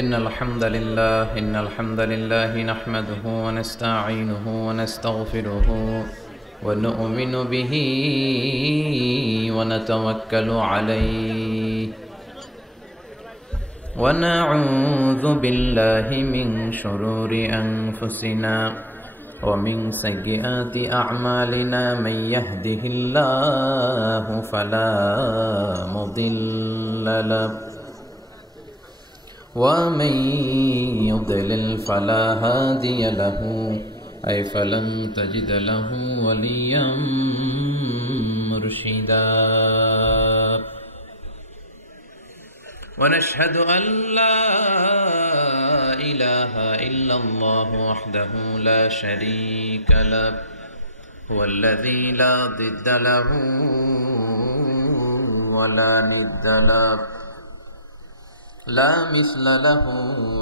إن الحمد لله نحمده ونستعينه ونستغفره ونؤمن به ونتوكل عليه ونعوذ بالله من شرور أنفسنا ومن سيئات أعمالنا من يهده الله فلا مضل له ومن يضلل فلا هادي له أي فلن تجد له وليا مرشدا ونشهد أن لا إله إلا الله وحده لا شريك له هو الذي لا ضد له ولا ند له لا مثل له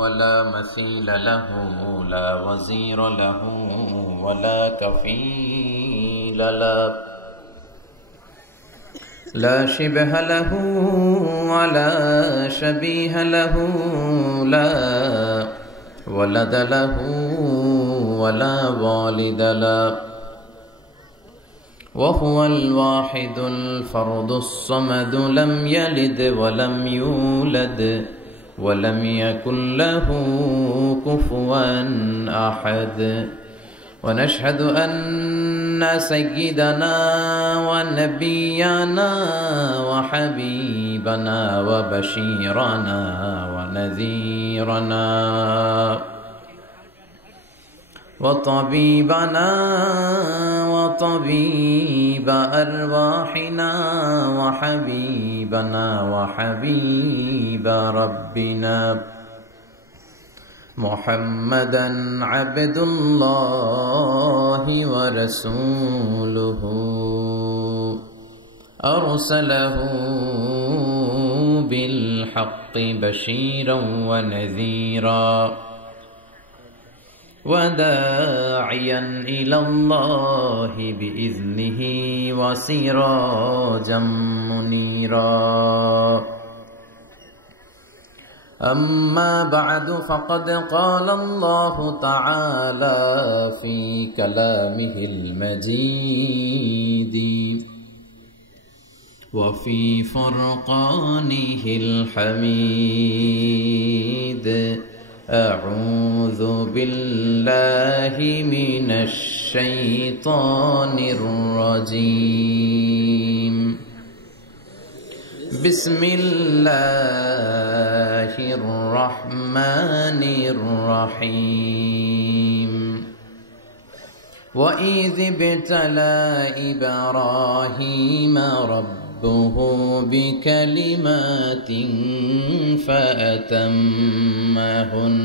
ولا مثيل له لا وزير له ولا كفيل له لا شبه له ولا شبيه له لا ولد له ولا والد له وهو الواحد الفرد الصمد لم يلد ولم يولد ولم يكن له كفوا أحد ونشهد أن سيدنا ونبينا وحبيبنا وبشيرنا ونذيرنا وطبيبنا وطبيب أرواحنا وحبيبنا وحبيب ربنا محمدا عبد الله ورسوله أرسله بالحق بشيرا ونذيرا وداعيا إلى الله بإذنه وسراجا منيرا أما بعد فقد قال الله تعالى في كلامه المجيد وفي فرقانه الحميد أعوذ بالله من الشيطان الرجيم بسم الله الرحمن الرحيم وإذ ابتلى إبراهيم ربه بكلمات فأتمهن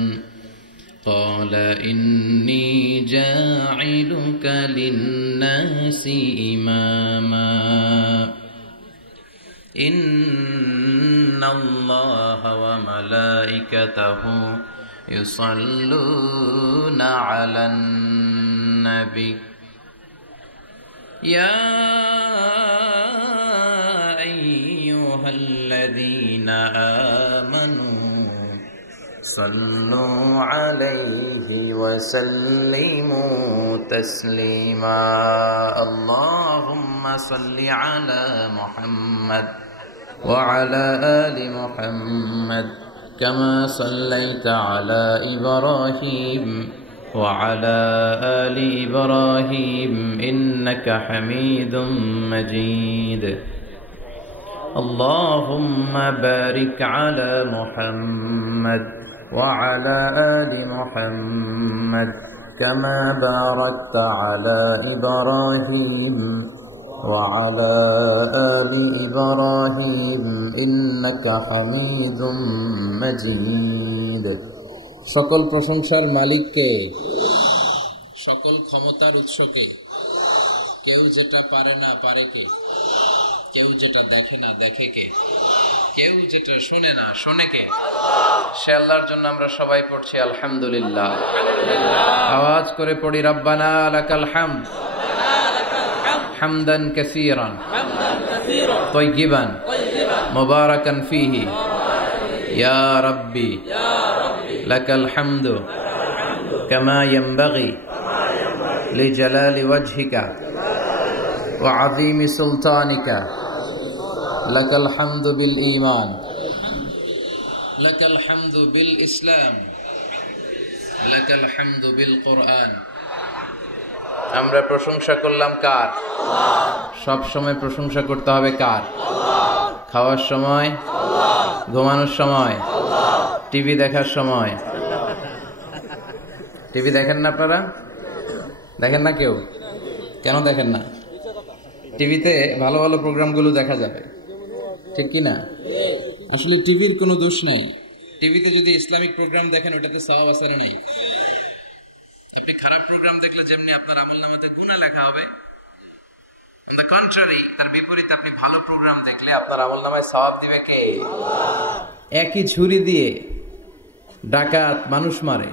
قال إني جاعلك للناس إماما إن الله وملائكته يصلون على النبي يا أيها الذين آمنوا صلوا عليه وسلموا تسليما اللهم صل على محمد وعلى آل محمد كما صليت على إبراهيم وعلى آل إبراهيم إنك حميد مجيد اللهم بارك على محمد وعلى آل محمد كما باركت على إبراهيم وعلى آل إبراهيم إنك حميد مجيد সকল প্রশংসার মালিককে, সকল ক্ষমতার উৎসকে। কেউ যেটা পারে না পারে কে, কেউ যেটা দেখে না দেখে কে, কেউ যেটা শোনে না শোনে কে? সে আল্লাহর জন্য আমরা সবাই পড়ছি আলহামদুলিল্লাহ। আওয়াজ করে পড়ি রব্বানা লাকাল হামদ হামদান কাসীরান তাইয়িবান মুবারাকান ফীহি ইয়া রাব্বি লাকাল হামদু কামা ইয়ানবাগি লিজালালি ওয়াজহিকা ওয়া আযীমি সুলতানিকা লাকাল হামদু বিল ঈমান লাকাল হামদু বিল ইসলাম লাকাল হামদু বিল কুরআন। আমরা প্রশংসা করলাম কার? সব সময় প্রশংসা করতে হবে কার? খাওয়ার সময়, ঘুমানোর সময়, টিভি দেখার সময়। টিভি দেখেন না আপনারা? দেখেন না কেউ? কেন দেখেন না? টিভিতে ভালো ভালো প্রোগ্রামগুলো দেখা যাবে, ঠিক কি না? আসলে টিভির কোনো দোষ নাই। টিভিতে যদি ইসলামিক প্রোগ্রাম দেখেন ওটাতে সওয়াব আছে না নাই? আপনি খারাপ প্রোগ্রাম দেখলে যেমনি আপনার আমলনামাতে গুনাহ লেখা হবে, অন দ্য কন্ট্রারি তার বিপরীতে আপনি ভালো প্রোগ্রাম দেখলে আপনার আমলনামায় সওয়াব দিবে কে? একই ছুরি দিয়ে ডাকাত মানুষ মারে,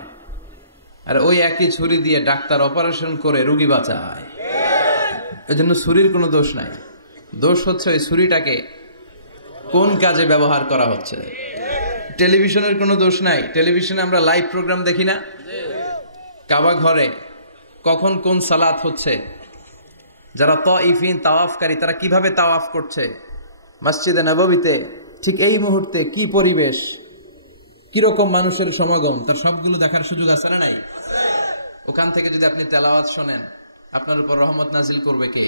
আর ওই একই ছুরি দিয়ে ডাক্তার অপারেশন করে রোগী বাঁচায়। এজন্য ছুরির কোনো দোষ নাই, দোষ হচ্ছে ওই ছুরিটাকে কোন কাজে ব্যবহার করা হচ্ছে। টেলিভিশনের কোনো দোষ নাই, টেলিভিশনে আমরা লাইভ প্রোগ্রাম দেখি না? কাবা ঘরে কখন কোন সালাত হচ্ছে, যারা তাইফিন তাওয়াফকারী তারা কিভাবে তাওয়াফ করছে, মসজিদে নববীতে ঠিক এই মুহূর্তে কি পরিবেশ, কিরকম মানুষের সমাগম, তার সবগুলো দেখার সুযোগ আছে না নাই? ওখান থেকে যদি আপনি তেলাওয়াত শোনেন আপনার উপর রহমত নাজিল করবে কে?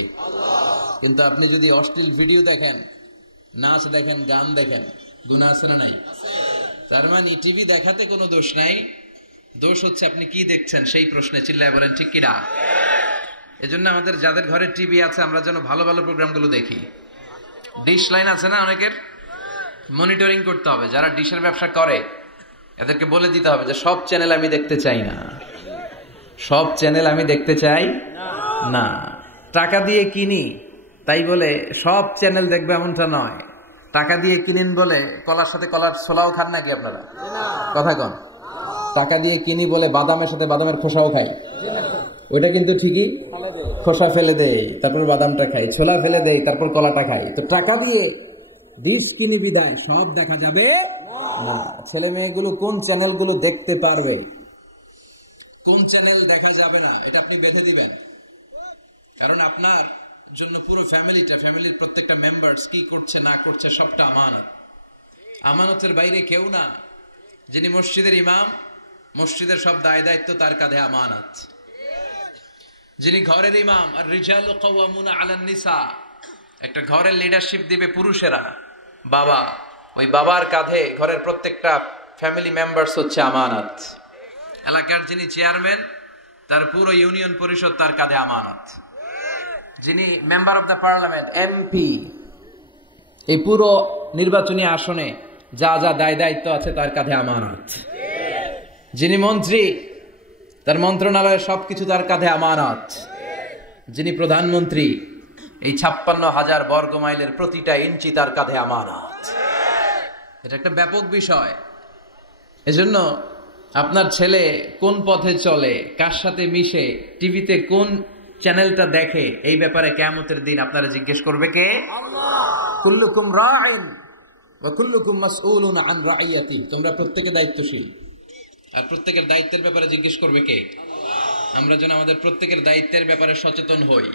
কিন্তু আপনি যদি অশ্লীল ভিডিও দেখেন, নাচ দেখেন, গান দেখেন, গুনাহ আছে না নাই? তার মানে টিভি দেখাতে কোনো দোষ নাই, দোষ হচ্ছে আপনি কি দেখছেন সেই প্রশ্নে। চিল্লায় বলেন ঠিক কিনা? এজন্য আমাদের যাদের ঘরে টিভি আছে আমরা যেন ভালো ভালো প্রোগ্রামগুলো দেখি। ডিশ লাইন আছে না অনেকের, মনিটরিং করতে হবে। যারা ডিশের ব্যবসা করে এদেরকে বলে দিতে হবে যে সব চ্যানেল আমি দেখতে চাই না, সব চ্যানেল আমি দেখতে চাই না। টাকা দিয়ে কিনি তাই বলে সব চ্যানেল দেখবে এমনটা নয়। টাকা দিয়ে কিনেন বলে কলার সাথে কলার ছোলাও খান নাকি আপনারা? কথা কন। টাকা দিয়ে কিনি বলে বাদামের সাথে বাদামের খোসাও খাই, ওইটা কিন্তু ঠিকই খোসা ফেলে দেয় তারপর বাদামটা খাই, ছোলা ফেলে দেয় তারপর কলাটা খাই। তো টাকা দিয়ে ডিশ কিনি বিদায় সব দেখা যাবে না। ছেলে মেয়েগুলো কোন চ্যানেলগুলো দেখতে পারবে, কোন চ্যানেল দেখা যাবে না, এটা আপনি বেঁধে দিবেন। কারণ আপনার জন্য পুরো ফ্যামিলির প্রত্যেকটা মেম্বার্স কি করছে না করছে সবটা আমানত। আমানতের বাইরে কেউ না। যিনি মসজিদের ইমাম, মসজিদের সব দায় দায়িত্ব তার কাঁধে আমানত। যিনি ঘরের ইমাম, আর রিজালু কাওয়ামুনা আলান নিসা, একটা ঘরের লিডারশিপ দিবে পুরুষেরা, বাবা, ওই বাবার কাঁধে ঘরের প্রত্যেকটা ফ্যামিলি মেম্বার্স হচ্ছে আমানত। এলাকার যিনি চেয়ারম্যান, তার পুরো ইউনিয়ন পরিষদ তার কাঁধে আমানত। যিনি member of the parliament, MP, এই পুরো নির্বাচনী আসনে যা যা দায় দায়িত্ব আছে তার কাঁধে আমানত। যিনি মন্ত্রী, তার মন্ত্রণালয়ের সবকিছু তার কাঁধে আমানত। যিনি প্রধানমন্ত্রী, এই 56,000 বর্গ মাইলের প্রতিটা ইঞ্চি তার কাঁধে আমানত। এটা একটা ব্যাপক বিষয়। এজন্য আপনার ছেলে কোন পথে চলে, কার সাথে মিশে, টিভিতে কোন চ্যানেলটা দেখে, এই ব্যাপারে কিয়ামতের দিন আপনারা জিজ্ঞেস করবে কে? আল্লাহ। কুল্লুকুম রাইন ওয়া কুল্লুকুম মাসউলুন আন রাইয়াতি। তোমরা প্রত্যেকে দায়িত্বশীল, আর প্রত্যেকের দায়িত্বের ব্যাপারে জিজ্ঞেস করবে কে? আল্লাহ। আমরা যেন আমাদের প্রত্যেকের দায়িত্বের ব্যাপারে সচেতন হই।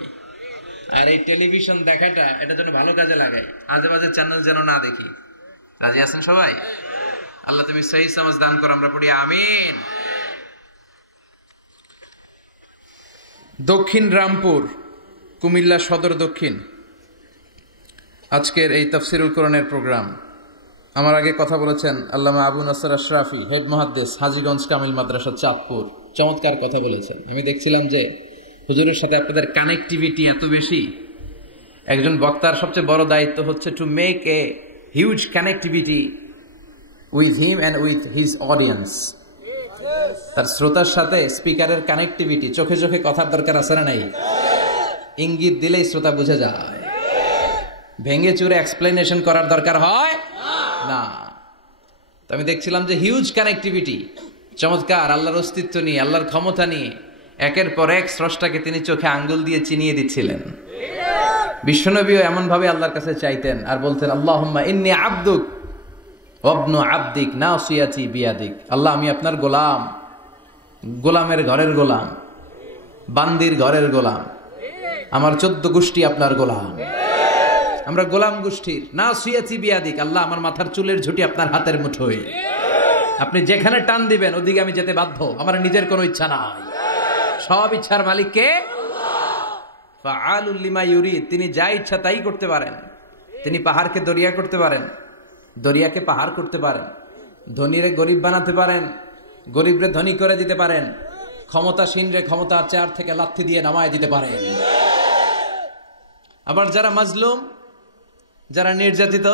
আর এই টেলিভিশন দেখাটা এটা যেন ভালো কাজে লাগাই, আজে বাজে চ্যানেল যেন না দেখি। রাজি আছেন সবাই? আল্লাহ তুমি সহি সমাজ দান করো, আমরা পড়ি আমিন। দক্ষিণ রামপুর, কুমিল্লা সদর দক্ষিণ, আজকের এই তাফসিরুল কোরআনের প্রোগ্রাম। আমার আগে কথা বলেছেন আল্লামা আবু নাসর আশরাফি, হেড মুহাদ্দিস, হাজীগঞ্জ কামিল মাদ্রাসা, চাঁদপুর। চমৎকার কথা বলেছেন। আমি দেখছিলাম যে হুজুরের সাথে আপনাদের কানেক্টিভিটি এত বেশি। একজন বক্তার সবচেয়ে বড় দায়িত্ব হচ্ছে to make a huge connectivity with him and with his audience. তার শ্রোতার সাথে স্পিকারের কানেক্টিভিটি, চোখে চোখে কথার দরকার আছে না নাই? ইঙ্গিত দিলেই শ্রোতা বুঝে যায়। ভেঙে চুরে এক্সপ্লেনেশন করার দরকার হয় না। তো আমি দেখছিলাম যে হিউজ কানেক্টিভিটি, চমৎকার, আল্লাহর অস্তিত্ব নিয়ে, আল্লাহর ক্ষমতা নিয়ে একের পর এক স্রষ্টাকে তিনি চোখে আঙ্গুল দিয়ে চিনিয়ে দিচ্ছিলেন। বিশ্বনবীও এমন ভাবে আল্লাহর কাছে চাইতেন আর বলতেন, আল্লাহুম্মা ইন্নী আবদুক ওয়াবনু আবদিক নাসিয়াতি বিয়াদিক। আল্লাহ, আমি আপনার গোলাম, গোলামের ঘরের গোলাম, বান্দির ঘরের গোলাম, আমার 14 গোষ্ঠী আপনার গোলাম, আমরা গোলাম গোষ্ঠীর। নাসিয়াতি বিয়াদিক, আল্লাহ আমার মাথার চুলের ঝুঁটি আপনার হাতের মুঠোয়, আপনি যেখানে টান দিবেন ওদিকে আমি যেতে বাধ্য, আমার নিজের কোনো ইচ্ছা নাই, সব ইচ্ছার মালিক কে? ফাআলুল লিমা ইউরিদ, তিনি যা ইচ্ছা তাই করতে পারেন। তিনি পাহাড়কে দরিয়া করতে পারেন, দরিয়াকে পাহাড় করতে পারেন, ধনীরে গরিব বানাতে পারেন, গরিবরে ধনী করে দিতে পারেন, ক্ষমতাসীনরে ক্ষমতার চেয়ার থেকে লাথি দিয়ে নামায় দিতে পারেন। আবার যারা মাজলুম, যারা নির্যাতিত,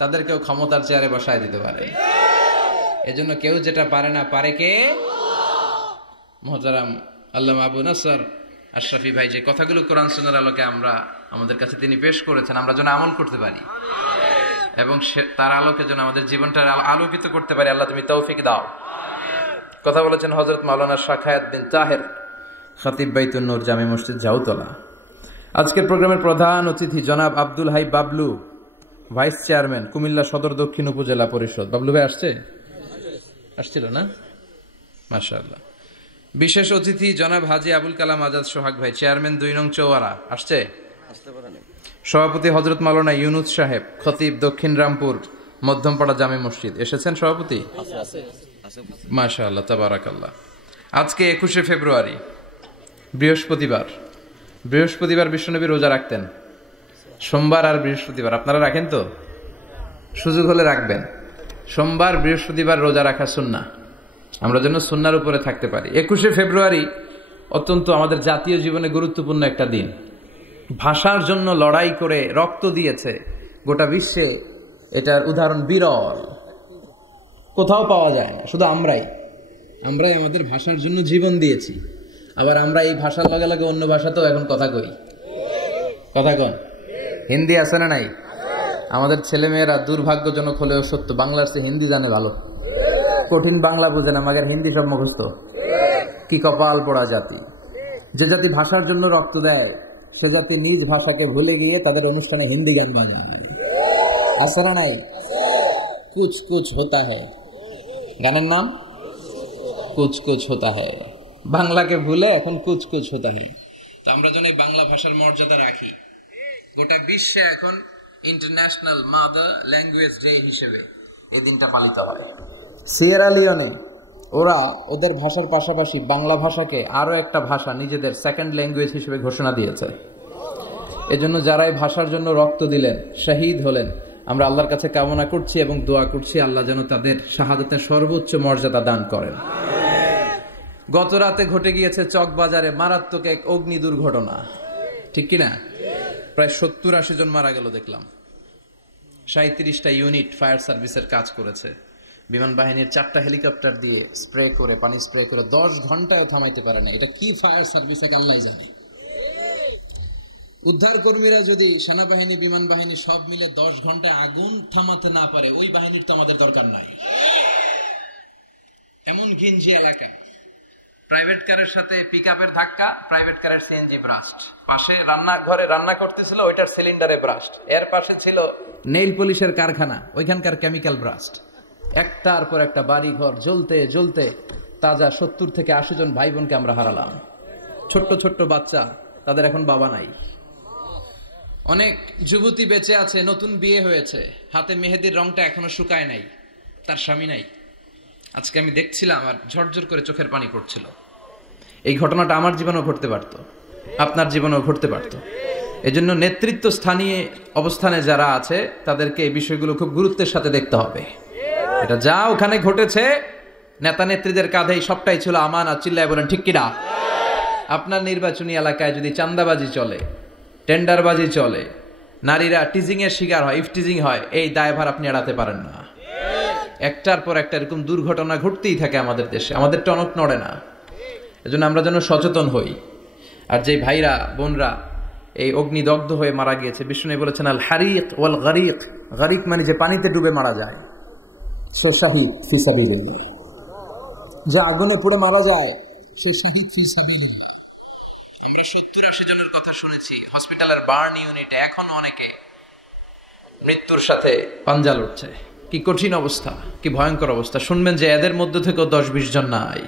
তাদেরকেও ক্ষমতার চেয়ারে বসায় দিতে পারে। এজন্য কেউ যেটা পারে না, পারে কে? মুহতারাম আল্লামা আবু নাসর আশরাফি ভাই যে কথাগুলো কোরআন সুন্নাহর আলোকে আমাদের কাছে তিনি পেশ করেছেন, আমরা যেন আমল করতে পারি এবং তার আলোকে যেন আমাদের জীবনটা আলোকিত করতে পারি। আল্লাহ তুমি তৌফিক দাও। কথা বলেছেন হযরত মাওলানা শাখায়াত বিন তাহের, খতিব বাইতুন নূর, জামে মসজিদ, জাউতলা। আজকের প্রোগ্রামের প্রধান অতিথি জনাব আব্দুল হাই বাবলু, ভাইস চেয়ারম্যান, কুমিল্লা সদর দক্ষিণ উপজেলা পরিষদ। বাবলু ভাই আসছিল না? মাশাআল্লাহ। বিশেষ অতিথি জনাব হাজী আবুল কালাম আজাদ সোহাগ ভাই, চেয়ারম্যান 2 নং চৌয়ারা, আসছে? সভাপতি হযরত মাওলানা ইউনুস সাহেব, খতিব দক্ষিণ রামপুর মধ্যমপাড়া জামে মসজিদ, এসেছেন সভাপতি? মাশাআল্লাহ, তাবারাকাল্লাহ। আজকে 21শে ফেব্রুয়ারি, বৃহস্পতিবার বিশ্বনবী রোজা রাখতেন। সোমবার আর বৃহস্পতিবার আপনারা রাখেন তো? সুযোগ হলে রাখবেন। সোমবার বৃহস্পতিবার রোজা রাখা সুন্নাহ, আমরা যেন সুন্নাহর উপরে থাকতে পারি। 21শে ফেব্রুয়ারি অত্যন্ত আমাদের জাতীয় জীবনে গুরুত্বপূর্ণ একটা দিন। ভাষার জন্য লড়াই করে রক্ত দিয়েছে গোটা বিশ্বে, এটার উদাহরণ বিরল, কোথাও পাওয়া যায় না। শুধু আমরাই আমাদের ভাষার জন্য জীবন দিয়েছি। আবার আমরা এই ভাষার লগে লগে অন্য ভাষাতেও এখন কথা কই। কথা কন, হিন্দি আছে না নাই? আমাদের ছেলেমেয়েরা দুর্ভাগ্যজনক হলেও সত্য বাংলার চেয়ে হিন্দি জানে ভালো। কঠিন বাংলা বুঝে না, মাগের হিন্দি সব মুখস্থ। কি কপাল পোড়া জাতি! যে জাতি ভাষার জন্য রক্ত দেয়, সে জাতি নিজ ভাষাকে ভুলে গিয়ে তাদের অনুষ্ঠানে হিন্দি গান বাজায়। আছে না নাই? কুছ কুছ হোতা হ্যায়, গানের নাম কুছ কুছ হোতা হ্যায়। বাংলাকে ভুলে এখন কুছ কুছ হোতা হ্যায়। তো আমরা যেন এই বাংলা ভাষার মর্যাদা রাখি। গোটা বিশ্বে এখন ইন্টারন্যাশনাল মাদার ল্যাঙ্গুয়েজ ডে হিসেবে এই দিনটা পালিত হয়। সিয়েরা লিওনে ওরা ওদের ভাষার পাশাপাশি বাংলা ভাষাকে আরো একটা ভাষা নিজেদের সেকেন্ড ল্যাঙ্গুয়েজ হিসেবে ঘোষণা দিয়েছে। এজন্য যারা এই ভাষার জন্য রক্ত দিলেন, শহীদ হলেন, আমরা আল্লাহর কাছে কামনা করছি এবং দোয়া করছি আল্লাহ যেন তাদের শাহাদাতের সর্বোচ্চ মর্যাদা দান করেন। গত রাতে ঘটে গিয়েছে চকবাজারে মারাত্মক এক অগ্নি দুর্ঘটনা, ঠিক কিনা? প্রায় 70-80 জন মারা গেল দেখলাম। 37টা ইউনিট ফায়ার সার্ভিসের কাজ করেছে। বিমান বাহিনীর 4টা হেলিকপ্টার দিয়ে পানি স্প্রে করে 10 ঘন্টায় থামাইতে পারে না। এটা কি ফায়ার সার্ভিস আল্লাহই জানে। উদ্ধার কর্মীরা যদি সেনাবাহিনী, বিমান বাহিনী সব মিলে 10 ঘন্টায় আগুন থামাতে না পারে, ওই বাহিনীর তো আমাদের দরকার নাই। এমন ঘিঞ্জি এলাকা, প্রাইভেট কারের সাথে পিকআপের ধাক্কা, প্রাইভেট কারের সিএনজি ব্রাস্ট, পাশে রান্নাঘরে রান্না করতেছিল, ওইটার সিলিন্ডারে ব্রাস্ট, এর পাশে ছিল নেইল পলিশের কারখানা, ওইখানকার কেমিক্যাল ব্রাস্ট। একটার পর একটা বাড়ি ঘর জ্বলতে জ্বলতে তাজা 70 থেকে 80 জন ভাই বোনকে আমরা হারালাম। ছোট্ট ছোট্ট বাচ্চা, তাদের এখন বাবা নাই। অনেক যুবতী বেঁচে আছে, নতুন বিয়ে হয়েছে, হাতে মেহেদির রংটা এখনো শুকায় নাই, তার স্বামী নাই। আজকে আমি দেখছিলাম আর ঝরঝর করে চোখের পানি পড়ছিল। এই ঘটনাটা আমার জীবনেও ঘটতে পারত, আপনার জীবনেও ঘটতে পারত। এজন্য নেতৃত্ব স্থানীয় অবস্থানে যারা আছে তাদেরকে এই বিষয়গুলো খুব গুরুত্বের সাথে দেখতে হবে। এটা যা ওখানে ঘটেছে, নেতা নেত্রীদের কাঁধেই সবটাই ছিল আমানত। চিল্লায় বলেন ঠিক কিনা? আপনার নির্বাচনী এলাকায় যদি চাঁদাবাজি চলে, টেন্ডারবাজি চলে, নারীরা টিজিং এর শিকার হয়, ইফটিজিং হয়, এই দায়ভার আপনি এড়াতে পারেন না। একটার পর একটা এরকম দুর্ঘটনা ঘটতেই থাকে আমাদের দেশে, আমাদের টনক নড়ে না। এজন্য আমরা যেন সচেতন হই। আর যে ভাইরা বোনরা এই অগ্নিদগ্ধ হয়ে মারা গিয়েছে, বিষ্ণু বলেছেন আল হারিক ওয়াল গারিক। গারিক মানে যে পানিতে ডুবে মারা যায়, সে শাহিদ ফি সাবিলিল্লাহ। যে আগুনে পুড়ে মারা যায়, সে শাহিদ ফি সাবিলিল্লাহ। আমরা 70-80 জনের কথা শুনেছি হসপিটালের বার্ন ইউনিটে, এখন অনেকে মৃত্যুর সাথে পাঞ্জা লড়ছে। কি কঠিন অবস্থা, কি ভয়ঙ্কর অবস্থা। শুনবেন যে এদের মধ্যে থেকেও 10-20 জন নাই,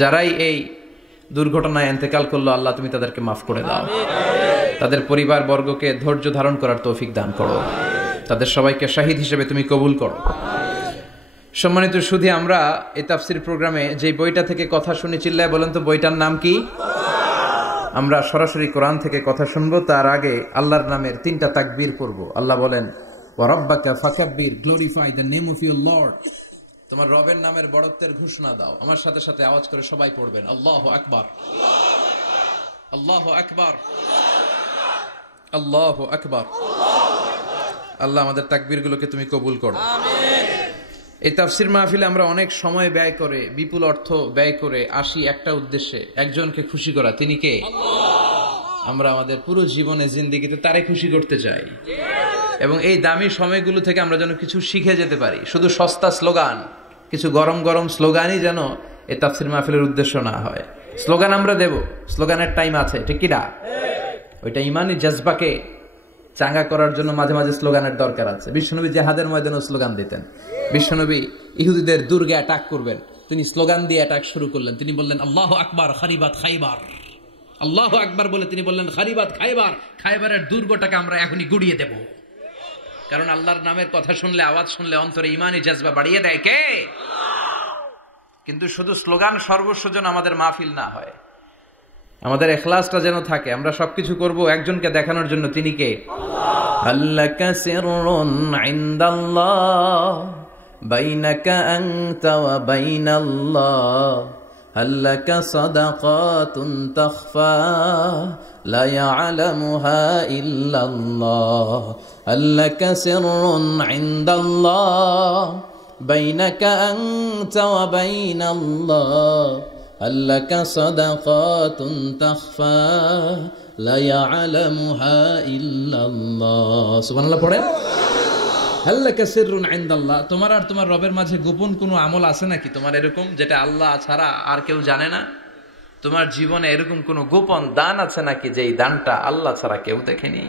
যারাই এই দুর্ঘটনায় ইন্তেকাল করলো, আল্লাহ তুমি তাদেরকে মাফ করে দাও, তাদের পরিবার বর্গকে ধৈর্য ধারণ করার তৌফিক দান করো, তাদের সবাইকে শাহিদ হিসেবে তুমি কবুল করো। সম্মানিত সুধী, আমরা এই তাফসির প্রোগ্রামে যে বইটা থেকে কথা শুনি, চিল্লায় বলেন তো বইটার নাম কি? আমরা সরাসরি কোরআন থেকে কথা শুনবো, তার আগে আল্লাহর নামের 3টা তাকবীর পড়ব। আল্লাহ বলেন, ওয়া রাব্বাকা ফাকাব্বির, glorify the name of your lord. তোমার রবের নামের বড়ত্বের ঘোষণা দাও। আমার সাথে সাথে আওয়াজ করে সবাই পড়বেন, আল্লাহু আকবার, আল্লাহু আকবার, আল্লাহু আকবার। আল্লাহ আমাদের তাকবীরগুলোকে তুমি কবুল করো, আমিন। এই তাফসির মাহফিলে আমরা অনেক সময় ব্যয় করে, বিপুল অর্থ ব্যয় করে আসি একটা উদ্দেশ্যে, একজনকে খুশি করা। তিনি কে? আল্লাহ। আমরা আমাদের পুরো জীবনে জিন্দেগিতে তারে খুশি করতে চাই, এবং এই দামি সময়গুলো থেকে আমরা যেন কিছু শিখে যেতে পারি। শুধু সস্তা স্লোগান, কিছু গরম গরম স্লোগানই যেন এই তাফসির মাহফিলের উদ্দেশ্য না হয়। স্লোগান আমরা দেব, স্লোগানের টাইম আছে, ঠিক কিনা? ওইটা ইমানি জজবাকে চাঙ্গা করার জন্য মাঝে মাঝে স্লোগানের দরকার আছে। বিশ্বনবী জিহাদের ময়দানে স্লোগান দিতেন। বিশ্বনবী ইহুদিদের দুর্গে অ্যাটাক করবেন, তিনি স্লোগান দিয়ে অ্যাটাক শুরু করলেন। তিনি বললেন, আল্লাহু আকবার খারিবাত খাইবার। আল্লাহু আকবার বলে তিনি বললেন, খারিবাত খাইবার, খাইবারের দুর্গটাকে আমরা এখনই গুড়িয়ে দেব। কারণ আল্লাহর নামের কথা শুনলে, আওয়াজ শুনলে অন্তরে ইমানি জজবা বাড়িয়ে দেয় কে? কিন্তু শুধু স্লোগান সর্বস্ব যেন আমাদের মাহফিল না হয়, আমাদের ইখলাসটা যেন থাকে। আমরা সবকিছু করব একজনকে দেখানোর জন্য, তিনি কে? আল্লাকা সিররুন ইনদাল্লাহ বাইনাকা আনতা ওয়া বাইনাল্লাহ, আল্লাকা সাদাকাতুন তাখফা লা ইয়ালামুহা ইল্লাল্লাহ, আল্লাকা সিররুন ইনদাল্লাহ বাইনাকা আনতা ওয়া বাইনাল্লাহ, আল্লাকা সাদাকাতুন তাখফা লা ইয়ালামুহা ইল্লাল্লাহ। সুবহানাল্লাহ পড়েন। আল্লাকা সিররুন ইনদাল্লাহ, তোমার আর তোমার রবের মাঝে গোপন কোনো আমল আছে নাকি তোমার এরকম, যেটা আল্লাহ ছাড়া আর কেউ জানে না? তোমার জীবনে এরকম কোনো গোপন দান আছে নাকি, যে এই দানটা আল্লাহ ছাড়া কেউ দেখেনি?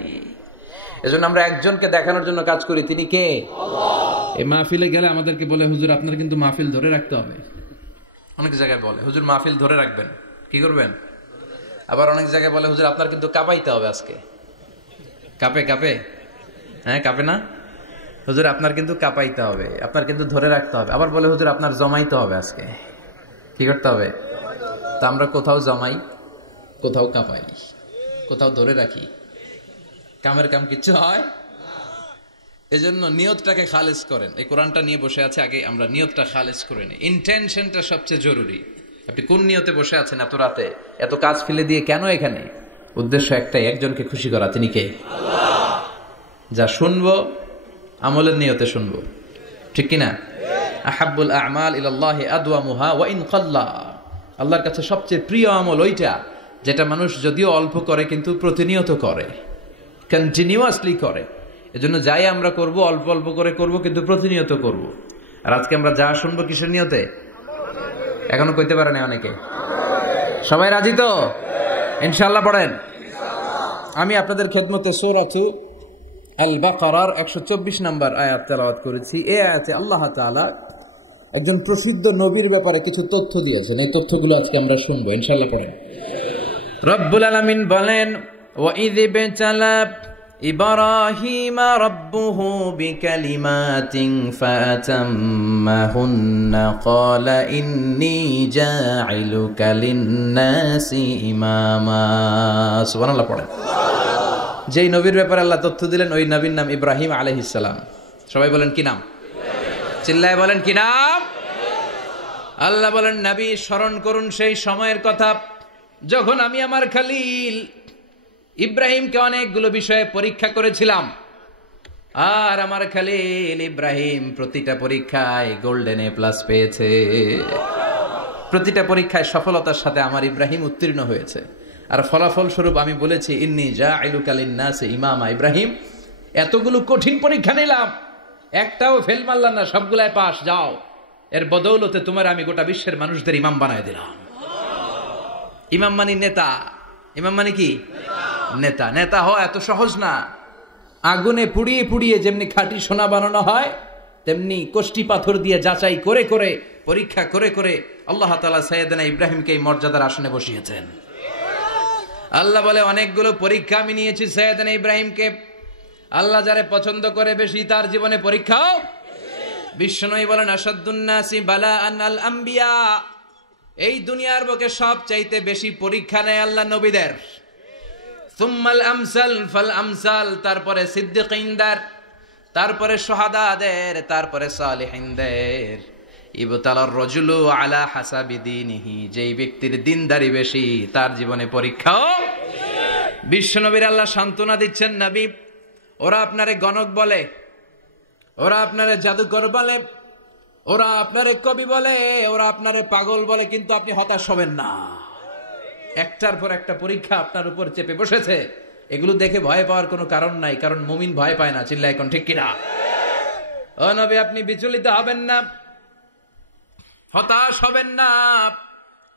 এজন্য আমরা একজনকে দেখানোর জন্য কাজ করি, তিনি কে? আল্লাহ। এই মাহফিলে গেলে আমাদেরকে বলে, হুজুর আপনার কিন্তু মাহফিল ধরে রাখতে হবে। অনেক জায়গায় বলে, হুজুর মাহফিল ধরে রাখবেন, কি করবেন? আবার অনেক জায়গায় বলে, হুজুর আপনার কিন্তু কাঁপাইতে হবে আজকে। কাঁপে কাঁপে? হ্যাঁ কাঁপে না? হুজুর আপনার কিন্তু কাঁপাইতে হবে, আপনার কিন্তু ধরে রাখতে হবে। আবার বলে, হুজুর আপনার জমাইতে হবে আজকে। কি করতে হবে? তা আমরা কোথাও জমাই, কোথাও কাঁপাই, কোথাও ধরে রাখি, কামের কাম কিচ্ছু হয়। এজন্য নিয়তটাকে খালেজ করেন। এই কোরআনটা নিয়ে বসে আছে, আগে আমরা নিয়তটা খালেজ করে নিই। ইন্টেনশনটা সবচেয়ে জরুরি। আপনি কোন নিয়তে বসে আছেন এত রাতে, এত কাজ ফেলে দিয়ে কেন এখানে? উদ্দেশ্য একটাই, একজনকে খুশি করা। তিনি কে? আল্লাহ। যা শুনবো আমলের নিয়তে শুনবো, ঠিক কিনা? আহাব্বুল আ'মাল ইলাল্লাহি আদওয়ামুহা ওয়া ইন কাল্লা। আল্লাহর কাছে সবচেয়ে প্রিয় আমল ওইটা যেটা মানুষ যদিও অল্প করে কিন্তু প্রতিনিয়ত করে, কন্টিনিউয়াসলি করে। এজন্য যাই আমরা করব অল্প অল্প করে করব, কিন্তু প্রতিনিয়ত করব। আর আজকে আমরা যা শুনবো কিসের নিয়তে? এখনো কইতে পারে না অনেকে। সবাই রাজি তো? ইনশাআল্লাহ পড়েন। আমি আপনাদের খেদমতে সূরা আল বাকারার 124 নম্বর আয়াত তেলাওয়াত করেছি। এই আয়াতে আল্লাহ তাআলা একজন প্রসিদ্ধ নবীর ব্যাপারে কিছু তথ্য দিয়েছেন। এই তথ্যগুলো আজকে আমরা শুনবো, ইনশাআল্লাহ পড়েন। রব্বুল আলামিন বলেন, ওয়া ইয বিতালা ইব্রাহিম রাব্বুহু বিকালিমাতিন ফাতাম্মাহুন্না ক্বালা ইন্নী জাইলুকা লিন-নাসি ইমামা। সুবহানাল্লাহ পড়েন। যেই নবীর ব্যাপারে আল্লাহ তথ্য দিলেন, ওই নবীর নাম ইব্রাহিম আলাইহিস সালাম। সবাই বলেন কি নাম? চিল্লায় বলেন কি নাম? আল্লাহ বলেন, নবী স্মরণ করুন সেই সময়ের কথা যখন আমি আমার খলিল ইব্রাহিমকে অনেকগুলো বিষয়ে পরীক্ষা করেছিলাম, আর আমার খলিল ইব্রাহিম প্রতিটা পরীক্ষায় গোল্ডেন এ প্লাস পেয়েছে। প্রতিটা পরীক্ষায় সফলতার সাথে আমার ইব্রাহিম উত্তীর্ণ হয়েছে। আর ফলাফল স্বরূপ আমি বলেছি, ইন্নী জাইলুকা লিন-নাসি ইমামা। ইব্রাহিম, এতগুলো কঠিন পরীক্ষা নিলাম, একটাও ফেল মারলাম না, সবগুলাই পাস। যাও, এর বদৌলতে তোমার আমি গোটা বিশ্বের মানুষদের ইমাম বানায় দিলাম। ইমাম মানে নেতা। ইমাম মানে কি? নেতা। নেতা হওয়া এত সহজ না। আগুনে পুড়িয়ে পুড়িয়ে যেমনি খাঁটি সোনা বানানো হয়, তেমনি কষ্টি পাথর দিয়ে যাচাই করে করে, পরীক্ষা করে করে আল্লাহ তাআলা সাইয়েদনা ইব্রাহিমকে এই মর্যাদার আসনে বসিয়েছেন। আল্লাহ বলে, অনেকগুলো পরীক্ষা আমি নিয়েছি সাইয়েদনা ইব্রাহিমকে। আল্লাহ যারে পছন্দ করে বেশি তার জীবনে পরীক্ষাও। বিশ্বনবী বলেন, আসাদ্দুন নাসি বালাআন আল আম্বিয়া। এই দুনিয়ার বুকে সবচাইতে বেশি পরীক্ষা নেয় আল্লাহ নবীদের। সুম্মাল আমসাল ফাল আমসাল, তারপরে সিদ্দিকিনদের, তারপরে শুহাদাদের, তারপরে সালিহিনদের। ইবতালার রাজুলু আলা হাসাবি দীনিহি, যেই ব্যক্তির দিনদারি বেশি তার জীবনে পরীক্ষাও। বিশ্বনবীর আল্লাহ সান্ত্বনা দিচ্ছেন, নবী ওরা আপনারে গণক বলে, ওরা আপনারে জাদুকর বলে, ওরা আপনারে কবি বলে, ওরা আপনারে পাগল বলে, কিন্তু আপনি হতাশ হবেন না। একটার পর একটা পরীক্ষা আপনার উপর চেপে বসেছে। এগুলো দেখে ভয় পাওয়ার কোনো কারণ নাই, কারণ মুমিন ভয় পায় না। চিল্লায় এখন ঠিক কিনা? ও নবী, আপনি বিচলিত হবেন না, হতাশ হবেন না।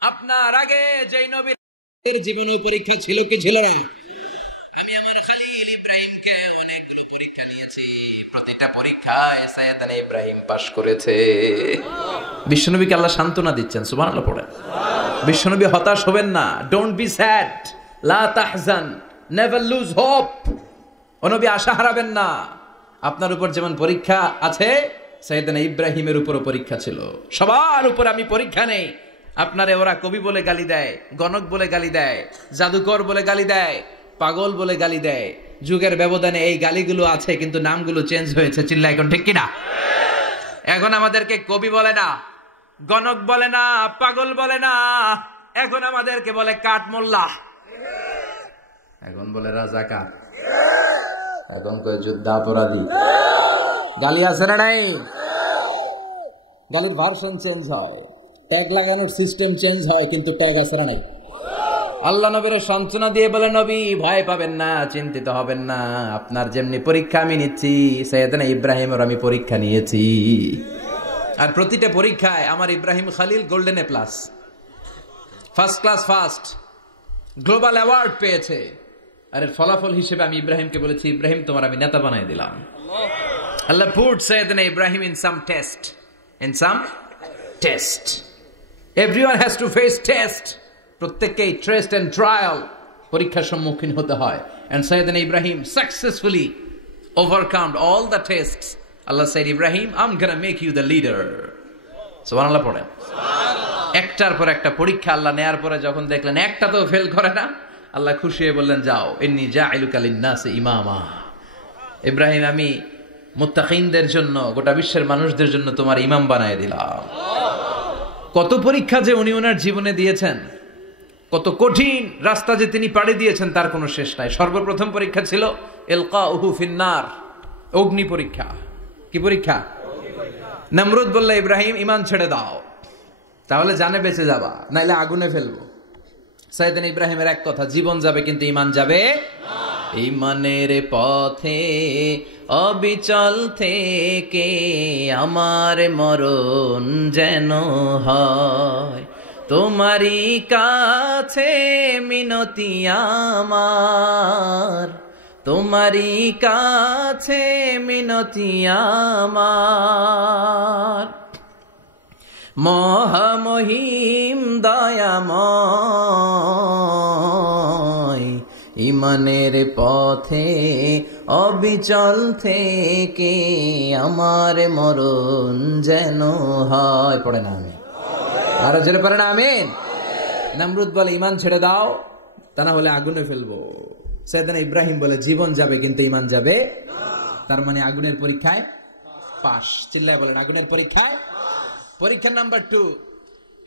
আপনার আগে যেই নবীর জীবনে পরীক্ষা ছিল কি ছিল না? আমি আমার খলিল ইব্রাহিমকে অনেকগুলো পরীক্ষা নিয়েছি, প্রতিটা পরীক্ষায় সাইয়েদনা ইব্রাহিম পাস করেছে। বিশ্বনবীকে আল্লাহ সান্ত্বনা দিচ্ছেন, সুবহানাল্লাহ পড়েন। বিশ্বনবী হতাশ হবেন না, ডোন্ট বি স্যাড, লা তাহজান, নেভার লুজ হোপ। ও নবী আশা হারাবেন না। আপনার উপর যেমন পরীক্ষা আছে, সাইয়েদনা ইব্রাহিমের উপরও পরীক্ষা ছিল। সবার উপর আমি পরীক্ষা নেই। আপনারে ওরা কবি বলে গালি দেয়, গণক বলে গালি দেয়, জাদুকর বলে গালি দেয়, পাগল বলে গালি দেয়। যুগের ব্যবধানে এই গালিগুলো আছে, কিন্তু নামগুলো চেঞ্জ হয়েছে। চিল্লা এখন ঠিক কিনা? এখন আমাদেরকে কবি বলে না, গণক বলে না, পাগল বলে না, এখন আমাদেরকে বলে কাঠ মোল্লা, এখন বলে রাজাকার, এখন কয় যুদ্ধাপরাধী। গালি আছে না নাই? গালির ভার্সন চেঞ্জ হয়, ট্যাগ লাগানোর সিস্টেম চেঞ্জ হয়, কিন্তু ট্যাগ আছে না নাই? আল্লাহ নবীর সান্ত্বনা দিয়ে বলে, নবী ভয় পাবেন না, চিন্তিত হবেন না। আপনার যেমনি পরীক্ষা আমি নিচ্ছি, সাইয়েদনা ইব্রাহিমের আমি পরীক্ষা নিয়েছি। আর প্রতিটা পরীক্ষায় আমার Ibrahim Khalil golden A plus, first class first, global award পেয়েছে। আর এর ফলাফল হিসেবে আমি ইব্রাহিমকে বলেছি, ইব্রাহিম তোমার আমি নেতা বানাই দিলাম। আল্লাহ put Sayyidina Ibrahim in some test, in some test. Everyone has to face test. প্রত্যেককেই টেস্ট এন্ড ট্রায়াল, পরীক্ষার সম্মুখীন হতে হয়। And Sayyidina Ibrahim successfully overcome all the tests. Allah said, Ibrahim, I'm gonna make you the leader. সুবহানাল্লাহ পড়েন। একটার পর একটা পরীক্ষা আল্লাহ নেয়ার পরে যখন দেখলেন একটা তো ফেল করে না, আল্লাহ খুশি হয়ে বললেন, যাও, ইন্নী জাইলুকা লিন-নাসি ইমামা। ইব্রাহিম, আমি মুত্তাকিনদের জন্য, গোটা বিশ্বের মানুষদের জন্য তোমার ইমাম বানায় দিলাম। কত পরীক্ষা যে উনি ওনার জীবনে দিয়েছেন, কত কঠিন রাস্তা যে তিনি পাড়ি দিয়েছেন, তার কোনো শেষ নাই। সর্বপ্রথম পরীক্ষা ছিল ইলকাউহু ফিন-নার, অগ্নি পরীক্ষা। কি পরীক্ষা? নমরুদ বলল, ইব্রাহিম ঈমান ছেড়ে দাও, তাহলে জানে বেঁচে যাবা, নাইলে আগুনে ফেলবো। সাইয়েদনা ইব্রাহিমের এক কথা, জীবন যাবে কিন্তু ঈমান যাবে না। ঈমানের পথে অবিচল থেকে আমার মরণ যেন হয়, তোমারই কাছে মিনতি আমার, তোমারই কাছে মিনতি আমার। মহামহিম দয়াময়, ঈমানের পথে অবিচল থেকে আমার মরণ যেন হয়। পড়ে না আমি আরো জোরে পড়ে না আমিন। নমরুদ বলে, ঈমান ছেড়ে দাও, তা না হলে আগুনে ফেলবো। সাইয়েদনা ইব্রাহিম বলে, জীবন যাবে কিন্তু ঈমান যাবে না। তার মানে আগুনের পরীক্ষায় পাস। চিল্লায় বলেন, আগুনের পরীক্ষায়। পরীক্ষা নাম্বার 2,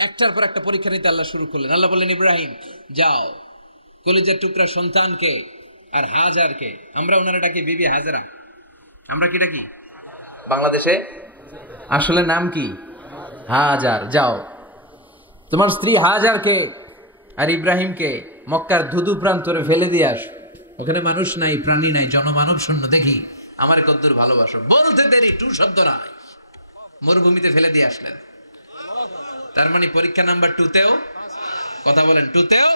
একটার পর একটা পরীক্ষা নিতে আল্লাহ শুরু করলেন। আল্লাহ বললেন, ইব্রাহিম যাও, কলিজার টুকরা সন্তানকে আর হাজারকে, আমরা ওনারা ডাকি বিবি হাজরা, আমরা কি ডাকি বাংলাদেশে? আসলে নাম কি? হাজার। যাও, তোমার স্ত্রী হাজারকে আর ইব্রাহিমকে মক্কার ধুধু প্রান্তরে ফেলে দিয়ে আস। ওখানে মানুষ নাই, প্রাণী নাই, জনমানব শূন্য। দেখি আমার কদ্দুর ভালোবাসো। বলতে দেরি, টু শব্দ নাই, মরুভূমিতে ফেলে দিয়ে আসলেন। তার মানে পরীক্ষা নাম্বার 2তেও, কথা বলেন, 2তেও।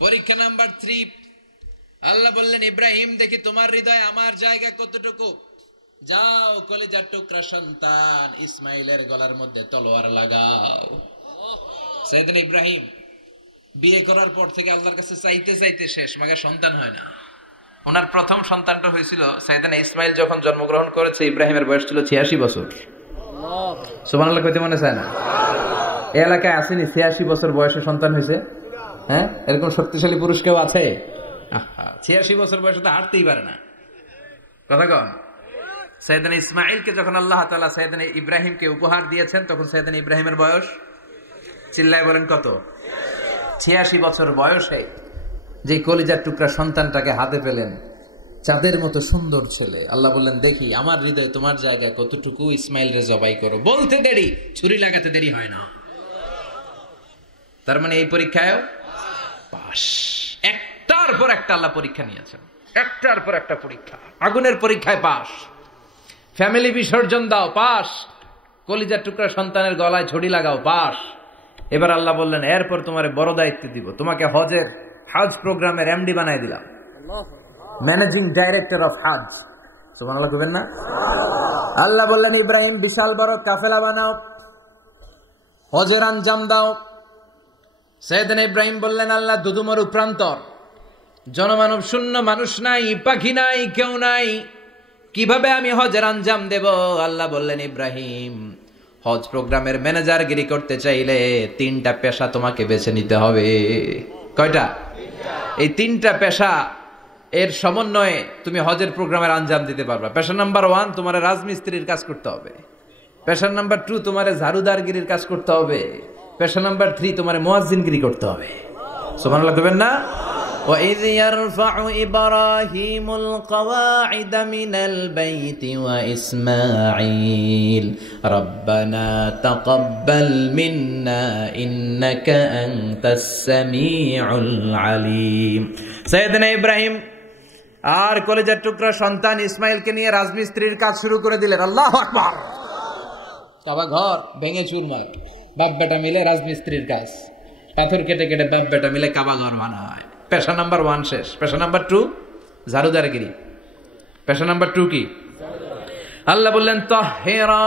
পরীক্ষা নাম্বার 3, আল্লাহ বললেন, ইব্রাহিম দেখি তোমার হৃদয়ে আমার জায়গা কতটুকু। যাও কলিজার টুকরা সন্তান ইসমাইলের গলার মধ্যে তলোয়ার লাগাও। সাইয়েদনা ইব্রাহিম বিয়ে করার পর থেকে আল্লাহর কাছে চাইতে চাইতে শেষ, মাগে সন্তান হয় না। ওনার প্রথম সন্তানটা হয়েছিল সাইয়েদনা ইসমাইল যখন জন্মগ্রহণ করেছে, ইব্রাহিমের বয়স ছিল 86 বছর। সুবহানাল্লাহ কইতে মনে চায় না? এই এলাকায় আসেনি 86 বছর বয়সে সন্তান হয়েছে? হ্যাঁ, এরকম শক্তিশালী পুরুষ কেউ আছে? 86 বছর বয়সে তো হাঁটতেই পারে না। কথা কন। সাইয়েদনা ইসমাইলকে যখন আল্লাহ তাআলা সাইয়েদনা ইব্রাহিমকে উপহার দিয়েছেন, তখন সাইয়েদনা ইব্রাহিমের বয়স, চিল্লায় বলেন কত? 86 বছর বয়সে যে কলিজার টুকরা সন্তানটাকে হাতে পেলেন, চাঁদের মতো সুন্দর ছেলে, আল্লাহ বললেন দেখি আমার হৃদয়ে তোমার জায়গায় কতটুকু, ইসমাইল রে জবাই করো। বলতে দেরি, ছুরি লাগাতে দেরি হয় না। তার মানে এই পরীক্ষায় পাস। একটার পর একটা আল্লাহ পরীক্ষা নিয়েছেন, একটার পর একটা পরীক্ষা। আগুনের পরীক্ষায় পাস, ফ্যামিলি বিসর্জন দাও, পাস। কলিজার টুকরা সন্তানের গলায় ছড়ি লাগাও, পাস। এবার আল্লাহ বললেন এরপর তোমার বড় দায়িত্ব দিব, তোমাকে হজ প্রোগ্রামের এমডি বানাই দিলাম, ম্যানেজিং ডাইরেক্টর অফ হজ। সুবহানাল্লাহ কইবেন না? আল্লাহ বললেন ইব্রাহিম বিশাল বড় কাফেলা বানাও, হজের আঞ্জাম দাও। সাইয়েদনা ইব্রাহিম বললেন আল্লাহ দুদুমরু প্রান্তর, জনমানব শূন্য, মানুষ নাই, পাখি নাই, কেউ নাই, কিভাবে আমি হজের আঞ্জাম দেব? আল্লাহ বললেন ইব্রাহিম হজ প্রোগ্রামের ম্যানেজারগিরি করতে চাইলে 3টা পেশা তোমাকে বেছে নিতে হবে। কয়টা? এই 3টা পেশা এর সমন্বয়ে তুমি হজের প্রোগ্রামের আঞ্জাম দিতে পারবে। পেশা নাম্বার 1 তোমার রাজমিস্ত্রির কাজ করতে হবে। পেশা নাম্বার 2 তোমার ঝাড়ুদারগিরির কাজ করতে হবে। পেশা নাম্বার 3 তোমার মুয়াজ্জিনগিরি করতে হবে। সুবহানাল্লাহ কইবেন না? وَإِذْ يَرْفَعُ إِبْرَاهِيمُ الْقَوَاعِدَ مِنَ الْبَيْتِ وَإِسْمَاعِيلُ رَبَّنَا تَقَبَّلْ مِنَّا إِنَّكَ أَنْتَ السَّمِيعُ الْعَلِيمُ। সাইয়েদনা ইব্রাহিম আর কলেজের টুকরা সন্তান ইসমাইলকে নিয়ে রাজমিস্ত্রির কাজ শুরু করে দিলেন। আল্লাহু আকবার। কাবা ঘর ভেঙে চুরমার, বাপ বেটা মিলে রাজমিস্ত্রির কাজ, পাথর কেটে কেটে বাপ বেটা মিলে কাবা ঘর বানায়। পেশা নাম্বার 1 শেষ। পেশা নাম্বার 2 ঝাড়ুদারগিরি। পেশা নাম্বার 2 কি? আল্লাহ বললেন তাহহিরা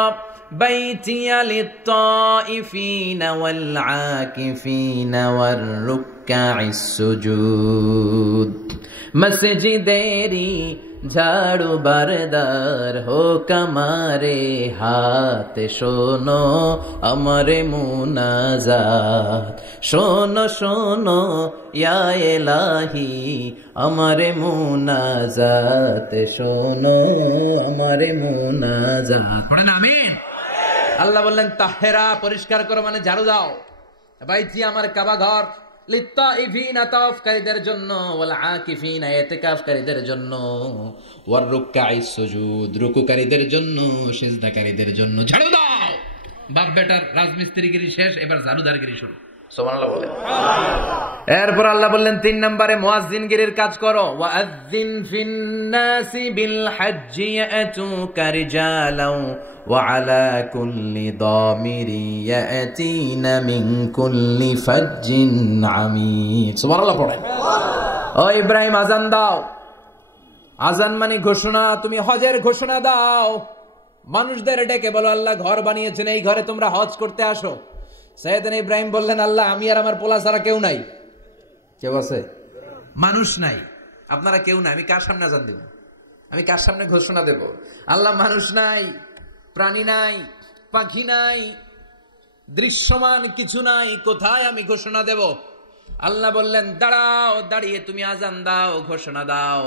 বাইতিয়া লিত-তাইফিনা ওয়াল আকিফিনা ওয়ার রুকআইস সুজুদ। মসজিদেরি ঝাড়ু বারদার হোক আমারে হাত, শোনো আমারে মুনাজাত, শোনো শোনো ইয়া ইলাহি আমারে মুনাজাত, শোনো আমারে মুনাজাত। পড়েন আমিন। আল্লাহ বললেন তাহেরা পরিষ্কার করো, মানে ঝাড়ু দাও। বাইতি আমার কাবা ঘর, লিত্তাইফিনা তাওয়াফকারীদের জন্য, ওয়াল আকিফিনা ইতিকাফকারীদের জন্য, ওয়ার রুকআইস সুজুদ রুকুকারীদের জন্য, সিজদাকারীদের জন্য। ঝাড়ু দাও। বাপ বেটার রাজমিস্ত্রিগিরি শেষ, এবার ঝাড়ুদারগিরি শুরু। সুবহানাল্লাহ বলেন। এরপর আল্লাহ বললেন 3 নম্বরে মুয়াজ্জিনগিরির কাজ করো। ওয়াআযযিন ফিন নাসি বিল হজ্জি ইয়াতুকা রিজালাও ওয়া আলা কুল্লি দামিরি ইয়াতিনা মিন কুল্লি ফাজ্জিন আমিক। সুবহানাল্লাহ পড়েন। ও ইব্রাহিম আযান দাও। আযান মানে ঘোষণা, তুমি হজের ঘোষণা দাও। মানুষদের ডেকে বলো আল্লাহ ঘর বানিয়েছেন, এই ঘরে তোমরা হজ করতে আসো। সাইয়েদনা ইব্রাহিম বললেন আল্লাহ আমি আর আমার পোলা ছাড়া কেউ নাই। কেউ আছে? মানুষ নাই, আপনারা কেউ নাই, আমি কার সামনে আযান দেব? আমি কার সামনে ঘোষণা দেব? আল্লাহ মানুষ নাই, প্রাণী নাই, পাখি নাই, দৃশ্যমান কিছু নাই, কোথায় আমি ঘোষণা দেব? আল্লাহ বললেন দাঁড়াও, দাঁড়িয়ে তুমি আযান দাও, ঘোষণা দাও।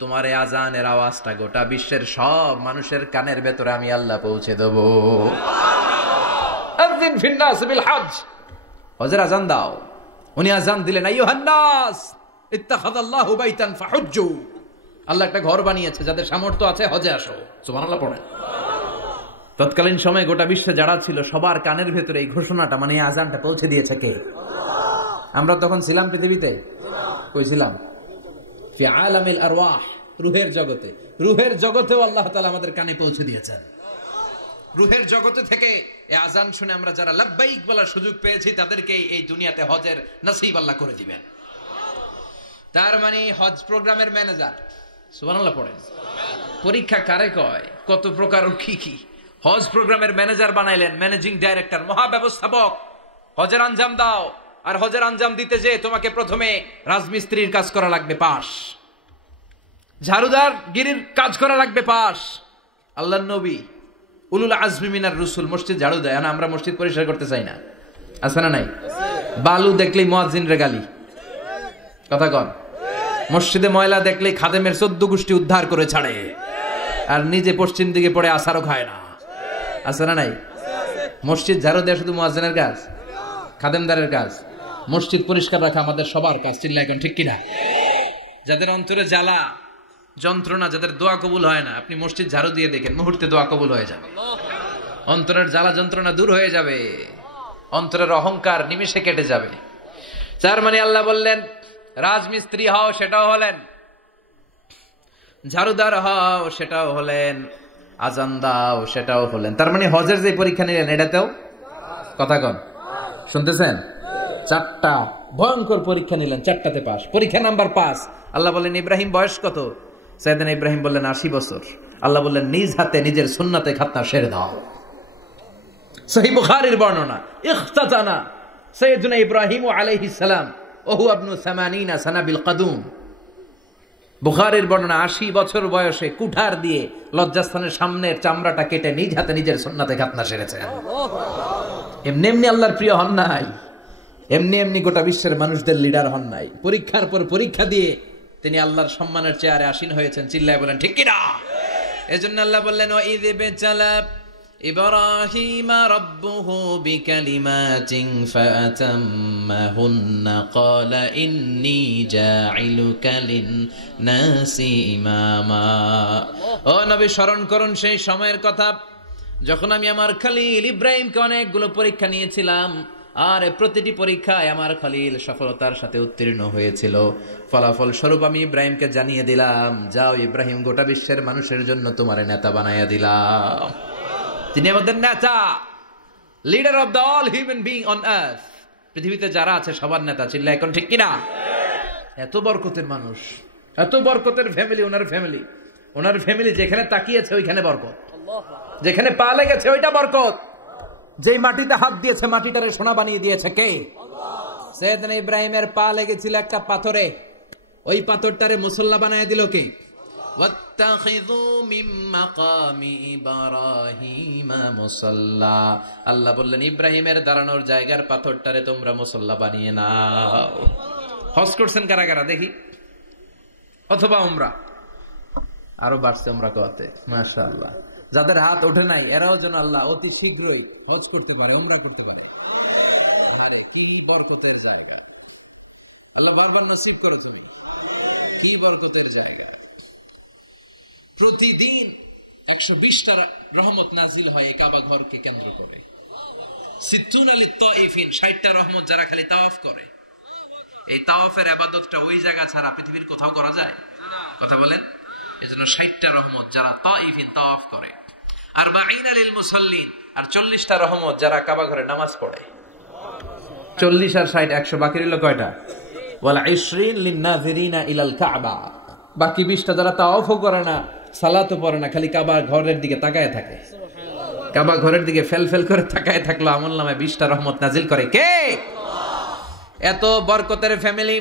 তোমার এই আযানের আওয়াজটা গোটা বিশ্বের সব মানুষের কানের ভেতরে আমি আল্লাহ পৌঁছে দেব। আযিন ফিন নাস বিল হজ, হজের আযান দাও। উনি আযান দিলেন আইয়ুহান নাস ইত্তাখাযাল্লাহু বাইতান ফাহুজ্জু। আল্লাহ একটা ঘর বানিয়েছে, যাদের সামর্থ্য আছে হজে আসো। সুবহানাল্লাহ পড়েন। তৎকালীন সময়ে গোটা বিশ্বে যারা ছিল সবার কানের ভেতরে এই ঘোষণাটা, মানে এই আযানটা পৌঁছে দিয়েছে কে? আমরা তখন ছিলাম পৃথিবীতে? কই ছিলাম? ফি আলামিল আরওয়াহ, রূহের জগতে। রূহের জগতেও আল্লাহ তাআলা আমাদের কানে পৌঁছে দিয়েছেন। রূহের জগতে থেকে এই আযান শুনে আমরা যারা লাব্বাইক বলার সুযোগ পেয়েছি, তাদেরকে এই দুনিয়াতে হজের নসিব আল্লাহ করে দিবেন। তার মানে হজ প্রোগ্রামের ম্যানেজার সুবহানাল্লাহ পড়েন। পরীক্ষা কারে কয়, কত প্রকার কি কি। হজ প্রোগ্রামের ম্যানেজার বানাইলেন, ম্যানেজিং ডাইরেক্টর, মহাব্যবস্থাপক। হজের আঞ্জাম দাও, আর হজের আঞ্জাম দিতে যে তোমাকে প্রথমে রাজমিস্ত্রির কাজ করা লাগবে পাস, ঝাড়ুদার গিরির কাজ করা লাগবে পাস। আল্লাহর নবী উলুল আজমি মিনার রসুল মসজিদ ঝাড়ু দেয় না, আমরা মসজিদ পরিষ্কার করতে চাই না, আছে না নাই? বালু দেখলেই মুয়াজ্জিনরে গালি, কথা কন। মসজিদে ময়লা দেখলেই খাদেমের 14 গোষ্ঠী উদ্ধার করে ছাড়ে, আর নিজে পশ্চিম দিকে পড়ে আসারও খায় না, আছে না নাই? মসজিদ ঝাড়ু দেওয়া শুধু মুয়াজ্জিনের কাজ, খাদেমদারের কাজ। মসজিদ পরিষ্কার রাখা আমাদের সবার কাজ, চিল্লা এখন ঠিক কিনা? যাদের অন্তরে জ্বালা যন্ত্রণা, যাদের দোয়া কবুল হয় না, আপনি মসজিদ ঝাড়ু দিয়ে দেখেন, মুহূর্তে দোয়া কবুল হয়ে যাবে। অন্তরের জ্বালা যন্ত্রণা দূর হয়ে যাবে, অন্তরের অহংকার নিমেষে কেটে যাবে। তার মানে আল্লাহ বললেন রাজমিস্ত্রি হও, সেটাও হলেন, ঝাড়ুদার হও, সেটাও হলেন, আজান দাও, সেটাও হলেন। তার মানে হজের যে পরীক্ষা নিলেন এটাতেও, কথা কন, শুনতেছেন? 4টা ভয়ঙ্কর পরীক্ষা নিলেন, 4টাতে পাস। পরীক্ষা নাম্বার 5। আল্লাহ বললেন ইব্রাহিম বয়স কত? সাইয়েদনা ইব্রাহিম বললেন 80 বছর। আল্লাহ বললেন নিজ হাতে নিজের সুন্নাতে খাতনা সেরে দাও। সহিহ বুখারীর বর্ণনা, ইখতাতানা সাইয়েদনা ইব্রাহিম আলাইহিস সালাম ওহু ইবনু 80 সানা বিল কদুম। বুখারীর বর্ণনা, 80 বছর বয়সে কুঠার দিয়ে লজ্জাস্থানের সামনের চামড়াটা কেটে নিজ হাতে নিজের সুন্নাতে খাতনা সেরেছেন। এমনি এমনি আল্লাহর প্রিয় হন নাই, এমনি এমনি গোটা বিশ্বের মানুষদের লিডার হন নাই। পরীক্ষার পর পরীক্ষা দিয়ে তিনি আল্লাহর সম্মানের চেয়ারে আসীন হয়েছেন, চিল্লায় বলেন ঠিক কিনা? এজন্য আল্লাহ বললেন ওয়াইয বিতালা ইব্রাহিমা রাব্বুহু বিকালিমাতিন ফাআতাম্মাহুন্না ক্বালা ইন্নী জাঈলুকা লিন-নাসি ইমামা। ও নবী, স্মরণ করুন সেই সময়ের কথা যখন আমি আমার খলিল ইব্রাহিমকে অনেকগুলো পরীক্ষা নিয়েছিলাম, আর প্রতিটি পরীক্ষায় আমার খলিল সফলতার সাথে উত্তীর্ণ হয়েছিল। ফলাফল স্বরূপ আমি ইব্রাহিমকে জানিয়ে দিলাম, যাও ইব্রাহিম, গোটা বিশ্বের মানুষের জন্য তোমার নেতা বানাইয়া দিলাম। তিনি আমাদের নেতা, leader of the all human being on earth. পৃথিবীতে যারা আছে সবার নেতা, চিল্লা এখন ঠিক কিনা? এত বরকতের মানুষ, এত বরকতের ফ্যামিলি, ওনার ফ্যামিলি যেখানে তাকিয়েছে ওইখানে বরকত, যেখানে পা লেগেছে ওইটা বরকত। যেই মাটিতে হাত দিয়েছে মাটিটারে সোনা বানিয়ে দিয়েছে কে? সাইয়েদনা ইব্রাহিমের পা লেগেছিল একটা পাথরে, ওই পাথরটারে মুসল্লা বানিয়ে দিল কে? ওয়াত্তাখিযু মিন মাকামি ইব্রাহিমা মুসাল্লা। আল্লাহ বললেন ইব্রাহিমের দাঁড়ানোর জায়গার পাথরটারে তোমরা মুসল্লা বানিয়ে নাও। হজ করছেন কারা কারা দেখি, অথবা উমরা? আরো বাড়ছে উমরা করতে, মাশাআল্লাহ। যাদের হাত ওঠে নাই এরাও যেন আল্লাহ অতি শীঘ্রই হজ করতে পারে, উমরা করতে পারে। আরে কি বরকতের জায়গা, আল্লাহ বারবার নসিব করো তুমি, কি বরকতের জায়গা। প্রতিদিন 120টা রহমত নাজিল হয় এই কাবা ঘরকে কেন্দ্র করে। 60 লিত-তাইফিন, 60টা রহমত যারা খালি তাওয়াফ করে। এই তাওয়াফের ইবাদতটা ওই জায়গা ছাড়া পৃথিবীর কোথাও করা যায়? কথা বলেন। এজন্য 60টা রহমত যারা তাইফিন তাওয়াফ করে, 40 লিল মুসাল্লিন, আর 40টা রহমত যারা কাবা ঘরে নামাজ পড়ে। 40 আর 60 100, বাকি রইল কয়টা? ওয়াল 20 লিন-নাযিরিনা ইলাল কাবা। বাকি 20টা যারা তাওয়াফও করে না, সালাতও পড়ে না, খালি কাবা ঘরের দিকে তাকায় থাকে। কাবা ঘরের দিকে ফেল করে তাকায় থাকলো, আমলনামায় 20টা রহমত নাজিল করে কে? এত বরকতের ফ্যামিলি।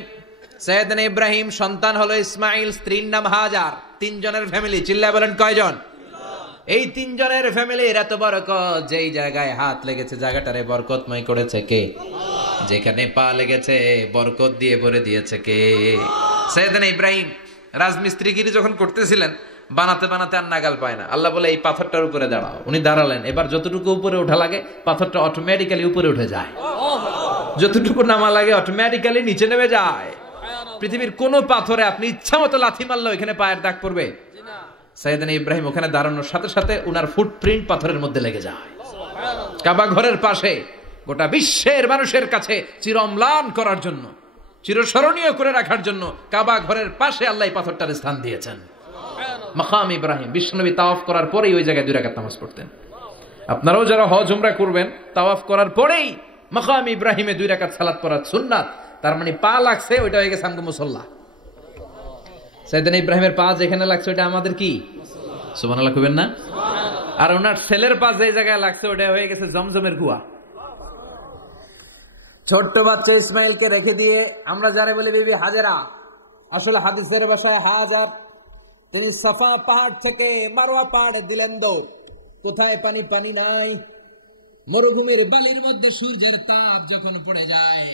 সাইয়েদনা ইব্রাহিম সন্তান হলো ইসমাইল, স্ত্রীর নাম হাজার। 3 জনের ফ্যামিলি, চিল্লায় বলেন কয়জন? এই 3 জনের ফ্যামিলির এত বরকত, যেই জায়গায় হাত লেগেছে জায়গাটারে বরকতময় করেছে কে? যেখানে পা লেগেছে বরকত দিয়ে ভরে দিয়েছে কে? সাইয়েদনা ইব্রাহিম রাজমিস্ত্রিগিরি যখন করতেছিলেন, বানাতে বানাতে আর নাগাল পায় না। আল্লাহ বলে এই পাথরটার উপরে দাঁড়াও। উনি দাঁড়ালেন, এবার যতটুকু উপরে ওঠা লাগে পাথরটা অটোমেটিক্যালি উপরে উঠে যায়, যতটুকু নামা লাগে অটোমেটিক্যালি নিচে নেমে যায়। পৃথিবীর কোন পাথরে আপনি ইচ্ছা মতো লাথি মারলে ওইখানে পায়ের দাগ পড়বে? সাইয়েদনা ইব্রাহিম ওখানে দাঁড়ানোর সাথে সাথে উনার ফুটপ্রিন্ট পাথরের মধ্যে লেগে যায়। কাবা ঘরের পাশে গোটা বিশ্বের মানুষের কাছে চিরম্লান করার জন্য, চিরস্মরণীয় করে রাখার জন্য কাবা ঘরের পাশে আল্লাহ পাথরটার স্থান দিয়েছেন। মাকাম ইব্রাহিম, বিশ্বনবী তাওয়াফ করার পরেই ওই জায়গায় 2 রাকাত নামাজ পড়তেন। আপনারাও যারা হজ উমরা করবেন, তাওয়াফ করার পরেই মাকাম ইব্রাহিমে 2 রাকাত সালাত পড়া সুন্নাত। তার মানে পা লাগছে, ওইটা হয়ে গেছে আমগো মুসল্লা। সাইয়েদনা ইব্রাহিমের পা যেখানে লাগছে ওটা আমাদের কি? সুবহানাল্লাহ কইবেন না? আর ওনার ছেলের পা যে জায়গায় লাগছে ওটা হয়ে গেছে জমজমের কুয়া। ছোট্ট বাচ্চা ইসমাইলকে রেখে দিয়ে আমরা যারা বলি বিবি হাজেরা, আসলে হাদিসের ভাষায় হাজার, তিনি সাফা পাহাড় থেকে মারওয়া পাহাড়ে দিলেন দৌড়। কোথায় পানি? পানি নাই। মরুভূমির বালির মধ্যে সূর্যের তাপ যখন পড়ে যায়,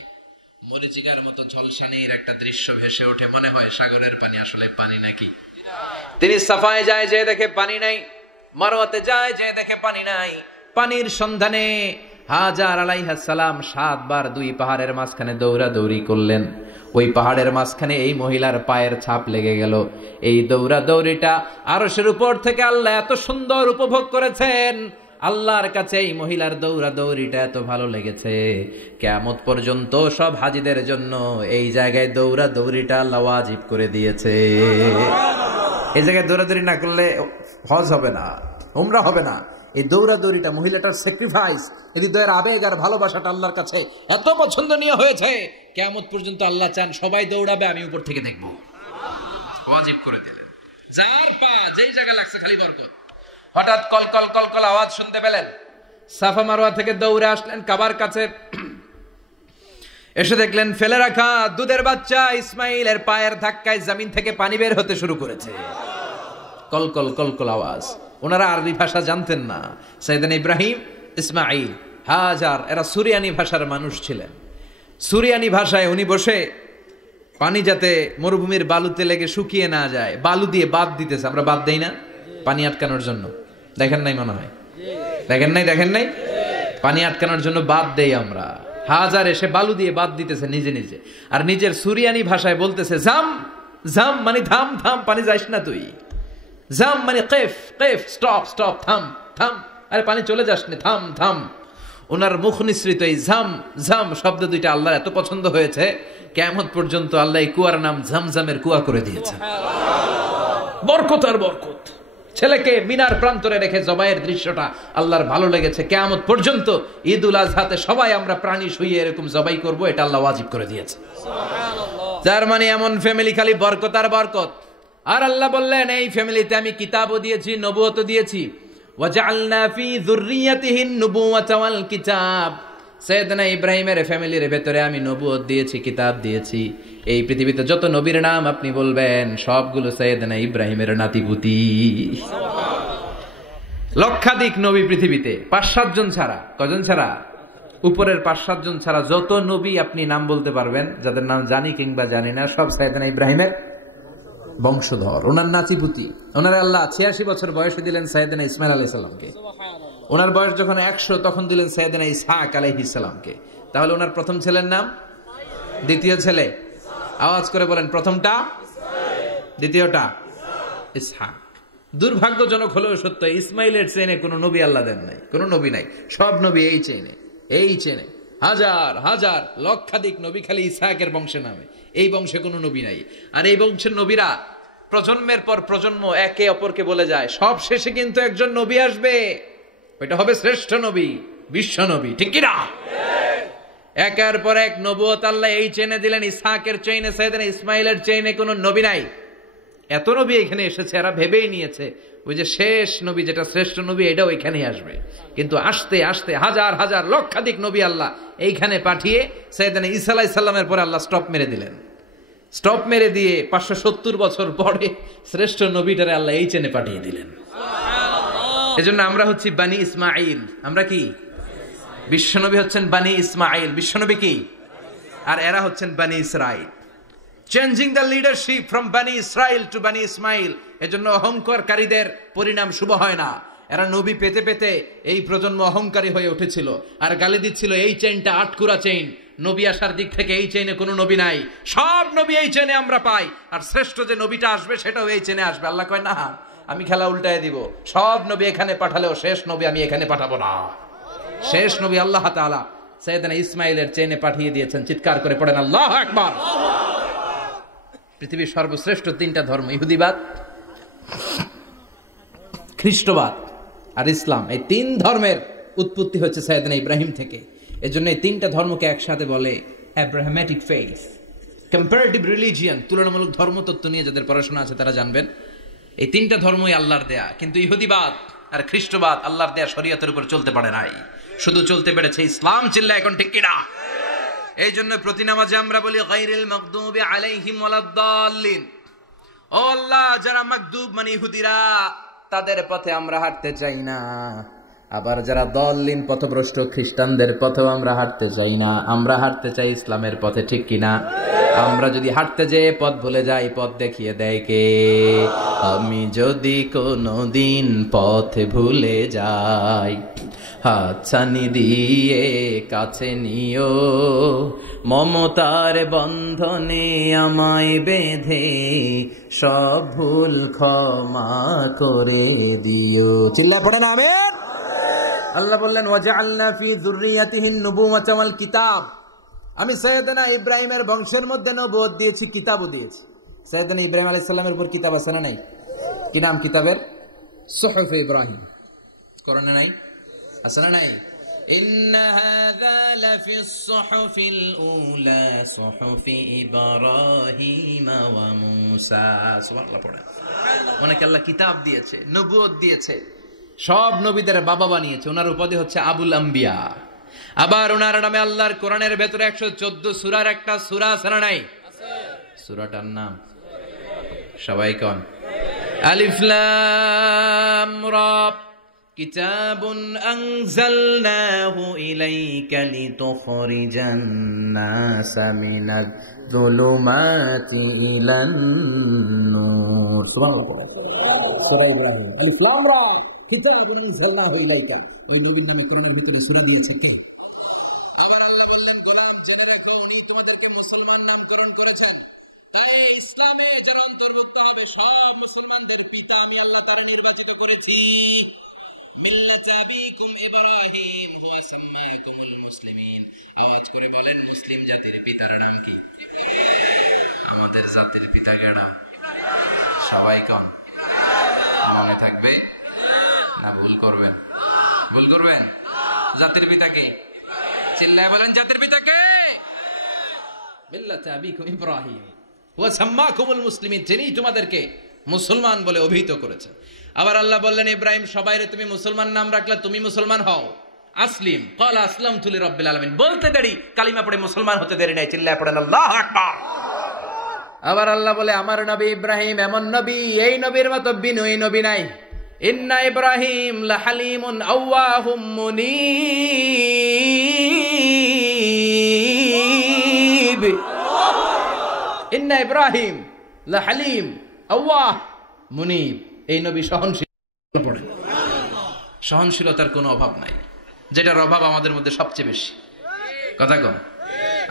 মরিচিকার মতো ঝলসানির একটা দৃশ্য ভেসে ওঠে, মনে হয় সাগরের পানি আসলে পানি নাকি। তিনি সাফায় যায়, যে দেখে পানি নাই, মারওয়াতে যায়, যে দেখে পানি নাই। পানির সন্ধানে হাজার আলাইহিস সালাম 7 বার 2 পাহাড়ের মাঝখানে দৌড়াদৌড়ি করলেন। ওই পাহাড়ের মাঝখানে এই মহিলার পায়ের ছাপ লেগে গেল। এই দৌড়াদৌড়িটা আরশের উপর থেকে আল্লাহ এত সুন্দর উপভোগ করেছেন। আল্লাহর কাছে এই মহিলার দৌড়াদৌড়িটা এত ভালো লেগেছে, কিয়ামত পর্যন্ত সব হাজীদের জন্য এই জায়গায় দৌড়াদৌড়িটা আল্লাহ ওয়াজিব করে দিয়েছে। এই জায়গায় দৌড়াদৌড়ি না করলে হজ হবে না, উমরা হবে না। এই দৌড়াদৌড়িটা, মহিলাটার স্যাক্রিফাইস, হৃদয়ের আবেগ আর ভালোবাসাটা আল্লাহর কাছে এত পছন্দনীয় হয়েছে, কিয়ামত পর্যন্ত আল্লাহ চান সবাই দৌড়াবে, আমি উপর থেকে দেখব। ওয়াজিব করে দিলেন। যার পা যেই জায়গায় লাগছে খালি বরকত। হঠাৎ কলকল কলকল আওয়াজ শুনতে পেলেন। সাফা মারওয়া থেকে দৌড়ে আসলেন কাবার কাছে। এসে দেখলেন ফেলে রাখা দুধের বাচ্চা ইসমাইলের পায়ের ধাক্কায় জমিন থেকে পানি বের হতে শুরু করেছে। কলকল কলকল আওয়াজ। ওনারা আরবি ভাষা জানতেন না। সাইয়েদনা ইব্রাহিম, ইসমাইল, হাজার এরা সুরিয়ানি ভাষার মানুষ ছিলেন। সুরিয়ানি ভাষায় উনি বসে পানি যাতে মরুভূমির বালুতে লেগে শুকিয়ে না যায়, বালু দিয়ে বাদ দিতেছে। আমরা বাদ দেই না পানি আটকানোর জন্য? দেখেন নাই মনে হয়? দেখেন নাই? পানি আটকানোর জন্য বাদ দেই আমরা। হাজার এসে বালু দিয়ে বাদ দিতেছে নিজে নিজে, আর নিজের সুরিয়ানি ভাষায় বলতেছে জাম জাম, মানে থাম থাম, পানি যাইস না তুই। জাম মানে কেফ কেফ, স্টপ স্টপ, থাম থাম, আরে পানি চলে যাস না, থাম থাম। ওনার মুখ নিঃসৃত এই ঝাম ঝাম শব্দ দুইটা আল্লাহর এত পছন্দ হয়েছে, কিয়ামত পর্যন্ত আল্লাহ এই কুয়ার নাম ঝমঝমের কুয়া করে দিয়েছে। বরকত আর বরকত। ছেলেকে মিনার প্রান্তরে রেখে জবাইয়ের দৃশ্যটা আল্লাহর ভালো লেগেছে। কিয়ামত পর্যন্ত ঈদ উল আজহাতে সবাই আমরা প্রাণী শুইয়ে এরকম জবাই করব, এটা আল্লাহ ওয়াজিব করে দিয়েছে। যার মানে এমন ফ্যামিলি খালি বরকত আর বরকত। আর আল্লাহ বললেন এই ফ্যামিলিতে আমি কিতাবও দিয়েছি, নবুয়তও দিয়েছি। ওয়াজআলনা ফি যুররিয়াতিহিন নুবুওয়াতা ওয়াল কিতাব। সাইয়েদনা ইব্রাহিমের ফ্যামিলির ভেতরে আমি নবুয়ত দিয়েছি, কিতাব দিয়েছি। এই পৃথিবীতে যত নবীর নাম আপনি বলবেন সবগুলো সাইয়েদনা ইব্রাহিমের নাতিপুতি। লক্ষাধিক নবী পৃথিবীতে, 5-7 জন ছাড়া। কজন ছাড়া? উপরের 5-7 জন ছাড়া যত নবী আপনি নাম বলতে পারবেন, যাদের নাম জানি কিংবা জানি না, সব সাইয়েদনা ইব্রাহিমের বংশধর, ওনার নাতিপুতি। ওনার আল্লাহ 86 বছর বয়সে দিলেন সাইয়েদনা ইসমাইল আলাইহিস সালামকে। ওনার বয়স যখন 100 তখন দিলেন সাইয়েদনা ইসহাক আলাইহিস সালামকে। তাহলে ওনার প্রথম ছেলের নাম? দ্বিতীয় ছেলে? আওয়াজ করে বলেন, প্রথমটা দ্বিতীয়টা ইসহাক। দুর্ভাগ্যজনক হলেও সত্য, ইসমাইলের চেনে কোনো নবী আল্লাহ দেন নাই, কোনো নবী নাই। সব নবী এই চেনে হাজার হাজার লক্ষাধিক নবী খালি ইসহাকের বংশে নামে। এই বংশে কোনো নবী নাই। আর এই বংশের নবীরা প্রজন্মের পর প্রজন্ম একে অপরকে বলে যায়, সব শেষে কিন্তু একজন নবী আসবে, ওইটা হবে শ্রেষ্ঠ নবী, বিশ্ব নবী। ঠিক কিনা? একের পর এক নবুয়ত আল্লাহ এই চেনে দিলেন। ইসহাকের চেইনে, সাইয়েদনা ইসমাইলের চেইনে কোনো নবী নাই। এত নবী এখানে এসেছে, এরা ভেবেই নিয়েছে ওই যে শেষ নবী, যেটা শ্রেষ্ঠ নবী, এটাও এখানেই আসবে। কিন্তু আস্তে আস্তে হাজার হাজার লক্ষাধিক নবী আল্লাহ এইখানে পাঠিয়ে সাইয়েদনা ঈসা আলাইহিস সালামের পরে আল্লাহ স্টপ মেরে দিলেন। স্টপ মেরে দিয়ে 570 বছর পরে শ্রেষ্ঠ নবীটারে আল্লাহ এই চেনে পাঠিয়ে দিলেন। এজন্য আমরা হচ্ছি বানি ইসমাইল। আমরা কি? বিশ্বনবী হচ্ছেন বানি ইসমাইল। বিশ্বনবী কি? আর এরা হচ্ছেন বানি Israil. Changing the leadership from বানি ইসরাইল টু বানি ইসমাইল। এজন্য অহংকারীদের পরিণাম শুভ হয় না। এরা নবী পেতে পেতে এই প্রজন্ম অহংকারী হয়ে উঠেছিল আর গালি দিচ্ছিল এই চেইনটা আটকুরা চেইন, নবী আসার দিক থেকে এই চেইনে কোনো নবী নাই, সব নবী এই চেইনে আমরা পাই, আর শ্রেষ্ঠ যে নবীটা আসবে সেটাও এই চেইনে আসবে। আল্লাহ কয় না, আমি খেলা উল্টায় দিব, সব নবী এখানে পাঠালেও শেষ নবী আমি এখানে পাঠাবো না। শেষ নবী আল্লাহ তাআলা সাইয়েদনা ইসমাইলের চেইনে পাঠিয়ে দিয়েছেন। চিৎকার করে পড়েন আল্লাহু আকবার। পৃথিবীর সর্বশ্রেষ্ঠ 3টা ধর্ম, ইহুদিবাদ, খ্রিস্টবাদ আর ইসলাম, এই 3 ধর্মের উৎপত্তি হচ্ছে সাইয়েদনা ইব্রাহিম থেকে। এজন্য এই 3টা ধর্মকে একসাথে বলে অ্যাব্রাহামেটিক ফেইথ। কম্পারেটিভ রিলিজিয়ান, তুলনামূলক ধর্মতত্ত্ব নিয়ে যাদের পড়াশোনা আছে তারা জানবেন এই তিনটা ধর্মই আল্লাহর দেয়া, কিন্তু ইহুদিবাদ আর খ্রিস্টবাদ আল্লাহর দেয়া শরীয়তের উপর চলতে পারে নাই, শুধু চলতে পেরেছে ইসলাম। চিল্লা এখন ঠিক কিনা? এই জন্য প্রতি নামাজে আমরা বলি গায়রিল মাগদুবি আলাইহিম ওয়ালাদ-দাল্লিন। ও আল্লাহ, যারা মাগদুব মানে ইহুদিরা, তাদের পথে আমরা হাঁটতে চাই না। আবার যারা দল্লিন পথভ্রষ্ট খ্রিস্টানদের পথেও আমরা হাঁটতে চাই না, আমরা হাঁটতে চাই ইসলামের পথে, ঠিক কিনা? আমরা যদি হাঁটতে যেয়ে পথ ভুলে যাই, পথ দেখিয়ে দেয় কে? আমি যদি কোনোদিন পথ ভুলে যাই, হাতছানি দিয়ে কাছে নিও, মমতার বন্ধনে আমায় বেঁধে সব ভুল ক্ষমা করে দিও। চিল্লা পড়ে না আমিন। আল্লাহ বললেন ওয়াজআলনা ফি যুররিয়াতিহিন নুবুওয়াতা ওয়াল কিতাব, আমি সাইয়েদনা ইব্রাহিমের বংশের মধ্যে নবুয়ত দিয়েছি, কিতাবও দিয়েছি। সাইয়েদনা ইব্রাহিম আলাইহিস সালামের উপর কিতাব আছে না নাই? কি নাম কিতাবের? সুহুফে ইব্রাহিম। কোরআনে নাই? আছে না নাই? ইন্না হাযা লাফিস সুহুফিল উলা সুহুফি ইব্রাহিম ওয়া মূসা। সুবহানাল্লাহ পড়েন। অনেক আল্লাহ কিতাব দিয়েছে, নবুয়ত দিয়েছে, সব নবীদের বাবা বানিয়েছে। ওনার উপাধি হচ্ছে আবুল আম্বিয়া। আবার ওনার নামে আল্লাহর কোরআনের ভেতরে 114 সূরার একটা সূরা আছে না নাই? সূরাটার নাম সবাই কোন? আলিফ লাম রা। কিতাবুন আনজালনাহু ইলাইকা লিতুখরিজান নাসা মিনাজ যুলুমাতি ইলান নূর। সুবহানাল্লাহ। সূরা ইব্রাহিম। আলিফ লাম রা। কিতাবুন আনজালনাহু ইলাইকা, ওই নবীর নামে কোরআনের ভিতরে সূরা দিয়েছে কে? আবার আল্লাহ বললেন, গোলাম জেনে রাখো, উনি তোমাদেরকে মুসলমান নামকরণ করেছেন। তাই ইসলামে যারা অন্তর্ভুক্ত হবে সব মুসলমানদের পিতা আমি আল্লাহ তারা নির্বাচিত করেছি। মিল্লাত আবিকুম ইব্রাহিম হুয়া সাম্মাকুমুল মুসলিমিন। আওয়াজ করে বলেন, মুসলিম জাতির পিতার নাম কি? আমাদের জাতির পিতা কেডা? সবাই কোন? মনে থাকবে না ভুল করবেন? ভুল করবেন? জাতির পিতা কে? চিল্লায় বলেন, জাতির পিতা কে? মিল্লাত আবিকুম ইব্রাহিম ওয়া সাম্মাকুমুল মুসলিমিন, যিনি তোমাদেরকে মুসলমান বলে অভিহিত করেছেন। আবার আল্লাহ বললেন, ইব্রাহিম সবাইরে তুমি মুসলমান নাম রাখলে, তুমি মুসলমান হও। আসলিম ক্বালা আসলামতু লিরাব্বিল আলামিন, বলতে দেরি, কালিমা পড়ে মুসলমান হতে দেরি নাই। চিল্লায় পড়েন আল্লাহু আকবার। আবার আল্লাহ বলে, আমার নবী ইব্রাহিম এমন নবী, এই নবীর মতো বিনয়ী নবী নাই। ইন্না ইব্রাহিম লাহালিমুন আওয়াহুম মুনীব। ইন্না ইব্রাহিম লাহালিম আওয়াহ মুনীব, এই নবী সহনশীল। পড়ে সহনশীলতার কোনো অভাব নাই, যেটার অভাব আমাদের মধ্যে সবচেয়ে বেশি। কথা কম।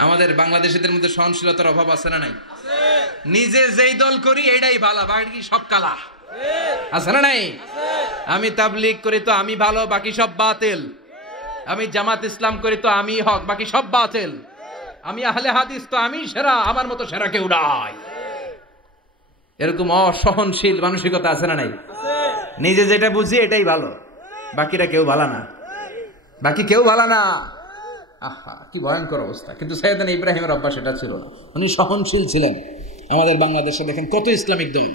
আমাদের বাংলাদেশিদের মধ্যে সহনশীলতার অভাব আছে না নাই? নিজে যেই দল করি এইটাই ভালো, বাকি সব কালা। আছে না নাই? আমি তাবলীগ করি তো আমি ভালো, বাকি সব বাতিল। আমি জামাত ইসলাম করি তো আমি হক, বাকি সব বাতিল। আমি আহলে হাদিস তো আমি সেরা, আমার মতো সেরা কেউ নাই। এরকম অসহনশীল মানসিকতা আছে না নাই? নিজে যেটা বুঝি এটাই ভালো, বাকিরা কেউ ভালো না, বাকি কেউ ভালো না। আহা, কি ভয়ঙ্কর অবস্থা। কিন্তু সাইয়েদনা ইব্রাহিমের অভ্যাস সেটা ছিল না, উনি সহনশীল ছিলেন। আমাদের বাংলাদেশে দেখেন কত ইসলামিক দল,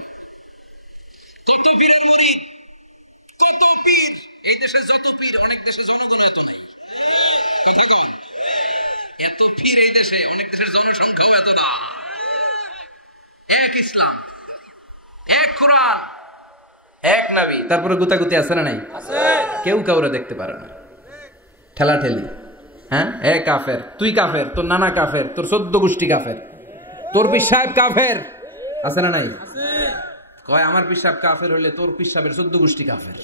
কত পীরের মুরিদ, কত পীর। এই দেশে যত পীর, অনেক দেশে জনগণ এত নাই। কথা কন, এত পীর এই দেশে, অনেক দেশের জনসংখ্যাও এত না। এক ইসলাম, এক কোরআন, এক নবী, তারপরে গুতাগুতি আছে না নাই? কেউ কাউরে দেখতে পারে না, ঠেলাঠেলি। হ্যাঁ, এ কাফের, তুই কাফের, তোর নানা কাফের, তোর 14 গোষ্ঠী কাফের, তোর পীর সাহেব কাফের, আছে না নাই? কয় আমার পীর সাহেব কাফের হলে তোর পীর সাহেবের 14 গোষ্ঠী কাফের।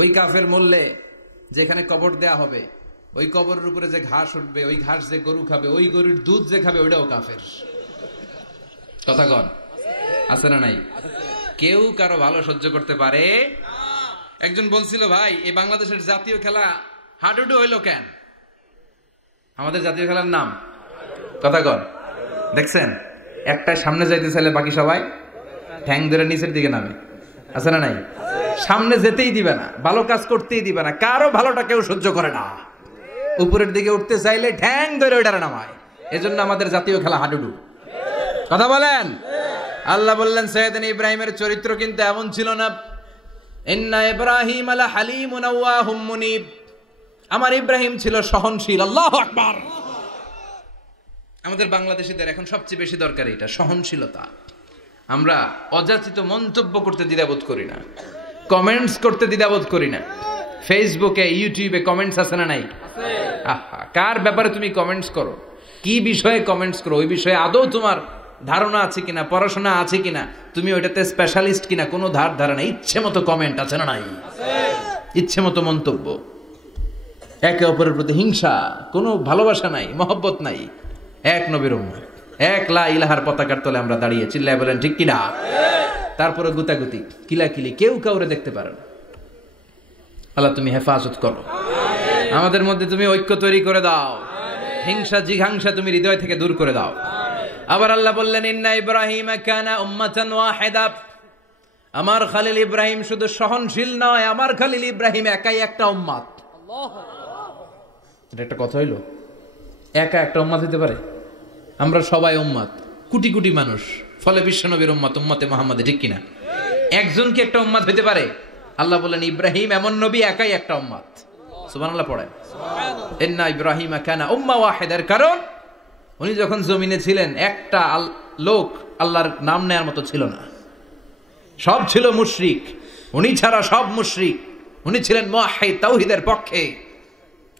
ওই কাফের মরলে যেখানে কবর দেয়া হবে, ওই কবরের উপরে যে ঘাস উঠবে, ওই ঘাস যে গরু খাবে, ওই গরুর দুধ যে খাবে, ওইটাও কাফের। কথা কন, আছে না নাই? কেউ কারো ভালো সহ্য করতে পারে? একজন বলছিল, ভাই এই বাংলাদেশের জাতীয় খেলা হাডুডু হইলো কেন? আমাদের জাতীয় খেলার নাম কথা কন, দেখছেন? একটা সামনে যাইতে চাইলে বাকি সবাই ঠ্যাং ধরে নিচের দিকে নামে। আছে না নাই? সামনে যেতেই দিবে না, ভালো কাজ করতেই দিবে না, কারো ভালোটা কেউ সহ্য করে না। উপরের দিকে উঠতে চাইলে ঠ্যাং ধরে ওইটারে নামায়। এজন্য আমাদের জাতীয় খেলা হাডুডু। কথা বলেন। আল্লাহ বললেন সাইয়েদনা ইব্রাহিমের চরিত্র কিন্তু এমন ছিল না। ইন্না ইব্রাহিম আলা হালিমুন আওয়াহুম মুনিব, আমার ইব্রাহিম ছিল সহনশীল। আল্লাহু আকবার। আমাদের বাংলাদেশিদের এখন সবচেয়ে বেশি দরকার এটা, সহনশীলতা। আমরা অযাচিত মন্তব্য করতে দ্বিধাবোধ করি না, কমেন্টস করতে দ্বিধাবোধ করি না। ফেসবুকে ইউটিউবে কমেন্টস আছে না নাই? আহা, কার ব্যাপারে তুমি কমেন্টস করো, কি বিষয়ে কমেন্টস করো, ওই বিষয়ে আদৌ তোমার ধারণা আছে কিনা, পড়াশোনা আছে কিনা, তুমি ওইটাতে স্পেশালিস্ট কিনা, কোনো ধারণা। ইচ্ছে মতো কমেন্ট আছে না নাই? ইচ্ছে মতো মন্তব্য, একে অপরের প্রতি হিংসা, কোনো ভালোবাসা নাই, মহব্বত নাই। এক নবীর উম্মত, এক লা ইলাহার পতাকার তলে আমরা দাঁড়িয়ে, চিল্লায় বলেন ঠিক কিনা? তারপরে গুতাগুতি, কিলাকিলি, কেউ কাউরে দেখতে পারে না। আল্লাহ তুমি হেফাজত করো, আমাদের মধ্যে তুমি ঐক্য তৈরি করে দাও, হিংসা জিঘাংসা তুমি হৃদয় থেকে দূর করে দাও। আবার আল্লাহ বললেন ইন্না ইব্রাহিম কানা উম্মাতান ওয়াহিদা, আমার খলিল ইব্রাহিম শুধু সহনশীল নয়, আমার খলিল ইব্রাহিম একাই একটা উম্মত। এটা একটা কথা হইলো? একা একটা উম্মত হইতে পারে? আমরা সবাই উম্মত, কোটি কোটি মানুষ, ফলে বিশ্বনবীর উম্মত, উম্মতে মুহাম্মদে, ঠিক কিনা? একজন কি একটা উম্মত হইতে পারে? আল্লাহ বলেন ইব্রাহিম এমন নবী, একাই একটা উম্মত। সুবহানাল্লাহ পড়েন। ইন্না ইব্রাহিম কানা উম্মাহ ওয়াহিদার কারণ উনি যখন জমিনে ছিলেন একটা লোক আল্লাহর নাম নেয়ার মতো ছিল না, সব ছিল মুশরিক, উনি ছাড়া সব মুশরিক। উনি ছিলেন মুওয়াহহিদ, তাওহীদের পক্ষে।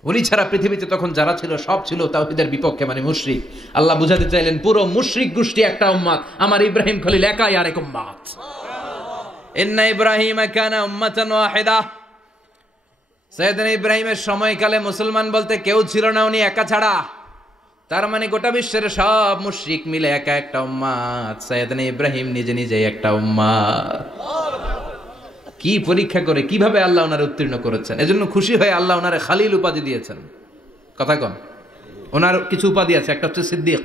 উনি ছাড়া পৃথিবীতে তখন যারা ছিল সব ছিল তাওহীদের বিপক্ষে, মানে মুশরিক। আল্লাহ বুঝাতে চাইলেন পুরো মুশরিক গোষ্ঠী একটা উম্মত, আমার ইব্রাহিম খলিল একাই আরেক উম্মত। ইন্না ইব্রাহিম কানা উম্মাতান ওয়াহিদা, সাইয়েদনা ইব্রাহিমের সময়কালে মুসলমান বলতে কেউ ছিল না, উনি একা ছাড়া। তার মানে গোটা বিশ্বের সব মুশরিক মিলে একা একটা উম্মত, সাইয়েদনা ইব্রাহিম নিজে নিজে একটা উম্মত। কি পরীক্ষা করে কিভাবে আল্লাহ ওনারে উত্তীর্ণ করেছেন। এজন্য খুশি হয়ে আল্লাহ ওনারে খালিল উপাধি দিয়েছেন। কথা কন, ওনার কিছু উপাধি আছে, একটা হচ্ছে সিদ্দিক।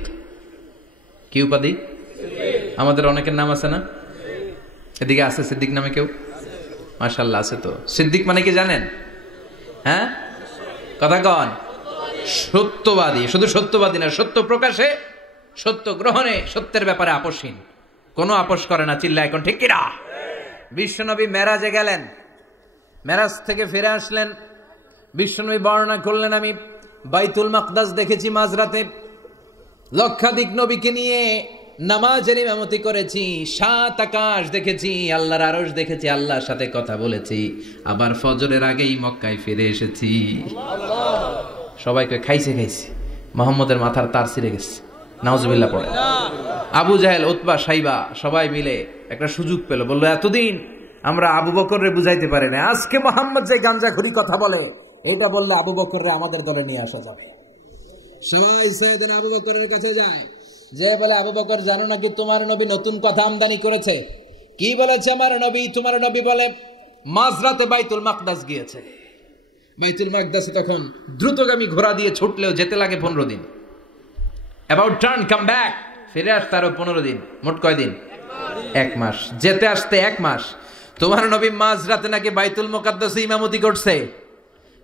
কি উপাধি? আমাদের অনেকের নাম আছে না? এদিকে আছে সিদ্দিক নামে কেউ? মাশাআল্লাহ আছে। তো সিদ্দিক মানে কি জানেন? হ্যাঁ, কথা কন। সত্যবাদী। শুধু সত্যবাদী না, সত্য প্রকাশে, সত্য গ্রহণে, সত্যের ব্যাপারে আপোষহীন, কোনো আপোষ করে না। চিল্লা এখন ঠিক কিনা? বিশ্বনবী মেরাজে গেলেন, মেরাজ থেকে ফিরে আসলেন, বিশ্বনবী বর্ণনা করলেন আমি বাইতুল মাকদাস দেখেছি মাঝরাতে, লক্ষাধিক নবীকে নিয়ে নামাজের ইমামতি করেছি, 7 আকাশ দেখেছি, আল্লাহর আরশ দেখেছি, আল্লাহর সাথে কথা বলেছি, আবার ফজরের আগেই মক্কায় ফিরে এসেছি। সবাইকে খাইছে খাইছে, মুহাম্মদের মাথার তার ছিঁড়ে গেছে, নাউজুবিল্লাহ পড়ে। আবু জাহেল, উতবা, সাইবা সবাই মিলে একটা সুযোগ পেল, বললো এতদিন আমরা আবু বকররে বুঝাইতে পারি না, আজকে মুহাম্মদ যে গাঞ্জাখুরি কথা বলে, এটা বললে আবু বকররে আমাদের দলে নিয়ে আসা যাবে। সবাই সাইয়েদনা আবু বকরের কাছে যায়, যে বলে আবু বকর জানো নাকি তোমার নবী নতুন কথা আমদানি করেছে? কি বলেছে আমার নবী? তোমার নবী বলে মাঝরাতে বাইতুল মাকদাস গিয়েছে। বাইতুল মাকদাসে তখন দ্রুতগামী ঘোড়া দিয়ে ছুটলেও যেতে লাগে 15 দিন। অ্যাবাউট টার্ন কাম ব্যাক, ফিরে আসতে আরো 15 দিন, মোট কয় দিন? 1 মাস। যেতে আসতে 1 মাস। তোমার নবী মাঝরাতে নাকি বাইতুল মুকাদ্দাসে ইমামতি করছে,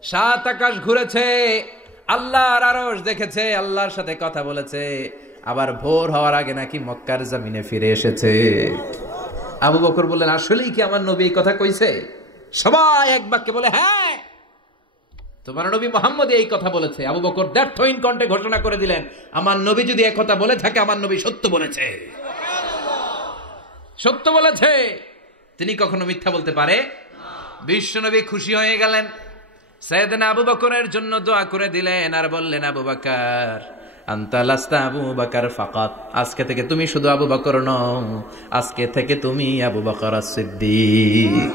7 আকাশ ঘুরেছে, আল্লাহর আরশ দেখেছে, আল্লাহর সাথে কথা বলেছে, আবার ভোর হওয়ার আগে নাকি মক্কার জমিনে ফিরে এসেছে। আবু বকর বললেন আসলেই কি আমার নবী এই কথা কইছে? সবাই এক বাক্যে বলে হ্যাঁ, তোমার নবী মুহাম্মদ এই কথা বলেছে। আবু বকর দ্ব্যর্থহীন কণ্ঠে ঘোষণা করে দিলেন, আমার নবী যদি এই কথা বলে থাকে, আমার নবী সত্য বলেছে, সত্য বলেছে, তিনি কখনো মিথ্যা বলতে পারে? বিশ্ব নবী খুশি হয়ে গেলেন, সাইয়েদনা আবু বকরের জন্য দোয়া করে দিলেন, আর বললেন আবু বকর আনতা লাস্তা আবু বকর ফাকাত, আজকে থেকে তুমি শুধু আবু বকর নও, আজকে থেকে তুমি আবু বকর সিদ্দিক।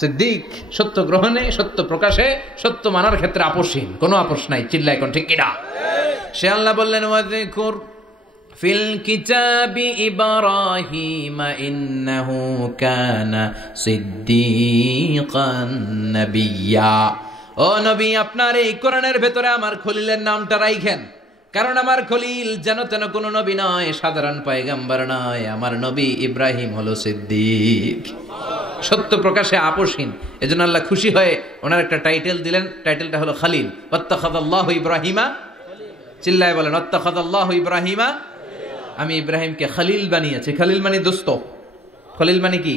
সিদ্দিক সত্য গ্রহণে, সত্য প্রকাশে, সত্য মানার ক্ষেত্রে আপোষহীন, কোনো আপোষ নাই। চিল্লা এখন ঠিক কিনা? সে আল্লাহ বললেন ওয়াযকুর ফিল কিতাবি ইব্রাহিম ইন্নাহু কানা সিদ্দিকান নাবিয়্যা। ও নবী, আপনার এই কোরআনের ভেতরে আমার খলিলের নামটা রাখেন, কারণ আমার খলিল যেন তেন কোনো নবী নয়, সাধারণ পয়গম্বর নয়, আমার নবী ইব্রাহিম হলো সিদ্দিক, সত্য প্রকাশে আপোষহীন। এজন্য আল্লাহ খুশি হয়ে ওনার একটা টাইটেল দিলেন, টাইটেলটা হলো খালিল। ওয়াত্তাখাযাল্লাহু ইব্রাহিমা, চিল্লায় বলেন ওয়াত্তাখাযাল্লাহু ইব্রাহিমা। আমি ইব্রাহিমকে খলিল বানিয়েছি। খলিল মানে দোস্ত। খলিল মানে কি?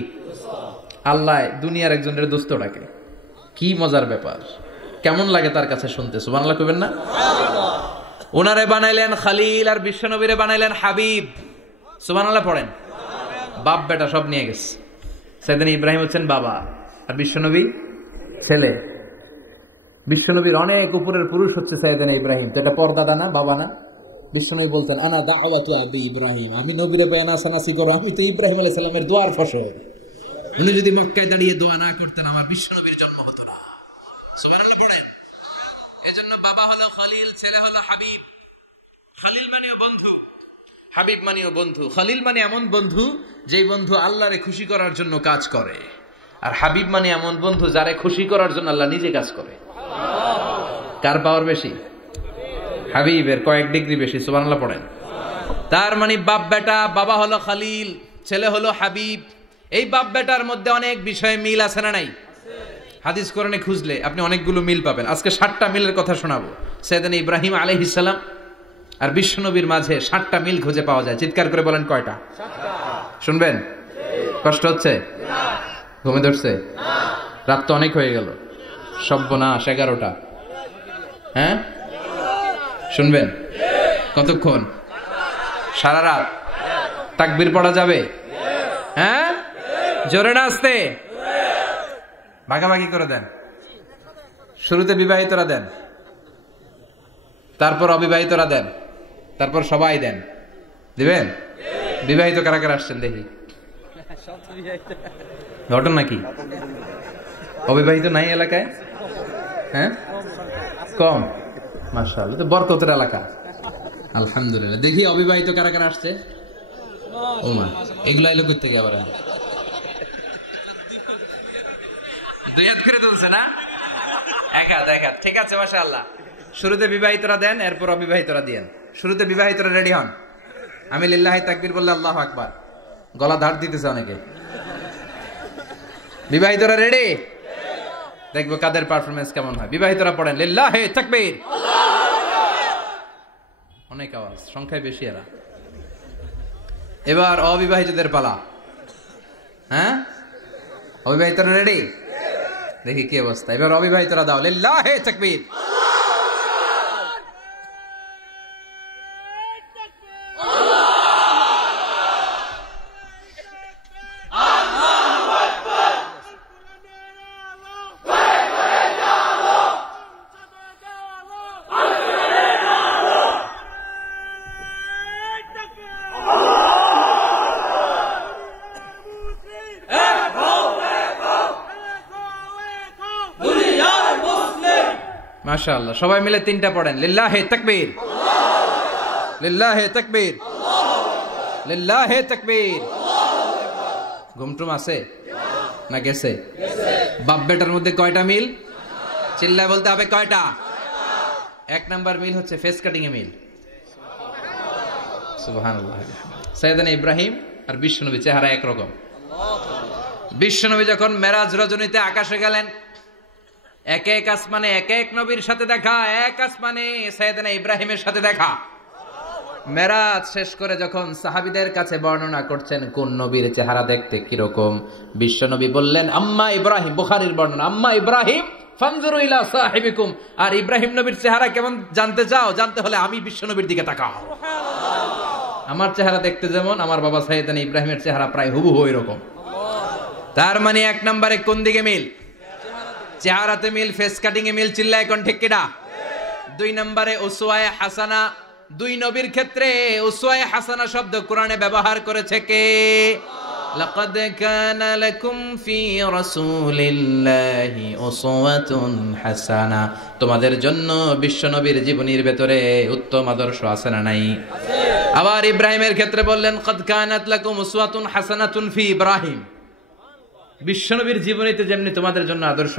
আল্লাহ দুনিয়ার একজনের দোস্ত ডাকে। কি মজার ব্যাপার, কেমন লাগে তার কাছে শুনতে? সুবহানাল্লাহ কইবেন না? ওনারে বানাইলেন খলিল আর বিশ্বনবীরে বানাইলেন হাবিব। সুবহানাল্লাহ পড়েন। বাপ বেটা সব নিয়ে গেছে। সাইয়েদনা ইব্রাহিম হচ্ছেন বাবা আর বিশ্বনবী ছেলে। বিশ্বনবীর অনেক উপরের পুরুষ হচ্ছে সাইয়েদনা ইব্রাহিম। তো এটা পর্দাদা না, বাবা না? বিশ্বনবী বলতেন আনা দাওয়াতু আবি ইব্রাহিম, আমি নবীরে বেয়ানাসানাসি করো, আমি তো ইব্রাহিম আলাইহিস সালামের দোয়ার ফসল। উনি যদি মক্কায় দাঁড়িয়ে দোয়া না করতেন আমার বিশ্বনবীর জন্ম হতো না। সুবহানাল্লাহ পড়েন। এজন্য বাবা হলো খলিল, ছেলে হলো হাবিব। খলিল মানেও বন্ধু, হাবিব মানেও বন্ধু। খলিল মানে এমন বন্ধু যেই বন্ধু আল্লাহরে খুশি করার জন্য কাজ করে, আর হাবিব মানে এমন বন্ধু যারে খুশি করার জন্য আল্লাহ নিজে কাজ করে। কার পাওয়ার বেশি? হাবিবের কয়েক ডিগ্রি বেশি। সুবহানাল্লাহ পড়েন। তার মানে বাপ বেটা, বাবা হলো খলিল, ছেলে হলো হাবিব। এই বাপ বেটার মধ্যে অনেক বিষয়ে মিল আছে না নাই? হাদিস কোরআনে খুঁজলে আপনি অনেকগুলো মিল পাবেন। আজকে 7টা মিলের কথা শোনাবো। সাইয়েদনা ইব্রাহিম আলাইহিস সালাম আর বিশ্বনবীর মাঝে 7টা মিল খুঁজে পাওয়া যায়। চিৎকার করে বলেন কয়টা? 7টা। শুনবেন? কষ্ট হচ্ছে? ঘুমে ধরছে? রাত তো অনেক হয়ে গেল। সর্বনাশ, 11টা। হ্যাঁ শুনবেন? কতক্ষণ? সারা রাত। তাকবীর পড়া যাবে? হ্যাঁ জোরে না আস্তে? ভাগাভাগি করে দেন। শুরুতে বিবাহিতরা দেন, তারপর অবিবাহিতরা দেন, তারপর সবাই দেন। দিবেন? বিবাহিত কারা কারা আসছেন দেখি? ঘটনা কি? অবিবাহিত নাই এলাকায়? হ্যাঁ কম। মাশাআল্লাহ, তো বরকতের এলাকা। আলহামদুলিল্লাহ। দেখি অবিবাহিত কারা কারা আসছে? ওমা, এগুলা এলো কই থেকে আবার? দুই হাত করে তুলছে না? এক হাত, এক হাত। ঠিক আছে, মাশাআল্লাহ। শুরুতে বিবাহিতরা দেন, এরপর অবিবাহিতরা দিয়েন। শুরুতে বিবাহিতরা রেডি হন। আমি লিল্লাহি তাকবীর বললে আল্লাহু আকবার। গলা ধার দিতেছে অনেকে। বিবাহিতরা রেডি? দেখবো কাদের পারফরমেন্স কেমন হয়। বিবাহিতরা পড়েন লিল্লাহি তাকবীর। অনেক আওয়াজ, সংখ্যায় বেশি এরা। এবার অবিবাহিতদের পালা। হ্যাঁ অবিবাহিতরা রেডি? দেখি কি অবস্থা। এবার অবিবাহিতরা দাও লিল্লাহি তাকবীর। মাশাআল্লাহ, সবাই মিলে 3টা পড়েন লিল্লাহি তাকবীর, লিল্লাহি তাকবীর, লিল্লাহি তাকবীর। ঘুমটুম আছে না গেছে? বাপ বেটার মধ্যে কয়টা মিল? চিল্লায় বলতে হবে কয়টা? 1 নাম্বার মিল হচ্ছে ফেস কাটিং এ মিল। সুবহানাল্লাহ। সাইয়েদনা ইব্রাহিম আর বিশ্বনবী চেহারা একরকম। বিশ্বনবী যখন মেরাজ রজনীতে আকাশে গেলেন, এক এক আসমানে এক এক নবীর সাথে দেখা, এক আসমানে সাইয়েদনা ইব্রাহিমের সাথে দেখা। মেরাজ শেষ করে যখন সাহাবীদের কাছে বর্ণনা করছেন কোন নবীর চেহারা দেখতে কিরকম, বিশ্বনবী বললেন আম্মা ইব্রাহিম। বুখারীর বর্ণনা, আম্মা ইব্রাহিম ফানজুরু ইলা সাহিবিকুম। আর ইব্রাহিম নবীর চেহারা কেমন জানতে চাও? জানতে হলে আমি বিশ্বনবীর দিকে তাকাও। আমার চেহারা দেখতে যেমন, আমার বাবা সাইয়েদনা ইব্রাহিমের চেহারা প্রায় হুবহু এরকম। তার মানে 1 নম্বরে কোন দিকে মিল? চেহারাতে মিল, ফেস কাটিং এ মিল। চিল্লায় কোন ঠিক কিনা? 2 নম্বরে উসওয়ায়ে হাসানা। 2 নবীর ক্ষেত্রে উসওয়ায়ে হাসানা শব্দ কোরআনে ব্যবহার করেছে কে? লাকাদ কানা লাকুম ফি রাসূলিল্লাহি উসওয়াতুন হাসানা। তোমাদের জন্য বিশ্বনবীর জীবনীর ভেতরে উত্তম আদর্শ আছে না নাই? আবার ইব্রাহিমের ক্ষেত্রে বললেন কাদ কানাত লাকুম উসওয়াতুন হাসানাতুন ফি ইব্রাহিম। বিশ্বনবীর জীবনীতে যেমনি তোমাদের জন্য আদর্শ,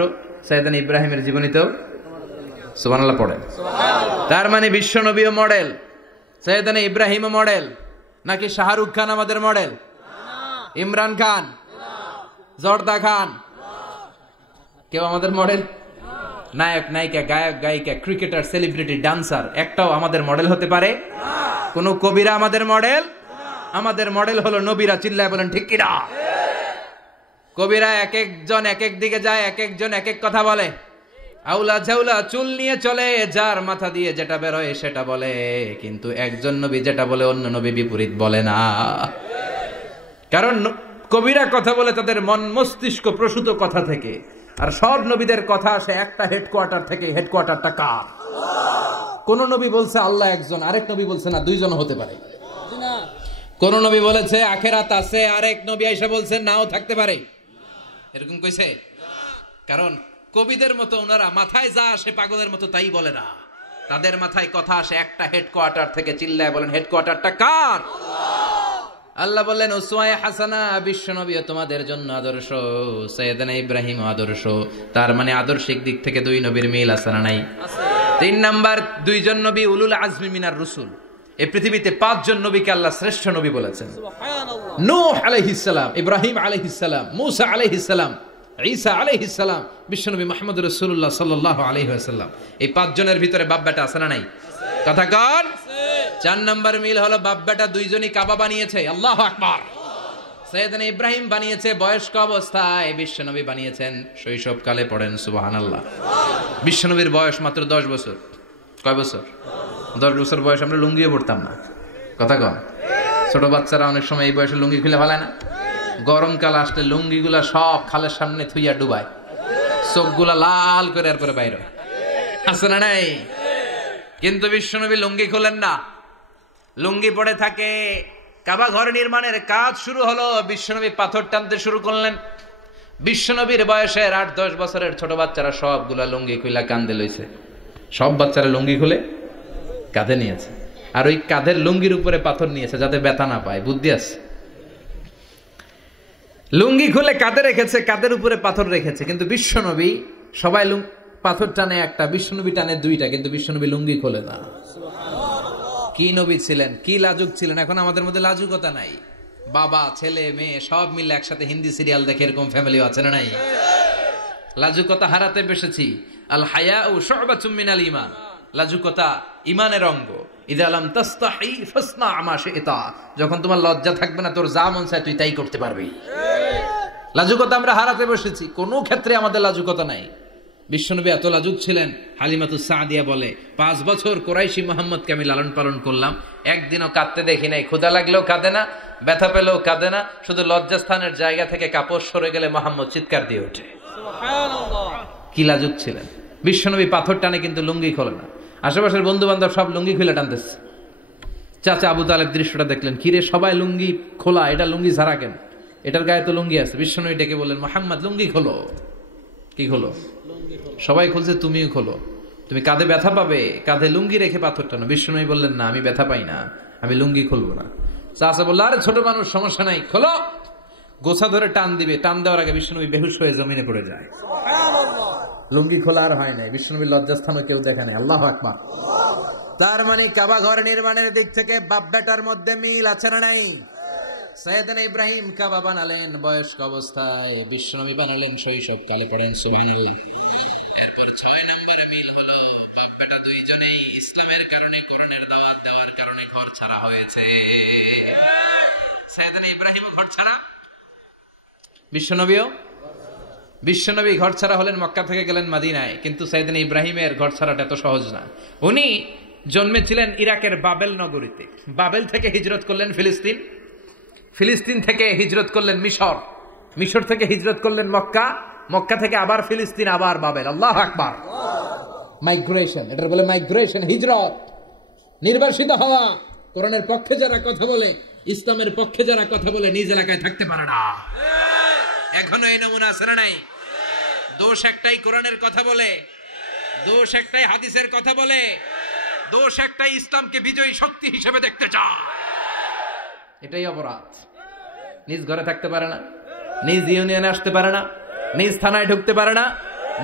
সাইয়েদনা ইব্রাহিমের জীবনীতেও। সুবহানাল্লাহ পড়ে। তার মানে বিশ্বনবীও মডেল, সাইয়েদনা ইব্রাহিমও মডেল। নাকি শাহরুখ খান আমাদের মডেল? ইমরান খান, জর্দা খান, কেউ আমাদের মডেল? নায়ক নায়িকা, গায়ক গায়িকা, ক্রিকেটার, সেলিব্রিটি, ডান্সার একটাও আমাদের মডেল হতে পারে? কোন কবিরা আমাদের মডেল? আমাদের মডেল হলো নবীরা, চিল্লায় বলেন ঠিক কিনা? কবিরা এক একজন এক এক দিকে যায়, এক একজন এক এক কথা বলে। আউলা ঝাউলা চুল নিয়ে চলে, যার মাথা দিয়ে যেটা বের হয় সেটা বলে, কিন্তু একজন নবী যেটা বলে অন্য নবী বিপরীত বলে না। কারণ কবিরা কথা বলে তাদের মন মস্তিষ্ক প্রসূত কথা থেকে, আর সব নবীদের কথা আসে একটা হেডকোয়ার্টার থেকে। হেডকোয়ার্টারটা কার? কোন নবী বলছে আল্লাহ একজন, আরেক নবী বলছে না দুইজন হতে পারে। কোন নবী বলেছে আখেরাত আছে, আরেক নবী আইসা বলছে নাও থাকতে পারে। এরকম কইছে? কারণ কবিদের মতো ওনারা মাথায় যা আসে পাগলের মতো তাই বলে না, তাদের মাথায় কথা আসে একটা হেডকোয়ার্টার থেকে। চিল্লায় বলেন হেডকোয়ার্টারটা কার? আল্লাহ বললেন উসওয়ায়ে হাসানা, বিশ্ব নবী তোমাদের জন্য আদর্শ, সাইয়েদনা ইব্রাহিম আদর্শ। তার মানে আদর্শিক দিক থেকে দুই নবীর মিল আছে না নাই? তিন নাম্বার, দুইজন নবী উলুল আজমি মিনার রসুল। এই পৃথিবীতে 5 জন নবীকে আল্লাহ শ্রেষ্ঠ নবী বলেছেন। নূহ আলাইহিস সালাম, ইব্রাহিম আলাইহিস সালাম, মূসা আলাইহিস সালাম, ঈসা আলাইহিস সালাম, বিশ্বনবী মুহাম্মদ রাসূলুল্লাহ সাল্লাল্লাহু আলাইহি ওয়াসাল্লাম। এই 5 জনের ভিতরে বাপ বেটা আছে না নাই? কথা কর। 4 নাম্বার মিল হলো বাপ বেটা দুইজনই কাবা বানিয়েছে। আল্লাহু আকবার। সাইয়েদনা ইব্রাহিম বানিয়েছে বয়স্ক অবস্থায়, বিশ্বনবী বানিয়েছেন শৈশবকালে। পড়েন সুবহানাল্লাহ। বিশ্বনবীর বয়স মাত্র 10 বছর। কয় বছর? 10 বছর বয়স আমরা লুঙ্গিও পড়তাম না। কথা কন। ছোট বাচ্চারা অনেক সময় এই বয়সে লুঙ্গি খুলে ফেলায় না? গরমকাল আসলে লুঙ্গিগুলা সব খালের সামনে থুইয়া ডুবায়, চোখগুলা লাল করে এরপরে বাইরে আছে না নাই? কিন্তু বিশ্বনবী লুঙ্গি খোলেন না, লুঙ্গি পড়ে থাকে। কাবা ঘর নির্মাণের কাজ শুরু হলো, বিশ্বনবী পাথর টানতে শুরু করলেন। বিশ্বনবীর বয়সের 8-10 বছরের ছোট বাচ্চারা সবগুলা লুঙ্গি খুলে কাঁধে লইছে। সব বাচ্চারা লুঙ্গি খুলে কাঁধে নিয়েছে, আর ওই কাঁধের লুঙ্গির উপরে পাথর নিয়েছে যাতে ব্যথা না পায়। বুদ্ধি আছে। লুঙ্গি খুলে কাঁধে রেখেছে, কাঁধের উপরে পাথর রেখেছে। কিন্তু বিশ্বনবী সবাই পাথর টানে একটা, বিশ্বনবী টানে 2টা, কিন্তু বিশ্বনবী লুঙ্গি খোলে না। কি নবী ছিলেন, কি লাজুক ছিলেন। এখন আমাদের মধ্যে লাজুকতা নাই। বাবা ছেলে মেয়ে সব মিলে একসাথে হিন্দি সিরিয়াল দেখে এরকম ফ্যামিলি আছে না নাই? লাজুকতা হারাতে বসেছি। আল হায়াউ শু'বাতুম মিনাল ঈমান। লাজুকতা ঈমানের অঙ্গ। ইযা লাম তাস্তাহি ফাসনা মা শি'তা। যখন তোমার লজ্জা থাকবে না, তোর যা মন চায় তুই তাই করতে পারবি। লাজুকতা আমরা হারাতে বসেছি, কোনো ক্ষেত্রে আমাদের লাজুকতা নাই। বিশ্বনবী এত লাজুক ছিলেন, হালিমাতুস সাদিয়া বলে 5 বছর কুরাইশি মুহাম্মদকে আমি লালন পালন করলাম, একদিনও কাঁদতে দেখি নাই। ক্ষুধা লাগলেও কাঁদে না, ব্যথা পেলেও কাঁদে না, শুধু লজ্জাস্থানের জায়গা থেকে কাপড় সরে গেলে মুহাম্মদ চিৎকার দিয়ে ওঠে। সুবহানাল্লাহ। কি লাজুক ছিলেন। বিশ্বনবী পাথর টানে কিন্তু লুঙ্গি খোলে না। আশেপাশের বন্ধু বান্ধব সব লুঙ্গি খুলে টানতেছে। চাচা আবু তালেব দৃশ্যটা দেখলেন, কিরে সবাই লুঙ্গি খোলা, এটা লুঙ্গি ছাড়া কেন? এটার গায়ে তো লুঙ্গি আছে। বিশ্বনবী ডেকে বললেন, মুহাম্মদ লুঙ্গি খোলো। কি খোলো? সবাই খুলছে, তুমিও খোলো। তুমি কাঁধে ব্যথা পাবে, কাঁধে লুঙ্গি রেখে পাথর টানো। বিশ্বনবী বললেন, না আমি ব্যথা পাই না, আমি লুঙ্গি খুলবো না। চাচা বলল, আরে ছোট মানুষ, সমস্যা নাই, খোলো। গোছা ধরে টান দিবে, টান দেওয়ার আগে বিশ্বনবী বেহুশ হয়ে জমিনে পড়ে যায়। লুঙ্গি খোলা আর হয় নাই। বিশ্বনবীর লজ্জাস্থানে কেউ দেখে নাই। আল্লাহু আকবার। তার মানে কাবা ঘর নির্মাণের দিক থেকে বাপ বেটার মধ্যে মিল আছে না নাই? সাইয়েদনা ইব্রাহিম কাবা বানালেন বয়স্ক অবস্থায়, বিশ্বনবী বানালেন শৈশবকালে। পড়েন সুবহানাল্লাহ। এরপর 6 নম্বরে মিল হলো বাপ বেটা দুইজনেই ইসলামের কারণে, কোরআনের দাওয়াত দেওয়ার কারণে ঘর ছাড়া হয়েছে। সাইয়েদনা ইব্রাহিম ঘর ছাড়া, বিশ্বনবী ঘর ছাড়া হলেন, মক্কা থেকে গেলেন মদিনায়। কিন্তু সাইয়েদনা ইব্রাহিমের ঘর ছাড়াটা এত সহজ না। উনি জন্মেছিলেন ইরাকের বাবেল নগরীতে। বাবেল থেকে হিজরত করলেন ফিলিস্তিন, ফিলিস্তিন থেকে হিজরত করলেন মিশর, মিশর থেকে হিজরত করলেন মক্কা, মক্কা থেকে আবার ফিলিস্তিন, আবার বাবেল। আল্লাহু আকবার। মাইগ্রেশন, এটা বলে মাইগ্রেশন, হিজরত, নির্বাসিত হওয়া। কোরআনের পক্ষে যারা কথা বলে, ইসলামের পক্ষে যারা কথা বলে, নিজ এলাকায় থাকতে পারে না। এখনো এই নমুনা আছে না নাই? দোষ একটাই, কোরআনের কথা বলে। দোষ একটাই, হাদিসের কথা বলে। দোষ একটাই, ইসলামকে বিজয়ী শক্তি হিসেবে দেখতে চায়। এটাই অপরাধ। নিজ ঘরে থাকতে পারে না, নিজ ইউনিয়নে আসতে পারে না, নিজ থানায় ঢুকতে পারে না,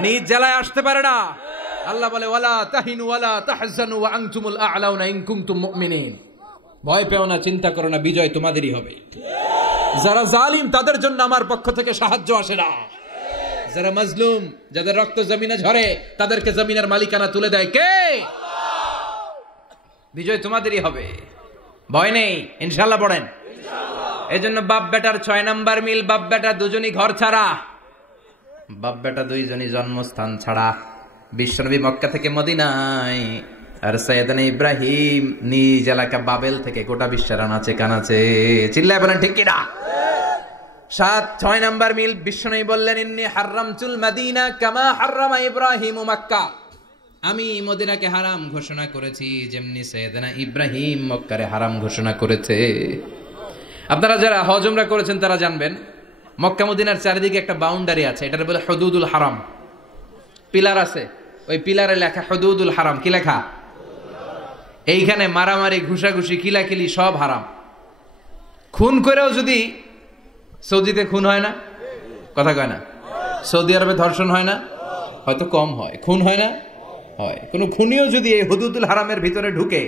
নিজ জেলায় আসতে পারে না। আল্লাহ বলে, ওয়ালা তাহিনু ওয়ালা তাহজানু ওয়া আনতুমুল আ'লাউনা ইন কুনতুম মুমিনিন। ভয় পেও না, চিন্তা করো না, বিজয় তোমাদেরই হবে। যারা জালিম তাদের জন্য আমার পক্ষ থেকে সাহায্য আসে না। যারা মাজলুম, যাদের রক্ত জমিনে ঝরে, তাদেরকে জমিনের মালিকানা তুলে দেয় কে? বিজয় তোমাদেরই হবে। ভয় নেই, ইনশাআল্লাহ। পড়েন এই জন্য বাপ বেটার 6 নাম্বার মিল, বাপ বেটা দুজনই ঘর ছাড়া, বাপ বেটা দুইজনই জন্মস্থান ছাড়া। বিশ্বনবী মক্কা থেকে মদিনায়, আর সাইয়েদনা ইব্রাহিম নিজ এলাকা বাবেল থেকে গোটা বিশ্বের আনাচে কানাচে। চিল্লায় বলেন ঠিক কিনা? 6 নাম্বার মিল, বিশ্বনবী বললেন ইন্নী হারামতুল মাদিনা কামা হারামা ইব্রাহিম মক্কা, আমি মদিনাকে হারাম ঘোষণা করেছি যেমনি সাইয়েদনা ইব্রাহিম মক্কারে হারাম ঘোষণা করেছে। আপনারা যারা হজ উমরা করেছেন তারা জানবেন, মক্কা মদিনার চারিদিকে একটা বাউন্ডারি আছে, এটার বলে হুদুদুল হারাম। পিলার আছে, ওই পিলারে লেখা হুদুদুল হারাম। কি লেখা? এইখানে মারামারি, ঘুষাঘুষি, কিলাকিলি সব হারাম। খুন করেও যদি, সৌদিতে খুন হয় না? কথা কয় না? সৌদি আরবে ধর্ষণ হয় না? হয়তো কম হয়। খুন হয় না? হয়। কোন খুনিও যদি এই হুদুদুল হারামের ভিতরে ঢুকে,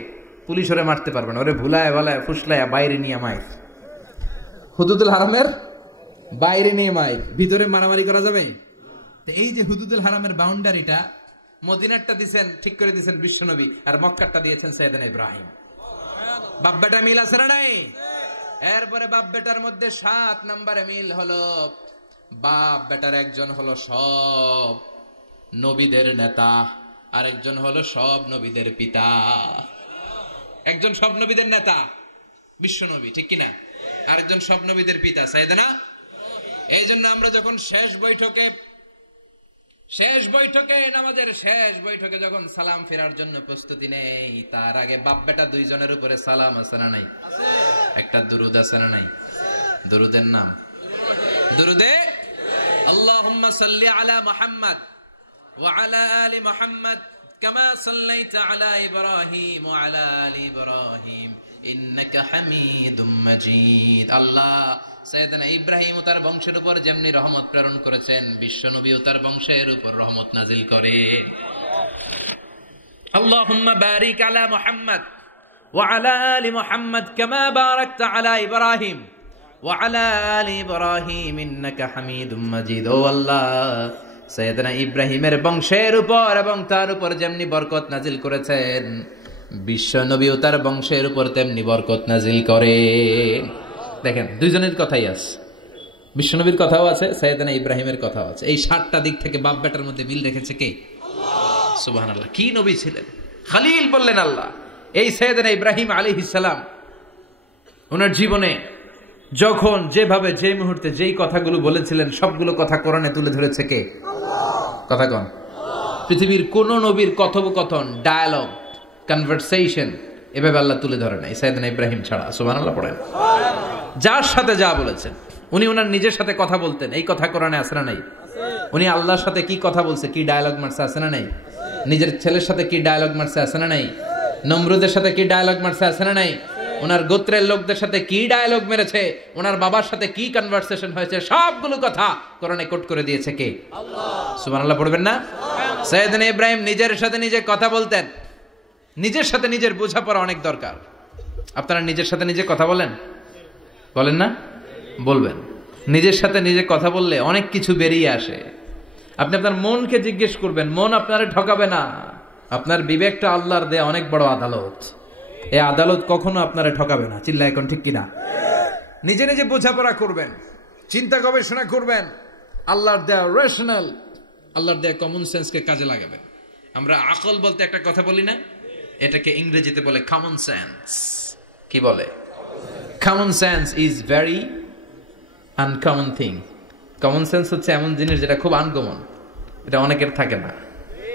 পুলিশ ওরে মারতে পারবে না। ওরে ভুলায় ভালায় ফুসলায় বাইরে নিয়ে মাইক, হুদুদুল হারামের বাইরে নিয়ে মাইক, ভিতরে মারামারি করা যাবে? এই যে হুদুদুল হারামের বাউন্ডারিটা, মদিনারটা দিয়েছেন, ঠিক করে দিয়েছেন বিশ্বনবী, আর মক্কারটা দিয়েছেন সাইয়েদনা ইব্রাহিম। বাপ বেটা মিল আছে না নাই? এরপরে বাপ বেটার মধ্যে 7 নম্বরে মিল হলো, বাপ বেটার একজন হলো সব নবীদের নেতা, আর একজন হলো সব নবীদের পিতা। একজন সব নবীদের নেতা বিশ্বনবী, ঠিক কিনা? আরেকজন সব নবীদের পিতা সাইয়েদনা। এই জন্য আমরা যখন শেষ বৈঠকে নামাজের শেষ বৈঠকে যখন সালাম ফেরার জন্য প্রস্তুতি নেই, তার আগে বাপ বেটা দুইজনের উপরে সালাম আছে না নাই? একটা দুরুদ আছে না নাই? দুরুদের নাম দুরুদে আল্লাহুম্মা সাল্লি আলা মুহাম্মাদ ওয়া আলা আলি মুহাম্মাদ কামা সাল্লাইতা আলা ইব্রাহিম ওয়া আলা আলি ইব্রাহিম ইন্নাকা হামিদুম মাজিদ। আল্লাহ সাইয়েদনা ইব্রাহিম ও তার বংশের উপর যেমনি রহমত প্রেরণ করেছেন, বিশ্বনবী ও তার বংশের উপর রহমত নাজিল করে। আল্লাহুম্মা বারিক আলা মুহাম্মাদ ওয়া আলা আলি মুহাম্মাদ কামা বারাকতা আলা ইব্রাহিম ওয়া আলা আলি ইব্রাহিম ইন্নাকা হামিদুম মাজিদ। ও আল্লাহ, সাইয়েদনা ইব্রাহিমের বংশের উপর এবং তার উপর যেমনি বরকত নাজিল করেছেন, বিশ্বনবী ও তার বংশের উপর তেমনি বরকত নাজিল করে। দেখেন, দুইজনের কথাই আছে, বিশ্বনবীর কথাও আছে, সাইয়েদনা ইব্রাহিমের কথাও আছে। এই 7টা দিক থেকে বাপ বেটার মধ্যে মিল রেখেছে কে? সুবহানাল্লাহ। কি নবী ছিলেন! খলিল বললেন আল্লাহ। এই সাইয়েদনা ইব্রাহিম আলাইহিস সালাম ওনার জীবনে যখন যেভাবে যে মুহূর্তে যেই কথাগুলো বলেছিলেন, সবগুলো কথা কোরআনে তুলে ধরেছে কে? কথা কন। পৃথিবীর কোন নবীর কথোপকথন, ডায়ালগ, কনভারসেশন এভাবে আল্লাহ তুলে ধরে নাই সাইয়েদনা ইব্রাহিম ছাড়া। সুবহানাল্লাহ পড়েন। যার সাথে যা বলেছেন, উনি ওনার নিজের সাথে কথা বলতেন, এই কথা কোরআনে আছে না নাই? উনি আল্লাহর সাথে কি কথা বলছে, কি ডায়ালগ মারছে, আছে না নাই? নিজের ছেলের সাথে কি ডায়ালগ মারছে, আছে না নাই? নমরুদের সাথে কি ডায়ালগ মারছে, আছে না নাই? ওনার গোত্রের লোকদের সাথে কি ডায়ালগ মেরেছে, ওনার বাবার সাথে কি কনভারসেশন হয়েছে, সবগুলো কথা কোরআনে কোট করে দিয়েছে কে? আল্লাহ। সুবহানাল্লাহ পড়বেন না? সাইয়েদনা ইব্রাহিম নিজের সাথে নিজে কথা বলতেন। নিজের সাথে নিজের বোঝাপড়া অনেক দরকার। আপনারা নিজের সাথে নিজে কথা বলেন? বলেন না? বলবেন। নিজের সাথে নিজে কথা বললে অনেক কিছু বেরিয়ে আসে। আপনি আপনার মনকে জিজ্ঞেস করবেন, মন আপনারে ঠকাবে না। আপনার বিবেকটা আল্লাহর দেয়া অনেক বড় আদালত, এই আদালত কখনো আপনারে ঠকাবে না। চিল্লা এখন ঠিক কিনা? নিজে নিজে বোঝাপড়া করবেন, চিন্তা গবেষণা করবেন, আল্লাহর দেয়া রেশনাল, আল্লাহর দেয়া কমন সেন্সকে কাজে লাগাবেন। আমরা আকল বলতে একটা কথা বলি না, এটাকে ইংরেজিতে বলে কমন সেন্স। কি বলে? Common sense is very uncommon thing. Common sense হচ্ছে এমন জিনিস যেটা খুব আনকমন, এটা অনেকের থাকে না।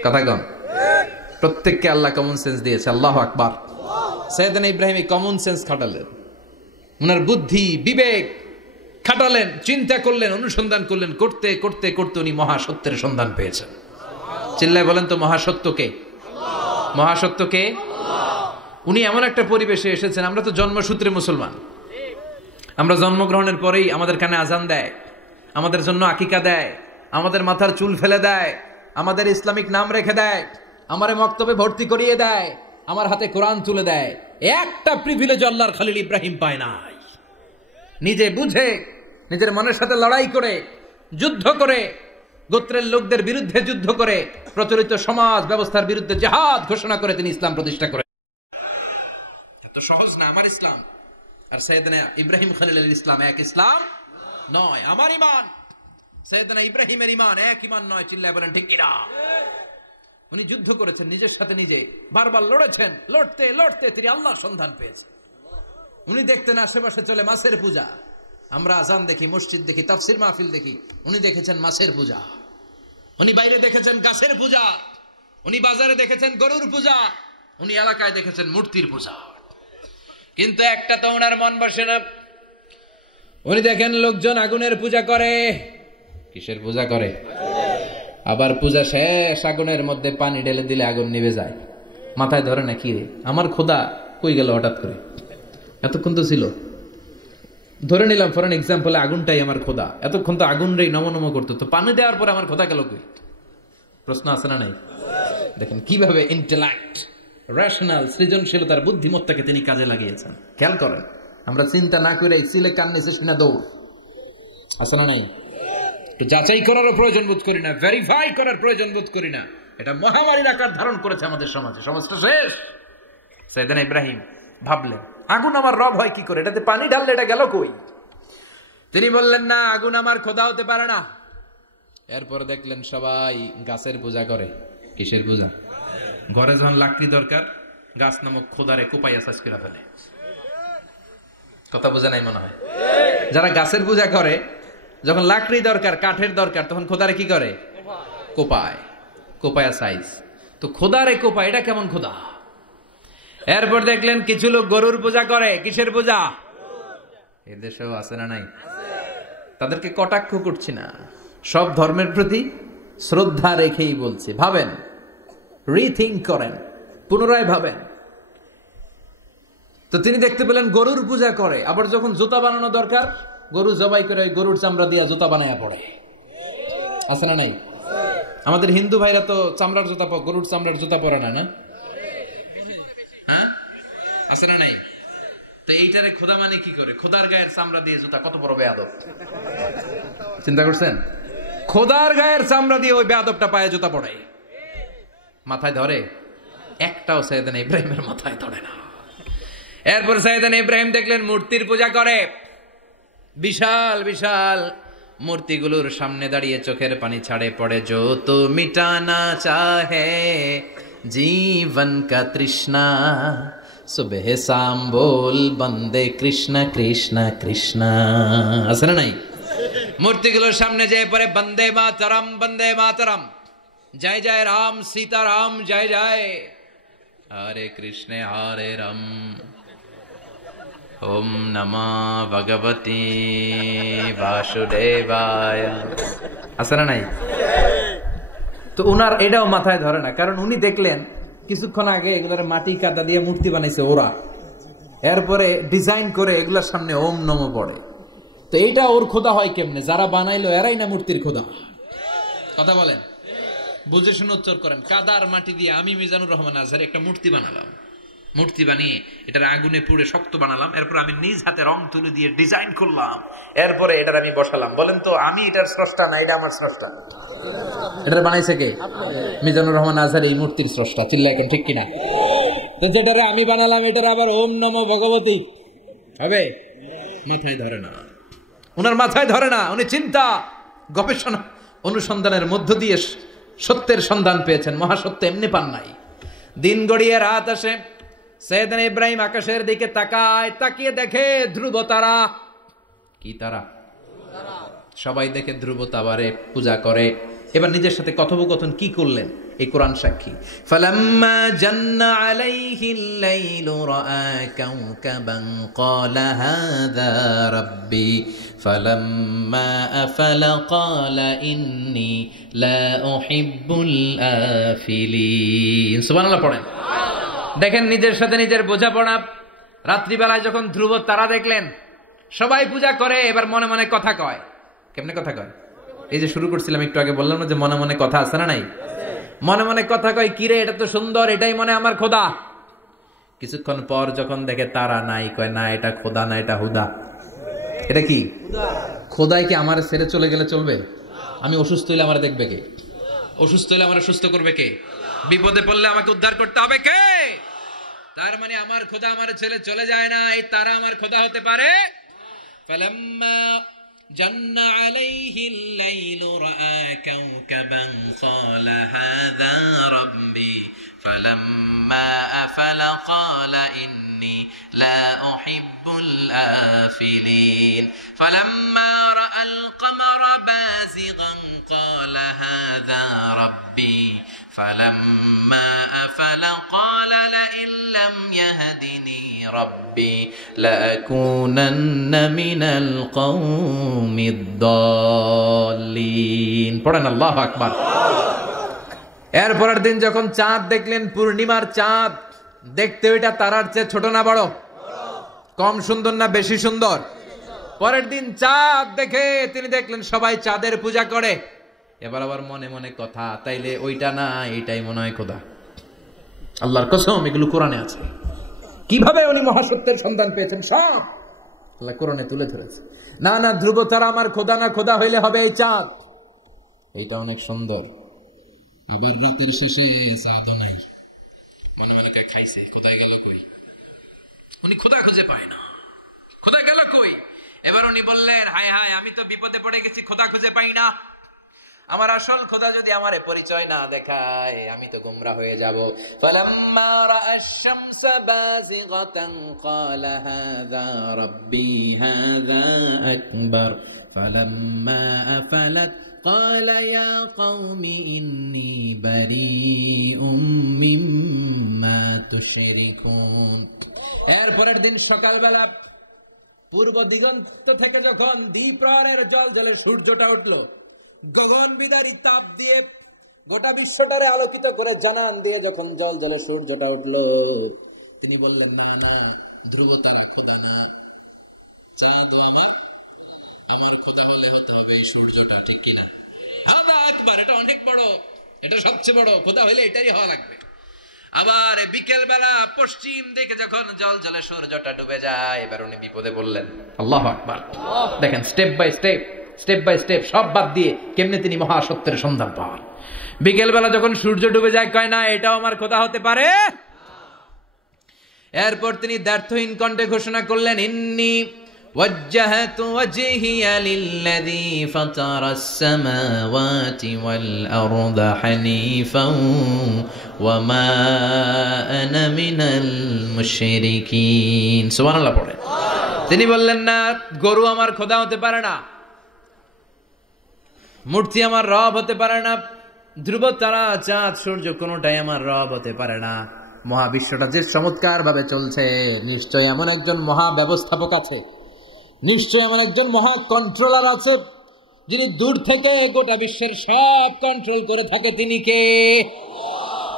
কথা কম। প্রত্যেককে আল্লাহ কমন সেন্স দিয়েছে। আল্লাহু আকবার। সাইয়েদনা ইব্রাহিম এই কমন সেন্স খাটালেন, ওনার বুদ্ধি বিবেক খাটালেন, চিন্তা করলেন, অনুসন্ধান করলেন, করতে করতে করতে উনি মহাসত্যের সন্ধান পেয়েছেন। চিল্লায় বলেন তো মহাসত্যকে? মহাসত্যকে? উনি এমন একটা পরিবেশে এসেছেন, আমরা তো জন্মসূত্রে মুসলমান, আমরা জন্মগ্রহণের পরেই আমাদের কানে আজান দেয়, আমাদের জন্য আকিকা দেয়, আমাদের মাথার চুল ফেলে দেয়, আমাদের ইসলামিক নাম রেখে দেয়, আমারে মক্তবে ভর্তি করিয়ে দেয়, আমার হাতে কোরআন তুলে দেয়। একটা প্রিভিলেজ আল্লাহর খলিল ইব্রাহিম পায় নাই। নিজে বুঝে, নিজের মনের সাথে লড়াই করে, যুদ্ধ করে, গোত্রের লোকদের বিরুদ্ধে যুদ্ধ করে, প্রচলিত সমাজ ব্যবস্থার বিরুদ্ধে জিহাদ ঘোষণা করে তিনি ইসলাম প্রতিষ্ঠা করেন। এত সহজ না আমার ইসলাম। আর সাইয়েদনা ইব্রাহিম খলিলুল ইসলাম এক ইসলাম নয়। আমার ঈমান সাইয়েদনা ইব্রাহিমের ঈমান এক ঈমান নয়। চিল্লায় বলেন ঠিক কিনা? উনি যুদ্ধ করেছেন নিজের সাথে নিজে, বারবার লড়েছেন, লড়তে লড়তে তিনি আল্লাহর সন্ধান পেয়েছেন। উনি দেখতেন আশেপাশে চলে মাছের পূজা। আমরা আজান দেখি, মসজিদ দেখি, তাফসির মাহফিল দেখি, উনি দেখেছেন মাছের পূজা। উনি বাইরে দেখেছেন গাছের পূজা, উনি বাজারে দেখেছেন গরুর পূজা, উনি এলাকায় দেখেছেন মূর্তির পূজা। কিন্তু একটা তো ওনার মন বসে না। উনি দেখেন লোকজন আগুনের পূজা করে। কিসের পূজা করে? আবার পূজা শেষ আগুনের মধ্যে পানি ঢেলে দিলে আগুন নিভে যায়। মাথায় ধরে না কি রে আমার খোদা কই গেল হঠাৎ করে, এতক্ষণ তো ছিল। ধরে নিলাম ফর এন এক্সাম্পল আগুনটাই আমার খোদা, এতক্ষণ তো আগুন রে নম নম করতো, তো পানি দেওয়ার পরে আমার খোদা গেল কই? প্রশ্ন আছে না নাই? দেখেন কিভাবে ইন্টেলেক্ট, রেশনাল, সৃজনশীলতার বুদ্ধিমত্তাকে তিনি কাজে লাগিয়েছেন। খেয়াল করেন, আমরা চিন্তা না করে সিলে কান নিচে শুনে দৌড়, আছে না নাই? তো যাচাই করারও প্রয়োজন বোধ করি না, ভেরিফাই করার প্রয়োজন বোধ করি না। এটা মহামারীর আকার ধারণ করেছে আমাদের সমাজে। সমাজটা শেষ। সাইয়েদনা ইব্রাহিম ভাবলেন আগুন আমার রব হয় কি করে, এটাতে পানি ঢাললে এটা গেল কই? তিনি বললেন না, আগুন আমার খোদা হতে পারে না। এরপর দেখলেন সবাই গাছের পূজা করে। কিসের পূজা? ঘরে যখন লাকড়ি দরকার, গাছ নামক খোদারে কোপাইয়া সাজ করে ফেলে। কথা বোঝা নাই মনে হয়? যারা গাছের পূজা করে, যখন লাকড়ি দরকার, কাঠের দরকার, তখন খোদারে কি করে? কোপায়, কোপায়া সাইজ। তো খোদারে কোপায়, এটা কেমন খোদা? এরপর দেখলেন কিছু লোক গরুর পূজা করে। কিসের পূজা? এদেশেও আছে না নাই? তাদেরকে কটাক্ষ করছি না, সব ধর্মের প্রতি শ্রদ্ধা রেখেই বলছি। ভাবেন, রিথিঙ্ক করেন, পুনরায় ভাবেন। তো তিনি দেখতে পেলেন গরুর পূজা করে। আবার যখন জুতা বানানো দরকার, গরু জবাই করে গরুর চামড়া দিয়া জুতা বানায়া পড়ে। আছে না নাই? আমাদের হিন্দু ভাইরা তো চামড়ার জুতা, গরুর চামড়ার জুতা পরে না, না? হ্যাঁ, আছে না নাই? তো এইটারে খোদা মানে কি করে? খোদার গায়ের চামড়া দিয়ে জুতা, কত বড় বেয়াদব! চিন্তা করছেন? খোদার গায়ের চামড়া দিয়ে ওই বেয়াদবটা পায়ে জুতা পড়ে। মাথায় ধরে? একটাও সাইয়েদনা ইব্রাহিমের মাথায় ধরে না। এরপর সাইয়েদনা ইব্রাহিম দেখলেন মূর্তির পূজা করে। বিশাল বিশাল মূর্তিগুলোর সামনে দাঁড়িয়ে চোখের পানি ছাড়ে পড়ে। যো তো মিটানা চাহে জীবন কা তৃষ্ণা, সুবহ শাম বল বন্দে কৃষ্ণ কৃষ্ণ কৃষ্ণ। আছে না নাই? মূর্তিগুলোর সামনে যেয়ে পড়ে বন্দে মাতরম, বন্দে মাতরম, জয় জয় রাম সীতারাম, জয় জয় হরে কৃষ্ণ হরে রাম, ওম নমঃ ভগবতে বাসুদেবায়। আছে না নাই? তো উনার এটাও মাথায় ধরে না, কারণ উনি দেখলেন কিছুক্ষণ আগে এগুলোর মাটি কাদা দিয়ে মূর্তি বানাইছে ওরা, এরপরে ডিজাইন করে এগুলোর সামনে ওম নমঃ পড়ে। তো এইটা ওর খোদা হয় কেমনে? যারা বানাইলো এরাই না মূর্তির খোদা? কথা বলেন, বুঝে শুনে উত্তর করেন। কাদার মাটি দিয়ে আমি মিজানুর রহমান আজহারি একটা মূর্তি বানালাম, মূর্তি বানিয়ে এটার আগুনে পুড়ে শক্ত বানালাম, এরপর আমি নিজ হাতে রং তুলে দিয়ে ডিজাইন করলাম, এরপরে এটার আমি বসালাম। বলেন তো আমি এটার স্রষ্টা না এটা আমার স্রষ্টা? এটা বানাইছে কে? মিজানুর রহমান আজহারি এই মূর্তির স্রষ্টা। চিল্লা এখন ঠিক কিনা? তো যেটারে আমি বানালাম এটার আবার ওম নমঃ ভগবতী হবে? মাথায় ধরে না, ওনার মাথায় ধরে না। উনি চিন্তা, গবেষণা, অনুসন্ধানের মধ্য দিয়ে সত্যের সন্ধান পেয়েছেন। মহাসত্য এমনি পান নাই। দিন গড়িয়ে রাত আসে, সাইয়েদনা ইব্রাহিম আকাশের দিকে তাকায়, তাকিয়ে দেখে ধ্রুব তারা। কি তারা? সবাই দেখে ধ্রুব তারারে পূজা করে। এবার নিজের সাথে কথোপকথন কি করলেন এই কোরআন সাক্ষী। ফালাম্মা জান্না আলাইহিল লাইলু রাআ কাওকাবান ক্বালা হাযা রাব্বি ফালাম্মা আফালা ক্বালা ইন্নী লা উহিব্বুল আফিলিন। সুবহানাল্লাহ পড়েন। দেখেন নিজের সাথে নিজের বোঝাপড়া। রাত্রিবেলায় যখন ধ্রুব তারা দেখলেন, সবাই পূজা করে, এবার মনে মনে কথা কয়। কেমনে কথা কয়? এই যে শুরু করছিলাম একটু আগে, বললাম না যে মনে মনে কথা আছে না নাই? মনে মনে কথা কয়, কিরে এটা তো সুন্দর, এটাই মনে আমার খোদা। কিছুক্ষণ পর যখন দেখে তারা নাই, কয় না এটা খোদা না, এটা হুদা। এটা কি? খোদাই কি আমার ছেড়ে চলে গেলে চলবে? আমি অসুস্থ হইলে আমার দেখবে কে? অসুস্থ হইলে আমার সুস্থ করবে কে? বিপদে পড়লে আমাকে উদ্ধার করতে হবে কে? তার মানে আমার খোদা আমার ছেলে চলে যায় না, এই তারা আমার খোদা হতে পারে। ফালাম্মা জান্না আলাইহিল লাইলু রাআ কাওকাবান ক্বালা হাযা রাব্বি ফালাম্মা আফালা ক্বালা ইন্নী লা উহিব্বুল আফিলিন ফালাম্মা রাআল কমারা বাযিগান ক্বালা হাযা রাব্বি فلما أفل قال لئن لم يهدني ربي لأكونن من القوم الضالين পড়েন আল্লাহু আকবার। এরপরের দিন যখন চাঁদ দেখলেন, পূর্ণিমার চাঁদ, দেখতে ওইটা তারার চেয়ে ছোট না বড়? কম সুন্দর না বেশি সুন্দর? পরের দিন চাঁদ দেখে তিনি দেখলেন সবাই চাঁদের পূজা করে। এবার আবার মনে মনে কথা, তাইলে ওইটা না এইটাই মনে হয় খোদা। আল্লাহর কসম এগুলো কোরআনে আছে। কিভাবে উনি মহাসত্যের সন্ধান পেয়েছেন সব আল্লাহ কোরআনে তুলে ধরেছে। না না, ধ্রুব তারা আমার খোদা না, খোদা হইলে হবে এই চাঁদ। এইটা অনেক সুন্দর। আবার রাতের শেষে চাঁদও নাই, মনে মনে কে খাইছে, কোথায় গেল কই? উনি খোদা খুঁজে পায় না, খোদা গেল কই? এবার উনি বললেন, হায় হায়, আমি তো বিপদে পড়ে গেছি, খোদা খুঁজে পাই না। আমার আসল খোদা যদি আমারে পরিচয় না দেখায়, আমি তো গোমরা হয়ে যাব। ফালাম্মা রাআশ শামসা বাযিগাতান ক্বালা হাযা রাব্বি হাযা আকবার ফালাম্মা আফালাত ক্বালা ইয়া কওমি ইন্নী বারীউম মিম্মা তুশরিকুন। এরপরের দিন সকালবেলা পূর্ব দিগন্ত থেকে যখন দ্বিপ্রহরের জলজলে সূর্যটা উঠলো, গগন বিদারী তাপ দিয়ে গোটা বিশ্বটারে আলোকিত করে জানান দিয়ে যখন জল জলে সূর্যটা উঠলো, তিনি বললেন, না না, ধ্রুব তারা খোদা না, চাঁদও আমার খোদা হলে হতে হবে এই সূর্যটা, ঠিক কিনা? আল্লাহু আকবার, এটা অনেক বড়, এটা সবচেয়ে বড় খোদা হলে এটাই হওয়া লাগবে। আবার বিকেল বেলা পশ্চিম দিকে যখন জল জলে সূর্যটা ডুবে যায়, এবার উনি বিপদে বললেন। আল্লাহু আকবার। দেখেন, স্টেপ বাই স্টেপ সব বাদ দিয়ে কেমনে তিনি মহাসত্যের সন্ধান পান। বিকেল বেলা যখন সূর্য ডুবে যায়, কয় না এটাও আমার খোদা হতে পারে। এরপর তিনি দ্ব্যর্থহীন কণ্ঠে ঘোষণা করলেন, ইন্নী ওয়াজ্জাহতু ওয়াজহিয়া লিল্লাযী ফাতারাস সামাওয়াতি ওয়াল আরদা হানিফান ওয়া মা আনা মিনাল মুশরিকিন। সুবহানাল্লাহ পড়ে। তিনি বললেন, না, গরু আমার খোদা হতে পারে না, মূর্তি আমার রব হতে পারে না, ধ্রুব তারা চাঁদ সূর্য কোনটাই আমার রব হতে পারে না। মহাবিশ্বটা যে চমৎকার ভাবে চলছে, নিশ্চয় এমন একজন মহা ব্যবস্থাপক আছে, নিশ্চয় এমন একজন মহা কন্ট্রোলার আছে, যিনি দূর থেকে গোটা বিশ্বের সব কন্ট্রোল করে থাকে। তিনি কে?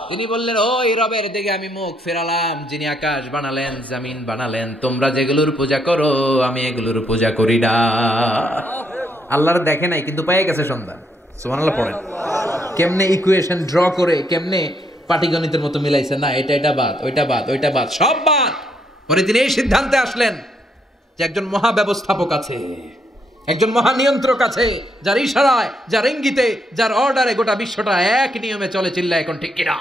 তিনি বললেন, ওই রবের দিকে আমি মুখ ফেরালাম, যিনি আকাশ বানালেন, জমিন বানালেন। তোমরা যেগুলোর পূজা করো, আমি এগুলোর পূজা করি না। আল্লাহর দেখে নাই, কিন্তু পেয়ে গেছে সন্ধান। সুবহানাল্লাহ পড়েন। কেমনে ইকুয়েশন ড্র করে, কেমনে পাটিগণিতের মতো মিলাইছে, না এটা বাদ, ওইটা বাদ, সব বাদ। পরে তিনি এই সিদ্ধান্তে আসলেন যে একজন মহা ব্যবস্থাপক আছে, একজন মহা নিয়ন্ত্রক আছে, যার ইশারায়, যার ইঙ্গিতে, যার অর্ডারে গোটা বিশ্বটা এক নিয়মে চলে। চিল্লায় এখন ঠিক কিনা?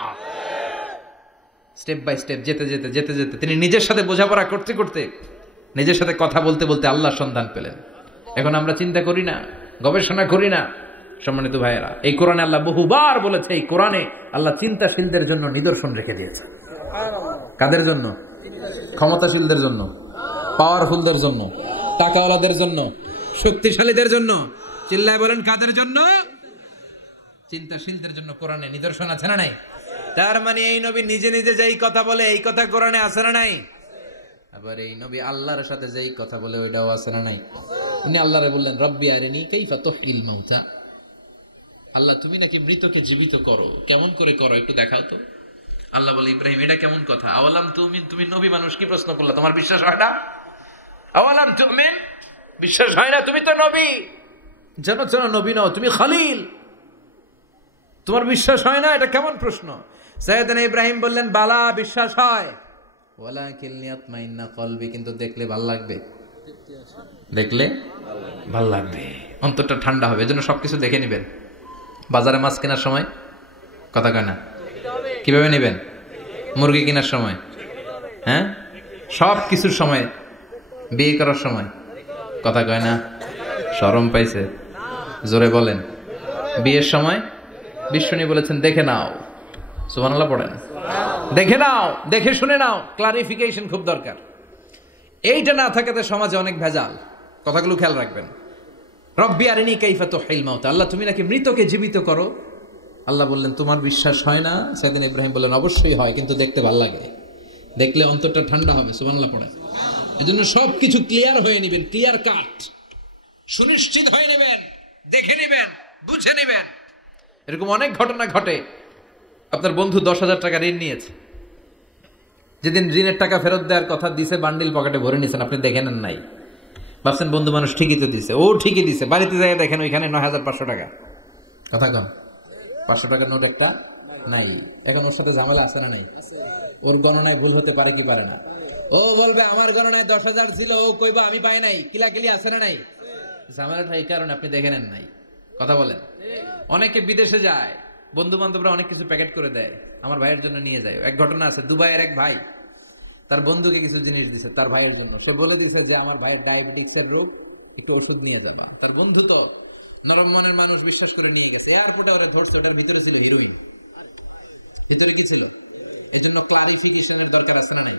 স্টেপ বাই স্টেপ যেতে যেতে তিনি নিজের সাথে বোঝাপড়া করতে করতে, নিজের সাথে কথা বলতে বলতে আল্লাহর সন্ধান পেলেন। এখন আমরা চিন্তা করি না, গবেষণা করি না। সম্মানিত ভাইয়েরা, এই কোরআনে আল্লাহ বহুবার বলেছে, এই কোরআনে আল্লাহ চিন্তাশীলদের জন্য নিদর্শন রেখে দিয়েছে। কাদের জন্য? ক্ষমতাশীলদের জন্য, পাওয়ারফুলদের জন্য, টাকাওয়ালাদের জন্য, শক্তিশালীদের জন্য। চিল্লায় বলেন, কাদের জন্য? চিন্তাশীলদের জন্য কোরআনে নিদর্শন আছে না নাই? তার মানে এই নবী নিজে নিজে যেই কথা বলে, এই কথা কোরআনে আছে না নাই? আবার এই নবী আল্লাহর সাথে যেই কথা বলে, ওইটাও আছে না নাই? উনি আল্লাহরে বললেন, রব্বি আরিনী কাইফা তুহয়িল মাউতা। আল্লাহ, তুমি নাকি মৃতকে জীবিত করো, কেমন করে করো একটু দেখাও তো। আল্লাহ বলে, ইব্রাহিম, এটা কেমন কথা? আওয়ালাম তুমিন, তুমি নবী মানুষ, কি প্রশ্ন করলা? তোমার বিশ্বাস হয় না? আওয়ালাম তুমিন, বিশ্বাস হয় না? তুমি তো নবী, জানো নবী নও, তুমি খলিল, তোমার বিশ্বাস হয় না? এটা কেমন প্রশ্ন? সাইয়েদনা ইব্রাহিম বললেন, বালা, বিশ্বাস হয়, ওয়ালাকিন লিয়াতমাইন্না কলবি, কিন্তু দেখলে ভাল লাগবে, দেখলে ভাল লাগবে, অন্তরটা ঠান্ডা হবে। এজন্য সবকিছু দেখে নিবেন। বাজারে মাছ কেনার সময় কথা কয় না, কিভাবে নেবেন? মুরগি কেনার সময় হ্যাঁ, সব কিছুর সময়, বিয়ে করার সময় কথা কয় না, শরম পাইছে, জোরে বলেন। বিয়ের সময় বিশ্বনী বলেছেন দেখে নাও, সুবহানাল্লাহ পড়েন, দেখে নাও, দেখে শুনে নাও, ক্লারিফিকেশন খুব দরকার। এইটা না থাকাতে সমাজে অনেক ভেজাল। কথাগুলো খেয়াল রাখবেন। রব্বি আরিনি কাইফা তুহিল মাউত, আল্লাহ তুমি নাকি মৃতকে জীবিত করো। আল্লাহ বললেন তোমার বিশ্বাস হয় না? সাইয়েদনা ইব্রাহিম বললেন অবশ্যই হয়, কিন্তু দেখতে ভালো লাগে, দেখলে অন্তরটা ঠান্ডা হবে। সুবহানাল্লাহ পড়েন। এজন্য সবকিছু ক্লিয়ার হয়ে নেবেন, ক্লিয়ার কাট, সুনিশ্চিত হয়ে নেবেন, দেখে নেবেন, বুঝে নেবেন। এরকম অনেক ঘটনা ঘটে। আপনার বন্ধু 10,000 টাকা ঋণ নিয়েছে, যেদিন ঋণের টাকা ফেরত দেওয়ার কথা দিছে বান্ডিল পকেটে ভরে নিয়েছেন, আপনি দেখে নেন নাই, ভাবছেন বন্ধু মানুষ ঠিকই তো দিছে, ও ঠিকই দিছে, বাড়িতে যাই দেখেন ওইখানে 9,500 টাকা। কথা কন, 500 টাকার নোট একটা নাই। এখন ওর সাথে ঝামেলা আছে না নাই? ওর গণনায় ভুল হতে পারে কি পারে না? ও বলবে আমার গণনায় 10,000 ছিল, ও কইবা আমি পাই নাই, কিলাকিলি আছে না নাই? ঝামেলাটা এই কারণে আপনি দেখে নেন নাই। কথা বলেন। অনেকে বিদেশে যায়, বন্ধু বান্ধবরা অনেক কিছু প্যাকেট করে দেয়, আমার ভাইয়ের জন্য নিয়ে যায়। এক ঘটনা আছে, দুবাইয়ের এক ভাই তার বন্ধুকে কিছু জিনিস দিছে তার ভাইয়ের জন্য। সে বলে দিছে যে আমার ভাইয়ের ডায়াবেটিক্সের রোগ, একটু ওষুধ নিয়ে যাবা। তার বন্ধু তো নরম মনের মানুষ, বিশ্বাস করে নিয়ে গেছে। এয়ারপোর্টে ওরা ধরছে, ওটার ভিতরে ছিল হিরোইন। ভিতরে কি ছিল? এই জন্য ক্লারিফিকেশনের দরকার আছে না নাই?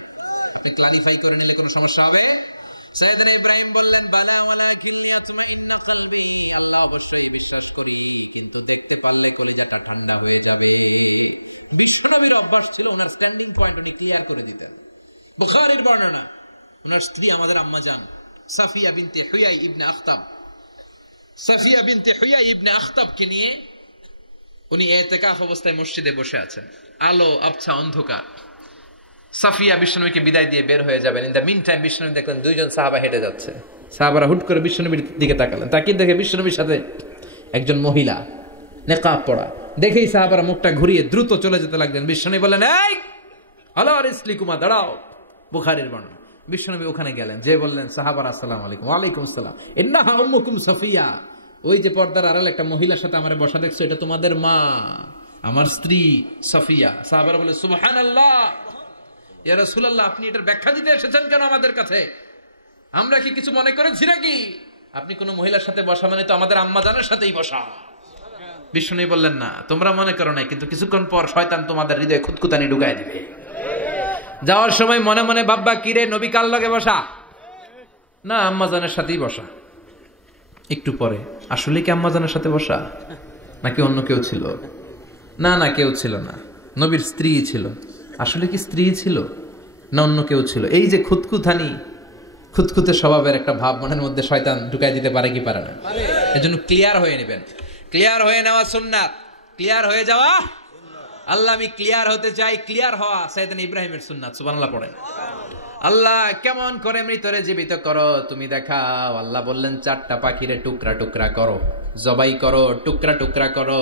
আপনি ক্লারিফাই করে নিলে কোনো সমস্যা হবে? সাইয়েদনা ইব্রাহিম বললেন বালা ওয়ালাকিন লিয়াতমাইন্না কলবি, আল্লাহ অবশ্যই বিশ্বাস করি, কিন্তু দেখতে পারলে কলিজাটা ঠান্ডা হয়ে যাবে। বিশ্বনবীর অভ্যাস ছিল ওনার স্ট্যান্ডিং পয়েন্ট উনি ক্লিয়ার করে দিতেন। বুখারীর বর্ণনা, ওনার স্ত্রী আমাদের আম্মা জান সাফিয়া বিনতে হুয়াই ইবনে আখতাব, সাফিয়া বিনতে হুয়াই ইবনে আখতাবকে নিয়ে উনি ইতিকাফ অবস্থায় মসজিদে বসে আছেন। আলো আবছা অন্ধকার। সাফিয়া বিশ্বনবীকে বিদায় দিয়ে বের হয়ে যাবেন। ইন দ্য মিন টাইম বিশ্বনবী দেখলেন দুইজন সাহাবা হেঁটে যাচ্ছে। সাহাবারা হুট করে বিশ্বনবীর দিকে তাকালেন। তাকিয়ে দেখে বিশ্বনবীর সাথে একজন মহিলা, নেকাব পরা। দেখেই সাহাবারা মুখটা ঘুরিয়ে দ্রুত চলে যেতে লাগলেন। বিশ্বনবী বললেন এই আলা রিসলিকুমা, দাঁড়াও। বুখারীর বর্ণনা। বিশ্বনবী ওখানে গেলেন, যে বললেন সাহাবারা আসসালামু আলাইকুম। ওয়ালাইকুম আসসালাম। ইন্নাহা উম্মুকুম সাফিয়া, ওই যে পর্দার আড়াল একটা মহিলার সাথে আমারে বসা দেখছো, এটা তোমাদের মা, আমার স্ত্রী সাফিয়া। সাহাবারা বলে সুবহানাল্লাহ, ইয়া রাসূলুল্লাহ, আপনি এটার ব্যাখ্যা দিতে এসেছেন কেন আমাদের কাছে? আমরা কি কিছু মনে করেছি নাকি? আপনি কোন মহিলার সাথে বসা মানে তো আমাদের আম্মা জানের সাথেই বসা। বিষ্ণু বললেন না, তোমরা মনে করো নাই, কিন্তু কিছুক্ষণ পর শয়তান তোমাদের হৃদয়ে খুঁতখুঁতানি ঢুকায় দিবে। যাওয়ার সময় মনে মনে ভাববা, কিরে নবী কার লগে বসা? না, আম্মা জানের সাথেই বসা। একটু পরে আসলে কি আম্মা জানের সাথে বসা, নাকি অন্য কেউ ছিল? না না, কেউ ছিল না, নবীর স্ত্রী ছিল। আসলে কি স্ত্রী ছিল না অন্য কেউ ছিল? এই যে খুঁতখুঁতানি, খুঁতখুঁতে স্বভাবের একটা ভাব মনের মধ্যে শয়তান ঢুকাই দিতে পারে কি পারে না? এজন্য ক্লিয়ার হয়ে নেবেন। ক্লিয়ার হয়ে নেওয়া সুন্নাত, ক্লিয়ার হয়ে যাওয়া। আল্লাহ আমি ক্লিয়ার হতে চাই, ক্লিয়ার হওয়া সাইয়েদনা ইব্রাহিমের সুন্নাত। সুবহানাল্লাহ পড়েন। আল্লাহ কেমন করে মৃতরে জীবিত করো তুমি দেখাও। আল্লাহ বললেন 4টা পাখিরে টুকরা টুকরা করো, জবাই করো, টুকরা টুকরা করো,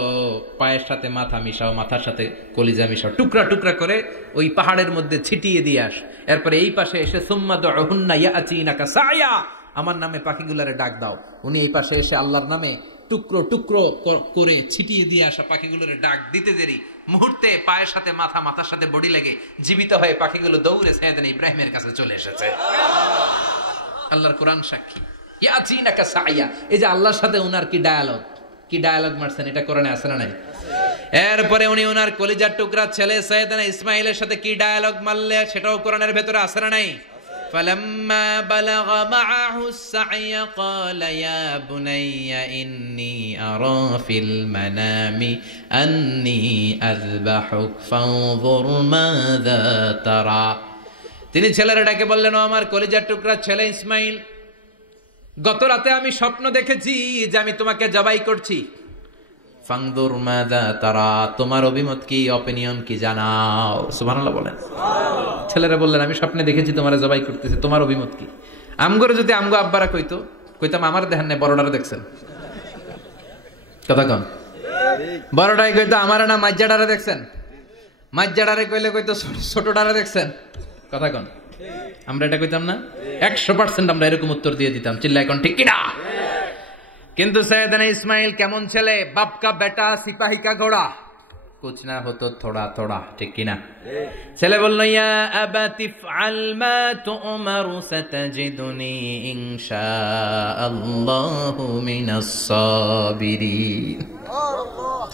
পায়ের সাথে মাথা মিশাও, মাথার সাথে কলিজা মিশাও, টুকরা টুকরা করে ওই পাহাড়ের মধ্যে ছিটিয়ে দিয়ে আস। এরপরে এই পাশে এসে সুম্মা দুহুন্না ইয়াতিনাকা সায়া, আমার নামে পাখিগুলারে ডাক দাও। উনি এই পাশে এসে আল্লাহর নামে টুকরো টুকরো করে ছিটিয়ে দিয়ে আসা পাখিগুলোরে ডাক দিতে দেরি মুহূর্তে পায়ের সাথে মাথা, মাথার সাথে বডি লেগে জীবিত হয়ে পাখিগুলো দৌড়ে সাইয়েদনা ইব্রাহিমের কাছে চলে এসেছে। আল্লাহর কোরআন সাক্ষী। ইয়াতিনাকা সায়া, এই যে আল্লাহর সাথে উনার কি ডায়ালগ মারছেন, এটা কোরআনে আছে না নাই? এরপরে উনি ওনার কলিজার টুকরা ছেলে সাইয়েদনা ইসমাইলের সাথে কি ডায়ালগ মারলে, সেটাও কোরআনের ভেতরে আছে না নাই? فلما بلغ معه السعي قال يا بني إني أرى في المنام أني أذبحك فانظر ماذا ترى। তিনি ছেলের ডাকে বললেন, ও আমার কলিজার টুকরা ছেলে ইসমাইল, গত রাতে আমি স্বপ্ন দেখেছি যে আমি তোমাকে জবাই করছি। ফাংদুর মাযা তারা, তোমার অভিমত কি, অপিনিয়ন কি জানাও। সুবহানাল্লাহ বলেন। ছেলেরা বললেন, আমি স্বপ্নে দেখেছি তোমার জবাই করতেছি, তোমার অভিমত কি? আমগরে যদি আমগো আব্বারা কইতাম আমার দেখেন না, বড়ডারে দেখছেন। কথা কন। বড়ডাই কইতো আমার না মাজ্জাডারে দেখছেন, মাজ্জাডারে কইলে কইতো ছোটডারে দেখছেন। কথা কন। আমরা এটা কইতাম না? 100% আমরা এরকম উত্তর দিয়ে দিতাম। চিল্লায় কোন ঠিক কিনা? কিন্তু সাইয়েদনা ইসমাইল কেমন ছেলে, বাপ কা বেটা সিপাহী কা ঘোড়া। কুছ না হতো থোড়া থোড়া, ঠিক কিনা? ছেলে বলল ইয়া আবাতি ফাল মা তুমারু সাতাজিদুনি ইনশাআল্লাহু মিনাস সাবিরিন।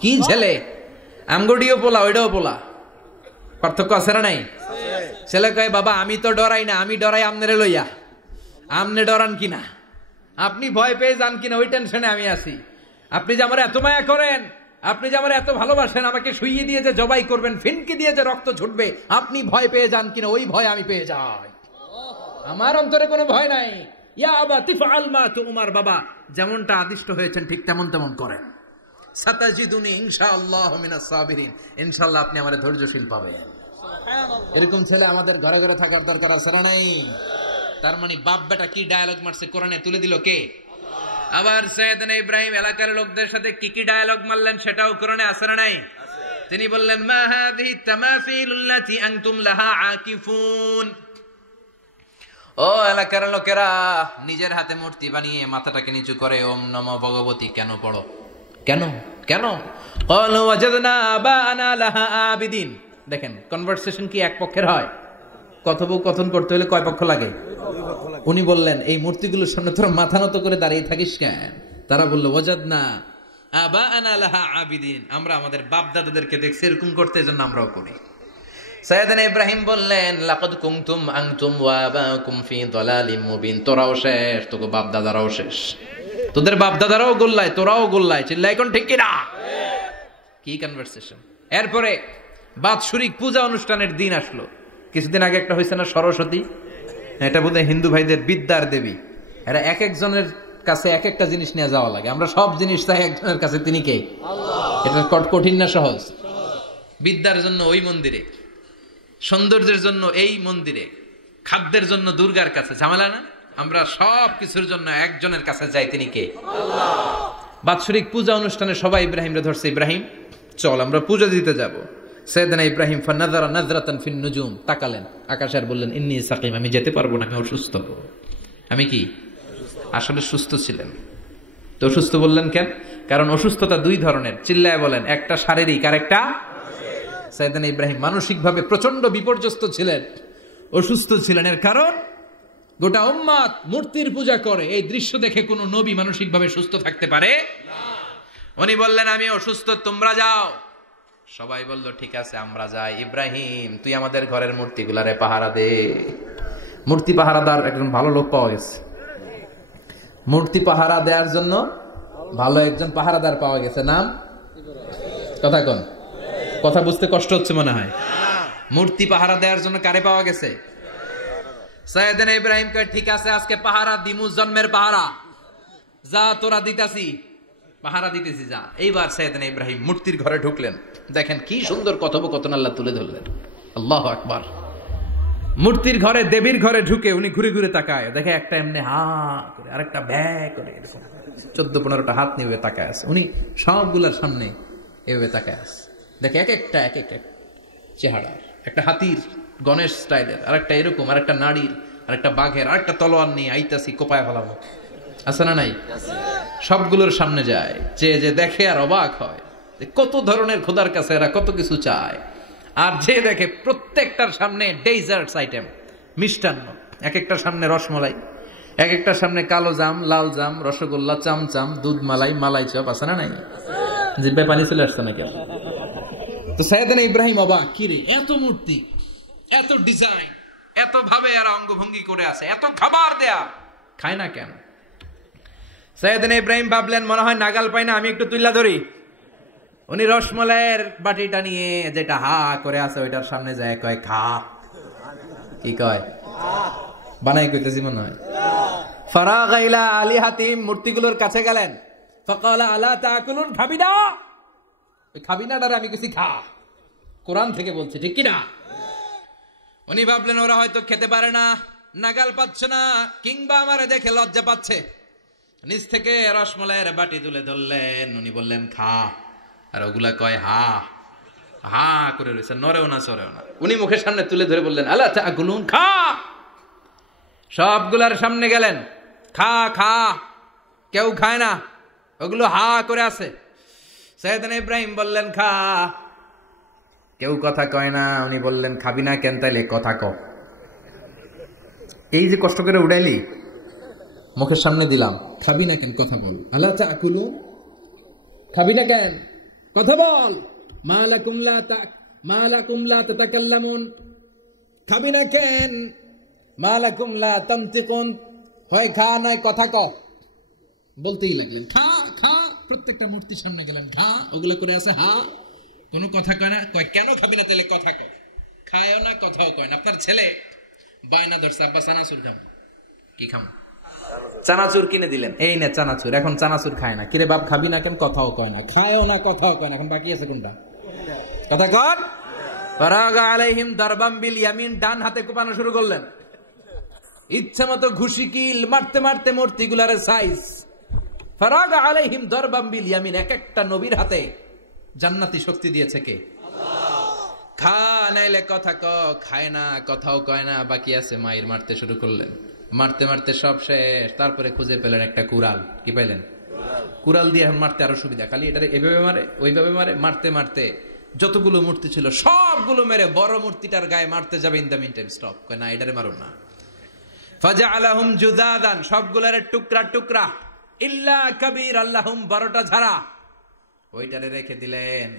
কি ছেলে, আমগডিও পোলা ওইটাও পোলা, পার্থক্য আছে না নাই? ছেলে কয় বাবা আমি তো ডরাই না, আমি ডরাই আমনেরে লইয়া। আমনে ডরান কিনা, আপনি ভয় পেয়ে যান কিনা ওই টেনশনে আমি আছি। আপনি যে আমার এত মায়া করেন, আপনি যে আমার এত ভালোবাসেন, আমাকে শুইয়ে দিয়ে যে জবাই করবেন, ফিনকি দিয়ে যে রক্ত ছুটবে, আপনি ভয় পেয়ে যান কিনা ওই ভয় আমি পেয়ে যাই। আমার অন্তরে কোনো ভয় নাই। ইয়া আবাতি ফাআল মা তুমার, বাবা যেমনটা আদিষ্ট হয়েছেন ঠিক তেমন তেমন করেন। সাতাজিদুনি ইনশাআল্লাহু মিনাস সাবিরিন, ইনশাআল্লাহ আপনি আমারে ধৈর্যশীল পাবেন। এরকম ছেলে আমাদের ঘরে ঘরে থাকার দরকার আছে না নাই? তার মানে বাপ বেটা কি ডায়ালগ মারছে কোরআনে তুলে দিল কে? আবার সাইয়েদনা ইব্রাহিম এলাকার লোকদের সাথে কি কি ডায়ালগ মারলেন সেটাও কোরআনে আছে না নাই? তিনি বললেন মা হাযিহি তামাসিলুল্লাতি আনতুম লাহা আকিফুন। ও এলাকার লোকেরা, নিজের হাতে মূর্তি বানিয়ে মাথাটাকে নিচু করে ওম নমো ভগবতী কেন পড়ো? কেন কেন? ক্বালু ওয়াজাদনা আবানা লাহা আবিদিন। দেখেন কনভারসেশন কি এক পক্ষের হয়? কথোপকথন করতে হলে কয় পক্ষ লাগে? উনি বললেন এই মূর্তিগুলোর সামনে তোরা মাথা নত করে দাঁড়িয়ে থাকিস কেন? তারা বলল ওয়াজাদনা আবানা লাহা আবিদিন, আমরা আমাদের বাপ দাদাদেরকে দেখছি এরকম করতে, এজন্য আমরাও করি। সাইয়েদনা ইব্রাহিম বললেন লাকাদ কুনতুম আনতুম ওয়া আবাকুম ফি দালালিম মুবিন, তোরাও শেষ, তোকে বাপ দাদারাও শেষ, তোদের বাপ দাদারাও গোল্লায়, তোরাও গোল্লায়, চিল্লাই কোন ঠিক কিনা? কি কনভারসেশন। এরপরে বাৎসরিক পূজা অনুষ্ঠানের দিন আসলো। কিছুদিন আগে একটা হয়েছে না সরস্বতী, এটা বোধহয় হিন্দু ভাইদের বিদ্যার দেবী। এরা এক একজনের কাছে এক একটা জিনিস নিয়ে যাওয়া লাগে, আমরা সব জিনিস চাই একজনের কাছে, তিনি কে? এটা কঠিন না সহজ? বিদ্যার জন্য ওই মন্দিরে, সৌন্দর্যের জন্য এই মন্দিরে, খাদ্যের জন্য দুর্গার কাছে, ঝামেলা না? আমরা সব কিছুর জন্য একজনের কাছে যাই, তিনি কে? বাৎসরিক পূজা অনুষ্ঠানে সবাই ইব্রাহিমরে ধরছে, ইব্রাহিম চল আমরা পূজা দিতে যাব। সাইয়েদনা ইব্রাহিম ফানাযারা নাযরাতান ফিন নুজুম, তাকালেন আকাশে আর বললেন ইন্নী সাকিম, আমি যেতে পারবো না, আমি অসুস্থ। আমি কি আসলে সুস্থ ছিলেন? তো অসুস্থ বললেন কেন? কারণ অসুস্থতা দুই ধরনের, চিল্লায় বলেন, একটা শারীরিক আর একটা। সাইয়েদনা ইব্রাহিম মানসিকভাবে প্রচন্ড বিপর্যস্ত ছিলেন, অসুস্থ ছিলেন। এর কারণ গোটা উম্মাত মূর্তির পূজা করে, এই দৃশ্য দেখে কোন নবী মানসিকভাবে সুস্থ থাকতে পারে না। উনি বললেন আমি অসুস্থ, তোমরা যাও। সবাই বলল ঠিক আছে আমরা যাই। ইব্রাহিম তুই আমাদের ঘরের মূর্তিগুলারে পাহারা দে। মূর্তি পাহারাদার একজন ভালো লোক পাওয়া গেছে, মূর্তি পাহারা দেওয়ার জন্য ভালো একজন পাহারাদার পাওয়া গেছে। নাম কথা কোন? কথা বুঝতে কষ্ট হচ্ছে মনে হয়। মূর্তি পাহারা দেওয়ার জন্য কারে পাওয়া গেছে? সাইয়েদনা ইব্রাহিম কয় ঠিক আছে আজকে পাহারা দিমু, জন্মের পাহারা, যা তোরা দিতাছি, পাহারা দিতেছি যা। এইবার সাইয়েদনা ইব্রাহিম মূর্তির ঘরে ঢুকলেন। দেখেন কি সুন্দর কথোপকথন আল্লাহ তুলে ধরলেন। আল্লাহু আকবার। মূর্তির ঘরে, দেবীর ঘরে ঢুকে উনি ঘুরে ঘুরে তাকায়, দেখে একটা এমনি হা করে, আরেকটা ব্যা করে, এরকম 14-15টা হাত নিয়ে তাকায় আছে। উনি সবগুলার সামনে এভাবে তাকায় আছে, দেখে এক একটা চেহারার, একটা হাতির গণেশ স্টাইলের, আরেকটা এরকম, আরেকটা নারীর, আরেকটা বাঘের, আরেকটা তলোয়ার নিয়ে আইতাছি কোপায় ফেলাবো, আছে না নাই? সবগুলোর সামনে যায়, যে দেখে আর অবাক হয় কত ধরনের খোদার কাছে এরা কত কিছু চায়। আর যে দেখে প্রত্যেকটার সামনে ডেজার্টস আইটেম, মিষ্টান্ন, এক একটার সামনে রসমলাই, এক একটার সামনে কালো জাম, লাল জাম, রসগোল্লা, চামচাম, দুধ মালাই, মালাই চপ, আছে না নাই? জিব্বায় পানি চলে আসছে নাকি? তো সাইয়েদনা ইব্রাহিম অবাক, কি রে এত মূর্তি, এত ডিজাইন, এত ভাবে এরা অঙ্গভঙ্গি করে আছে, এত খাবার দেয়া, খায় না কেন? সাইয়েদনা ইব্রাহিম ভাবলেন মনে হয় নাগাল পাই না, আমি একটু তুইলা ধরি। উনি রসমলাইয়ের বাটিটা নিয়ে যেটা হা করে আছে ওইটার সামনে যায়, কয় খা। কি কয়? বানাই কইতেছি মনে হয়। ফারাগা ইলা আলিহাতিম, মূর্তিগুলোর কাছে গেলেন। ফাকালা আলা তাকুলুন, খাবি না? ওই খাবি না ডারে আমি কিছু খা, কোরআন থেকে বলছি, ঠিক কি না? উনি ভাবলেন ওরা হয়তো খেতে পারে না, নাগাল পাচ্ছে না, কিংবা আমারে দেখে লজ্জা পাচ্ছে। নিচ থেকে রসমলাইয়ের বাটি তুলে ধরলেন, উনি বললেন খা। আর ওগুলা কয় হা হা করে রয়েছে, নরেও না সরেও না। উনি মুখের সামনে তুলে ধরে বললেন আলা তাকুলুন, খা। সবগুলার সামনে গেলেন, খা খা। কেউ খায় না, ওগুলো হা করে আছে। সাইয়েদনা ইব্রাহিম বললেন খা। কেউ কথা কয় না। উনি বললেন খাবি না কেন? তাইলে কথা ক। এই যে কষ্ট করে উড়াইলি, মুখের সামনে দিলাম, খাবি না কেন? কথা বল। আলা তাকুলু, খাবি না কেন? কথা বল। মা লাকুম লা তাতাকাল্লামুন, খাবি না কেন? মা লাকুম লা তানতিকুন, হয় খা নয় কথা ক। বলতেই লাগলেন খা খা, প্রত্যেকটা মূর্তির সামনে গেলেন, খা, ওগুলো করে আছে হা, কোনো কথা কয় না। কয় কেন খাবি না? তাহলে কথা ক। খায়ও না, কথাও কয় না। আপনার ছেলে বায়না ধরছে, আব্বা চানাচুর খাম। কি খাম? চানাচুর কিনে দিলেন, এই না চানাচুর। এখন চানাচুর খায় না। কিরে বাপ খাবি না কেন? কথাও কয় না, খায়ও না, কথাও কয় না। এখন বাকি আছে কোনটা? কথা কর। ফারাগা আলাইহিম দারবাম বিল ইয়ামিন, ডান হাতে কোপানো শুরু করলেন। ইচ্ছা মতো ঘুষি কিল মারতে মারতে মূর্তিগুলার সাইজ। ফারাগা আলাইহিম দারবাম বিল ইয়ামিন, এক একটা নবীর হাতে জান্নাতি শক্তি দিয়েছে কে? খা নাইলে কথা ক। খায় না, কথাও কয় না, বাকি আছে মায়ের। মারতে শুরু করলেন, মারতে মারতে সব শেষ। তারপরে খুঁজে পেলেন একটা কুড়াল। কি পাইলেন? কুড়াল দিয়ে এখন মারতে আরো সুবিধা। খালি এটা এভাবে মারে, ওইভাবে মারে। মারতে মারতে যতগুলো মূর্তি ছিল সবগুলো মেরে বড় মূর্তিটার গায়ে মারতে যাবে। In the meantime stop, কয় না এটারে মারুন না। ফাজআলাহুম জুদাদান, সবগুলারে টুকরা টুকরা। ইল্লা কাবীর আল্লাহুম, 12টা ঝাড়া ওইটারে রেখে দিলেন।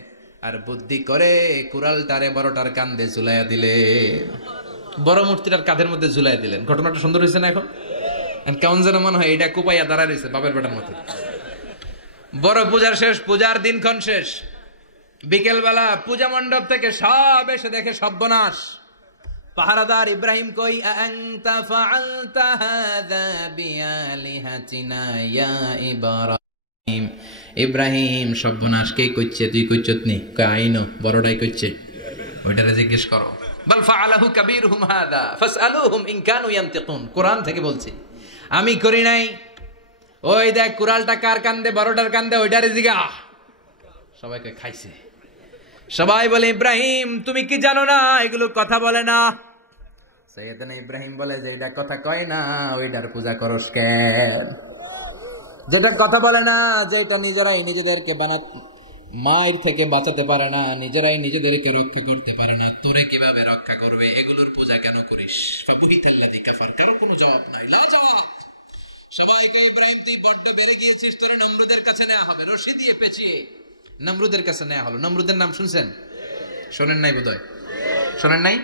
আর বুদ্ধি করে কুড়ালটারে বড়টার কান্দে ঝুলাইয়া দিলেন। বড় মূর্তিটার কাঁধের মধ্যে ঝুলাই দিলেন। ঘটনাটা সুন্দর হয়েছে না? এখন কেমন যেন মনে হয় এটা কুপাইয়া দাঁড়ায় রয়েছে বাপের বেটার মতো। বড় পূজার শেষ, পূজার দিনক্ষণ শেষ। বিকেল বেলা পূজা মণ্ডপ থেকে সব এসে দেখে সর্বনাশ। পাহারাদার ইব্রাহিম কই, আনতা ফাআলতা হাযা বিআলিহাতিনা ইয়া ইব্রাহিম। ইব্রাহিম সর্বনাশ কে কইছে? তুই কইছত নি? কয় আইনো, বড়টাই কইছে। ওইটারে জিজ্ঞেস করো। বাল ফাআলাহু কাবীরুহুম হাযা ফাসআলুহুম ইন কানু ইয়ানতিকুন। কোরআন থেকে বলছি, আমি করি নাই। ওই দেখ কুড়ালটা কার কান্দে? বড়টার কান্দে, ওইটারে জিগা। সবাইকে খাইছে। সবাই বলে ইব্রাহিম তুমি কি জানো না এগুলো কথা বলে না? সাইয়েদনা ইব্রাহিম বলে যে এটা কথা কয় না, ওইটার পূজা করস কেন? যেটা কথা বলে না, যেটা নিজেরাই নিজেদেরকে মায়ের থেকে বাঁচাতে পারে না, নিজেরাই নিজেদেরকে রক্ষা করতে পারে না, তোরে কিভাবে রক্ষা করবে? এগুলোর পূজা কেন করিস? ফাবুহিতাল্লাযী কাফার, কারো কোনো জবাব নাই, লা জবাব। সবাইকে ইব্রাহিম তুই বড্ড বেড়ে গিয়েছিস, তোরে নমরুদের কাছে নেওয়া হবে। রশি দিয়ে পেঁচিয়ে নমরুদের কাছে নেওয়া হলো। নমরুদের নাম শুনছেন? শোনেন নাই বোধহয়? শোনেন নাই?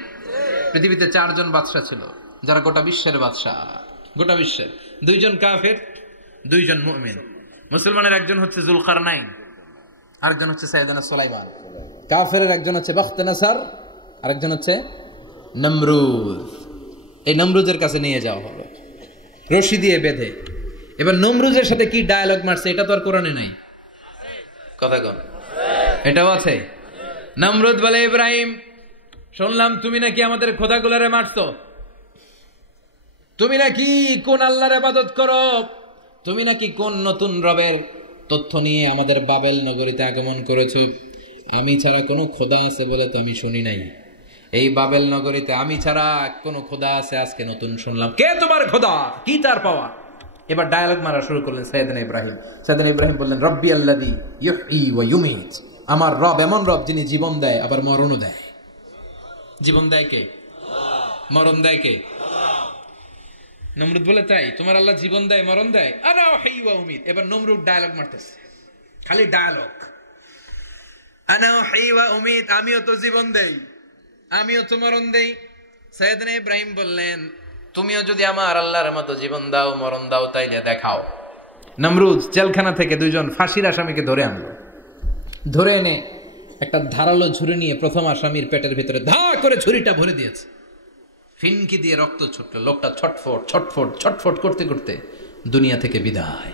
পৃথিবীতে 4 জন বাদশা ছিল, যারা গোটা বিশ্বের বাদশা। গোটা বিশ্বের 2 জন কাফের, 2 জন মুমিন। মুসলমানের একজন হচ্ছে যুলকারনাইন, আরেকজন হচ্ছে সাইয়েদনা সুলাইমান। কাফেরের একজন হচ্ছে বাখতানাসার, আরেকজন হচ্ছে নমরুদ। এই নমরুদের কাছে নিয়ে যাওয়া হলো রশি দিয়ে বেঁধে। এবার নমরুদের সাথে কি ডায়ালগ মারছে এটা তো আর কোরআনে নাই। কথা কন, এটাও আছে। নমরুদ বলে, ইব্রাহিম শুনলাম তুমি নাকি আমাদের খোদাগুলারে মারছো, তুমি নাকি কোন আল্লাহর ইবাদত করো, তুমি নাকি কোন নতুন রবের তথ্য নিয়ে আমাদের বাবেল নগরীতে আগমন করেছো। আমি ছাড়া কোনো খোদা আছে বলে তো আমি শুনি নাই। এই বাবেল নগরীতে আমি ছাড়া কোনো খোদা আছে আজকে নতুন শুনলাম। কে তোমার খোদা? কি তার পাওয়া? এবার ডায়ালগ মারা শুরু করলেন সাইয়েদনা ইব্রাহিম। সাইয়েদনা ইব্রাহিম বললেন, রব্বি আল্লাযী ইউহয়ী ওয়া ইউমীত। আমার রব এমন রব যিনি জীবন দেয় আবার মরণও দেয়। জীবন দেয় কে? মরণ দেয় কে? নমরুদ বলে, তাই তোমার আল্লাহ জীবন দেয় মরণ দেয়? আনা উহয়ী ওয়া উমীত। এবার নমরুদ ডায়ালগ মারতেছে, খালি ডায়ালগ। আনা উহয়ী ওয়া উমীত, আমিও তো জীবন দেই, আমিও তো মরণ দেই। সাইয়েদনা ইব্রাহিম বললেন, তুমিও যদি আমার আল্লাহর মতো জীবন দাও মরণ দাও তাইলে দেখাও। নমরুদ জেলখানা থেকে 2 জন ফাঁসির আসামিকে ধরে আনলো। ধরে এনে একটা ধারালো ছুরি নিয়ে প্রথম আসামির পেটের ভিতরে ধা করে ছুরিটা ভরে দিয়েছে। ফিনকি দিয়ে রক্ত ছুটলো। লোকটা ছটফট ছটফট ছটফট করতে করতে দুনিয়া থেকে বিদায়।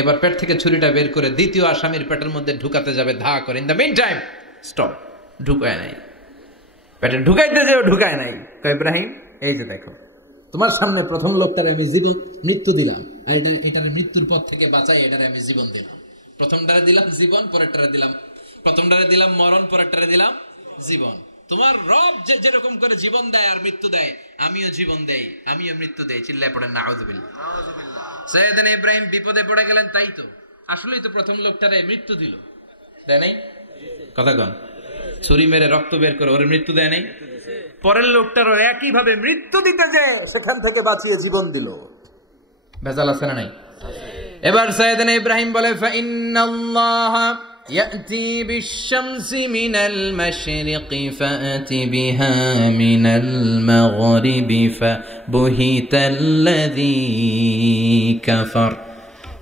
এবার পেট থেকে ছুরিটা বের করে দ্বিতীয় আসামির পেটের মধ্যে ঢুকাতে যাবে ধা করে। In the meantime stop, ঢুকায় নাই। পেটে ঢুকাইতে যেও ঢুকায় নাই। কয়, ইব্রাহিম এই যে দেখো, তোমার সামনে প্রথম লোকটারে আমি মৃত্যু দিলাম, আর এটারে মৃত্যুর পথ থেকে বাঁচাই এটারে আমি জীবন দিলাম। প্রথমটারে দিলাম জীবন, পরেরটারে দিলাম, প্রথমটারে দিলাম মরণ, পরেরটারে দিলাম জীবন। তোমার রব যেরকম করে জীবন দেয় আর মৃত্যু দেয়, আমিও জীবন দেই, আমিও মৃত্যু দেই। চিল্লায় পড়েন নাউযুবিল্লাহ। সাইয়েদনা ইব্রাহিম বিপদে পড়ে গেলেন। তাই তো, আসলেই তো প্রথম লোকটারে মৃত্যু দিল, তাই নাই? কথা কন, ছুরি মেরে রক্ত বের করে ওর মৃত্যু দেয় নাই? পরের লোকটার ওর একই ভাবে মৃত্যু দিতে যে সেখান থেকে বাঁচিয়ে জীবন দিল। ভেজাল আছে না নাই? এবার সাইয়েদনা ইব্রাহিম বলে ফাইন্নাল্লাহা ইয়াতি বিশ-শামসি মিনাল মাশরিকি ফাআতি বিহা মিনাল মাগরিবি ফাবুহিতাল্লাযী কাফার।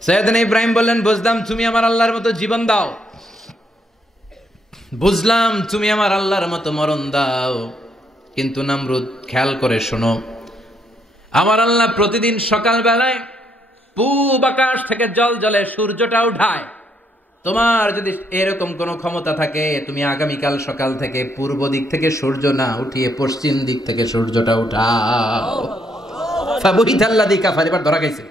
সাইয়েদনা ইব্রাহিম বললেন, বুঝলাম তুমি আমার আল্লাহর মতো জীবন দাও, বুঝলাম তুমি আমার আল্লাহর মতো মরণ দাও, কিন্তু নমরুদ খেয়াল করে শোনো, আমার আল্লাহ প্রতিদিন সকাল বেলায় পূব আকাশ থেকে জল জলে সূর্যটা উঠায়। তোমার যদি এরকম কোন ক্ষমতা থাকে, তুমি আগামীকাল সকাল থেকে পূর্ব দিক থেকে সূর্য না উঠিয়ে পশ্চিম দিক থেকে সূর্যটা উঠাও। ফাবুহিতাল্লাযী কাফার। এবার ধরা খাইছে,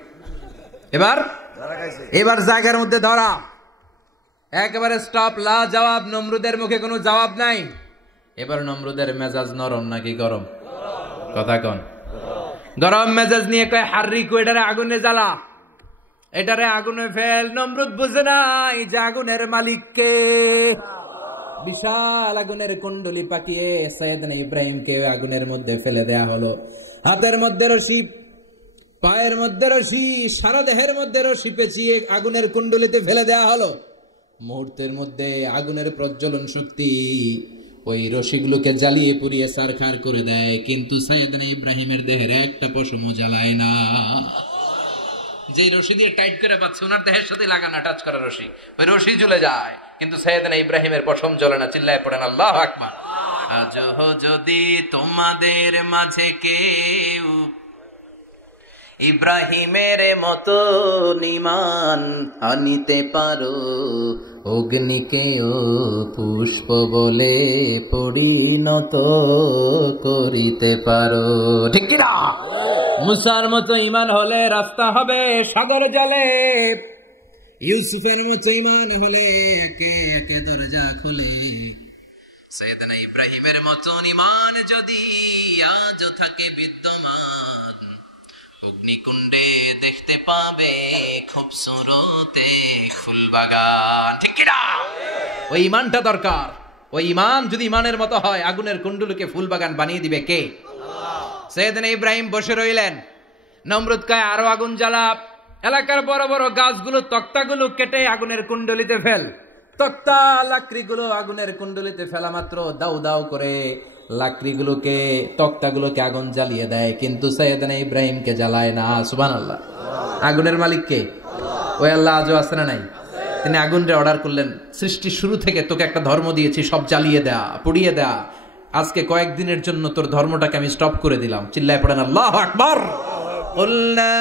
এবার জায়গার মধ্যে ধরা, একেবারে স্টপ, লা জবাব। নমরুদের মুখে কোনো জবাব নাই। এবার নমরুদের মেজাজ নরম নাকি গরম? কথা কন। গরম মেজাজ নিয়ে কয়, হাররিকু, এটারে আগুনে জ্বালা, এটারে আগুনে ফেল। নমরুদ বুঝে নাই যে আগুনের মালিককে। বিশাল আগুনের কুণ্ডলি পাকিয়ে সাইয়েদনা ইব্রাহিমকে আগুনের মধ্যে ফেলে দেয়া হলো। হাতের মধ্যে রশি, পায়ের মধ্যে রশি, সারা দেহের মধ্যে রশি পেঁচিয়ে আগুনের কুণ্ডলিতে ফেলে দেয়া হলো। মুহূর্তের মধ্যে আগুনের প্রজ্বলন শক্তি ওই রশিগুলোকে জ্বালিয়ে পুড়িয়ে ছারখার করে দেয়, কিন্তু সাইয়েদনা ইব্রাহিমের দেহের একটা পশমও জ্বালায় না। যে রশি দিয়ে টাইট করে পাচ্ছে, ওনার দেহের সাথে লাগানো টাচ করা রশি, ওই রশি জ্বলে যায়, কিন্তু সাইয়েদনা ইব্রাহিমের পশম জ্বলে না। চিল্লায় পড়েন আল্লাহু আকবার। আজও যদি তোমাদের মাঝে কেউ ইব্রাহিমের মতো ঈমান আনিতে পারো, অগ্নিকেও পুষ্প বলে পরিণত করিতে পারো, ঠিক কি না? মুসার মতো ঈমান হলে রাস্তা হবে সাগর জলে, ইউসুফের মতো ঈমান হলে একে একে দরজা খুলে। সাইয়েদনা ইব্রাহিমের মতো ঈমান যদি আজও থাকে বিদ্যমান, অগ্নিকুণ্ডে দেখতে পাবে খুবসুরত ফুলবাগান, ঠিক কি না? ওই ঈমানটা দরকার। ওই ঈমান যদি ঈমানের মতো হয়, আগুনের কুণ্ডুলকে ফুলবাগান বানিয়ে দিবে কে? সাইয়েদনা ইব্রাহিম বসে রইলেন। নমরুদ কয়, আরো আগুন জ্বালা, এলাকার বড় বড় গাছগুলো, তক্তাগুলো কেটে আগুনের কুণ্ডলিতে ফেল। তক্তা লাকড়িগুলো আগুনের কুণ্ডলিতে ফেলা মাত্র দাউ দাউ করে লাকড়িগুলোকে, তক্তাগুলোকে আগুন জ্বালিয়ে দেয়, কিন্তু সাইয়েদনা ইব্রাহিমকে জ্বালায় না। সুবহানাল্লাহ। আগুনের মালিক কে? ওই আল্লাহ আজও আছে না নাই? তিনি আগুনরে অর্ডার করলেন, সৃষ্টি শুরু থেকে তোকে একটা ধর্ম দিয়েছি, সব জ্বালিয়ে দেয়া, পুড়িয়ে দেয়া, আজকে কয়েকদিনের জন্য তোর ধর্মটাকে আমি স্টপ করে দিলাম। চিল্লায় পড়েন আল্লাহু আকবার। কুলনা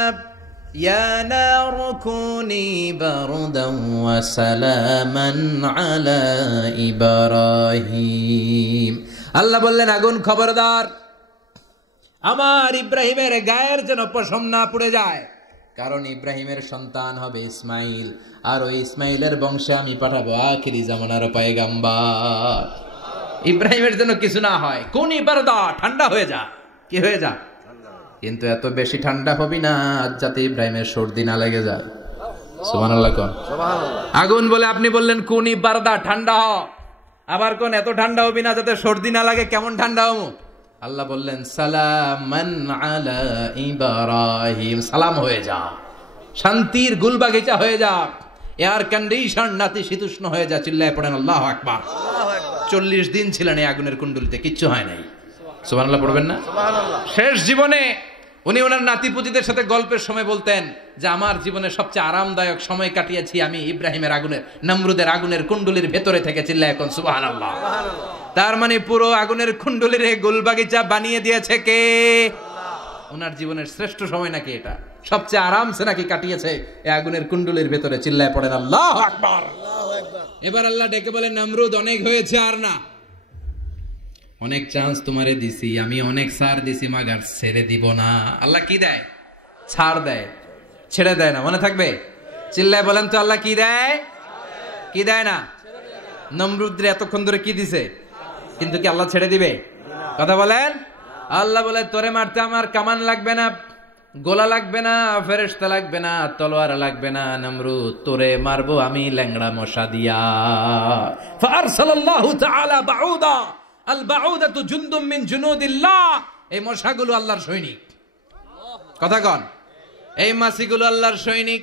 ইয়া নারু কুনি বারদান ওয়া সালামান আলা ইব্রাহিম। আল্লাহ বললেন, আগুন খবরদার, আমার ইব্রাহিমের গায়ের যেন পশম না পুড়ে যায়, কারণ ইব্রাহিমের সন্তান হবে ইসমাইল, আর ওই ইসমাইলের বংশে আমি পাঠাবো আখিরি জামানার পয়গাম্বার। ইব্রাহিমের জন্য কিছু না হয়, কোন ইবারদা, ঠান্ডা হয়ে যা। কি হয়ে যা? কিন্তু এত বেশি ঠান্ডা হবি না যাতে ইব্রাহিমের সর্দি না লেগে যায়। সুবহানাল্লাহ কোন। আগুন বলে আপনি বললেন কোন ইবারদা, ঠান্ডা হ, আবার কোন এত ঠান্ডা হবি না যাতে সর্দি না লাগে। কেমন ঠান্ডা হবো? আল্লাহ বললেন সালামান আলা ইব্রাহিম, সালাম হয়ে যা, শান্তির গুলবাগিচা হয়ে যা, এয়ার কন্ডিশন নাতিশীতোষ্ণ হয়ে যা। চিল্লায় পড়েন আল্লাহু আকবার। 40 দিন ছিলেন এই আগুনের কুণ্ডলিতে, কিচ্ছু হয় নাই। সুবহানাল্লাহ পড়বেন না? শেষ জীবনে উনি ওনার নাতিপুতিদের সাথে গল্পের সময় বলতেন যে আমার জীবনে সবচেয়ে আরামদায়ক সময় কাটিয়েছি আমি ইব্রাহিমের আগুনের, নমরুদের আগুনের কুণ্ডলির ভেতরে থেকে। চিল্লায় এখন সুবহানাল্লাহ। তার মানে পুরো আগুনের কুণ্ডলির গুলবাগিচা বানিয়ে দিয়েছে কে? ওনার জীবনের শ্রেষ্ঠ সময় নাকি এটা, সবচেয়ে আরামসে নাকি কাটিয়েছে এই আগুনের কুণ্ডলির ভেতরে। চিল্লায় পড়েন আল্লাহু আকবার। এবার আল্লাহ ডেকে বলেন, নমরুদ অনেক হয়েছে, আর না, অনেক চান্স তোমারে দিছি আমি, অনেক ছাড় দিছি, মাগার ছেড়ে দিব না। আল্লাহ কি দেয়? ছাড় দেয়, ছেড়ে দেয় না। মনে থাকবে? চিল্লায় বলেন তো, আল্লাহ কি দেয়? কি দেয় না? নমরুদরে এতক্ষণ ধরে কি দিছে, কিন্তু কি আল্লাহ ছেড়ে দিবে? কথা বলেন। আল্লাহ বলে, তোরে মারতে আমার কামান লাগবে না, গোলা লাগবে না, ফেরেশতা লাগবে না, তলোয়ার লাগবে না, নমরুদ তোরে মারবো আমি ল্যাংড়া মশা দিয়া। ফারসালাল্লাহু তাআলা বাউদা, আল বাউদাতু জুনদুম মিন জুনুদিল্লাহ। এই মশাগুলো আল্লাহর সৈনিক। কথা কন, এই মাছিগুলো আল্লাহর সৈনিক,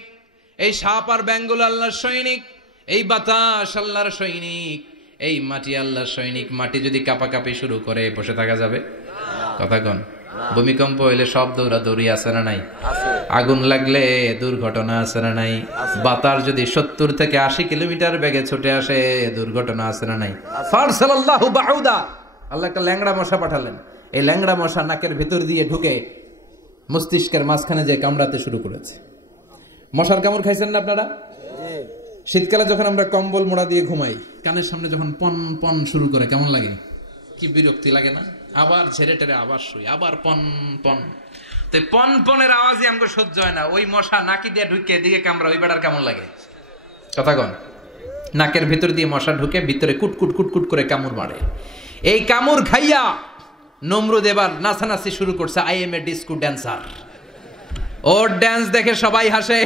এই সাপ আর ব্যাঙগুলো আল্লাহর সৈনিক, এই বাতাস আল্লাহর সৈনিক, এই মাটি আল্লাহর সৈনিক। মাটি যদি কাঁপাকাঁপি শুরু করে বসে থাকা যাবে? কথা কন। ভূমিকম্প হইলে সব দৌড়াদৌড়ি আছে না নাই? আগুন লাগলে দুর্ঘটনা আছে না নাই? বাতাস যদি 70 থেকে 80 কিলোমিটার বেগে ছুটে আসে দুর্ঘটনা আছে না নাই? ফারসালাল্লাহু বাউদা, আল্লাহ একটা ল্যাংড়া মশা পাঠালেন। এই ল্যাংড়া মশা নাকের ভিতর দিয়ে ঢুকে মস্তিষ্কের মাঝখানে যে কামড়াতে শুরু করেছে। মশার কামড় খাইছেন না আপনারা? শীতকালে যখন আমরা কম্বল মোড়া দিয়ে ঘুমাই, কানের সামনে যখন পন পন শুরু করে কেমন লাগে? কি বিরক্তি লাগে না? আবার ঝেড়ে টেরে আবার শুই, আবার পন পন। তো পন পনের আওয়াজই আমাকে সহ্য হয় না। ওই মশা নাকি দিয়ে ঢুকে এদিকে কামড়া, ওই বেড়ার কেমন লাগে? কথা কন। নাকের ভিতর দিয়ে মশা ঢুকে ভিতরে কুটকুট কুটকুট করে কামড় মারে। এই কামড় খাইয়া নমরুদ এবার নাচানাচি শুরু করছে। I M A disco dancer. Or dance দেখে সবাই হাসে,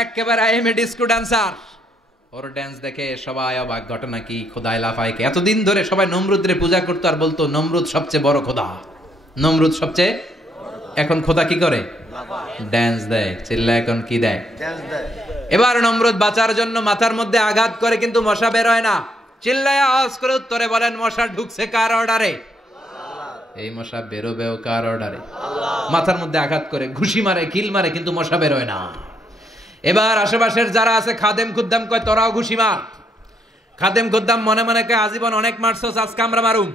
একেবারে I M A disco dancer. Or dance দেখে সবাই অবাক। ঘটনা কি? খোদায় লাফাইকে। এতদিন ধরে সবাই নমরুদরে পূজা করতো আর বলতো নমরুদ সবচেয়ে বড় খোদা, নমরুদ সবচেয়ে। এখন খোদা কি করে? ড্যান্স দেয়। চিল্লা এখন কি দেয়? এবার নমরুদ বাঁচার জন্য মাথার মধ্যে আঘাত করে, কিন্তু মশা বের হয় না। চিল্লায় আওয়াজ করে উত্তরে বলেন, মশা ঢুকছে কার অর্ডারে? এই মশা বেরোবেও কার অর্ডারে? মাথার মধ্যে আঘাত করে ঘুষি মারে, কিল মারে, কিন্তু মশা বেরোয় না। এবার আশেপাশের যারা আছে খাদেম খুদ্দাম কয় তোরাও ঘুষি মার। খাদেম খুদ্দাম মনে মনে কয় আজীবন অনেক মারছস, আজকে আমরা মারুম।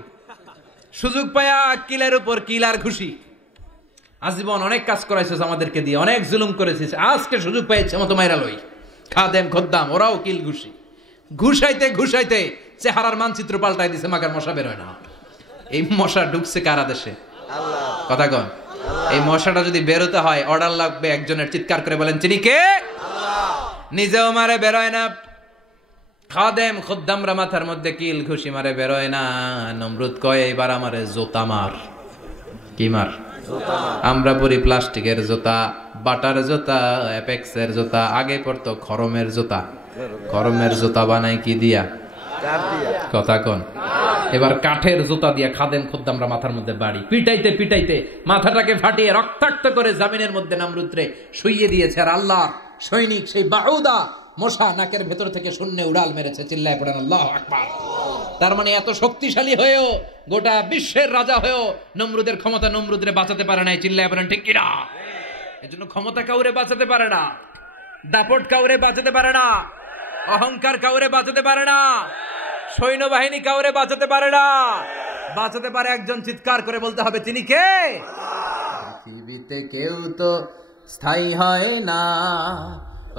সুযোগ পায়া কিলের উপর কিল আর ঘুষি। আজীবন অনেক কাজ করাইছিস আমাদেরকে দিয়ে, অনেক জুলুম করেছিস, আজকে সুযোগ পেয়েছে মতো মাইরা লই। খাদেম খুদ্দাম ওরাও কিল ঘুষি। ঘুষাইতে ঘুষাইতে চেহারার মানচিত্র পাল্টাই দিছে, মাগার মশা বেরোয় না। এই মশা ঢুকছে কার আদেশে? কথা কন। এই মশাটা যদি বেরোতে হয় অর্ডার লাগবে একজনের। চিৎকার করে বলেন তিনি কে? নিজেও মারে, বেরোয় না। খাদেম খুদ্দামরা মাথার মধ্যে কিল ঘুষি মারে, বেরোয় না। নমরুদ কয় এবার আমারে জোতা মার। কি মার? আমরা পরি প্লাস্টিকের জুতা, বাটার জুতা, অ্যাপেক্সের জুতা। আগে পড়তো খরমের জুতা। খরমের জুতা বানাই কি দিয়া? কথা কন। এবার কাঠের জুতা দিয়া খাদেম খুদ্দামরা মাথার মধ্যে বাড়ি। পিটাইতে পিটাইতে মাথাটাকে ফাটিয়ে রক্তাক্ত করে জামিনের মধ্যে নমরুদরে শুইয়ে দিয়েছে। আর আল্লাহর সৈনিক সেই বাউদা মশা নাকের ভেতর থেকে শূন্যে উড়াল মেরেছে। চিল্লায় পড়েন আল্লাহু আকবার। তার মানে এত শক্তিশালী হয়েও, গোটা বিশ্বের রাজা হয়েও নমরুদের ক্ষমতা নমরুদরে বাঁচাতে পারে নাই। চিল্লায় পড়েন ঠিক কিনা? এজন্য ক্ষমতা কাউরে বাঁচাতে পারে না, দাপট কাউরে বাঁচাতে পারে না, অহংকার কাউরে বাঁচাতে পারে না, সৈন্যবাহিনী কাউরে বাঁচাতে পারে না। বাঁচাতে পারে একজন। চিৎকার করে বলতে হবে তিনি কে? পৃথিবীতে কেউ তো স্থায়ী হয় না,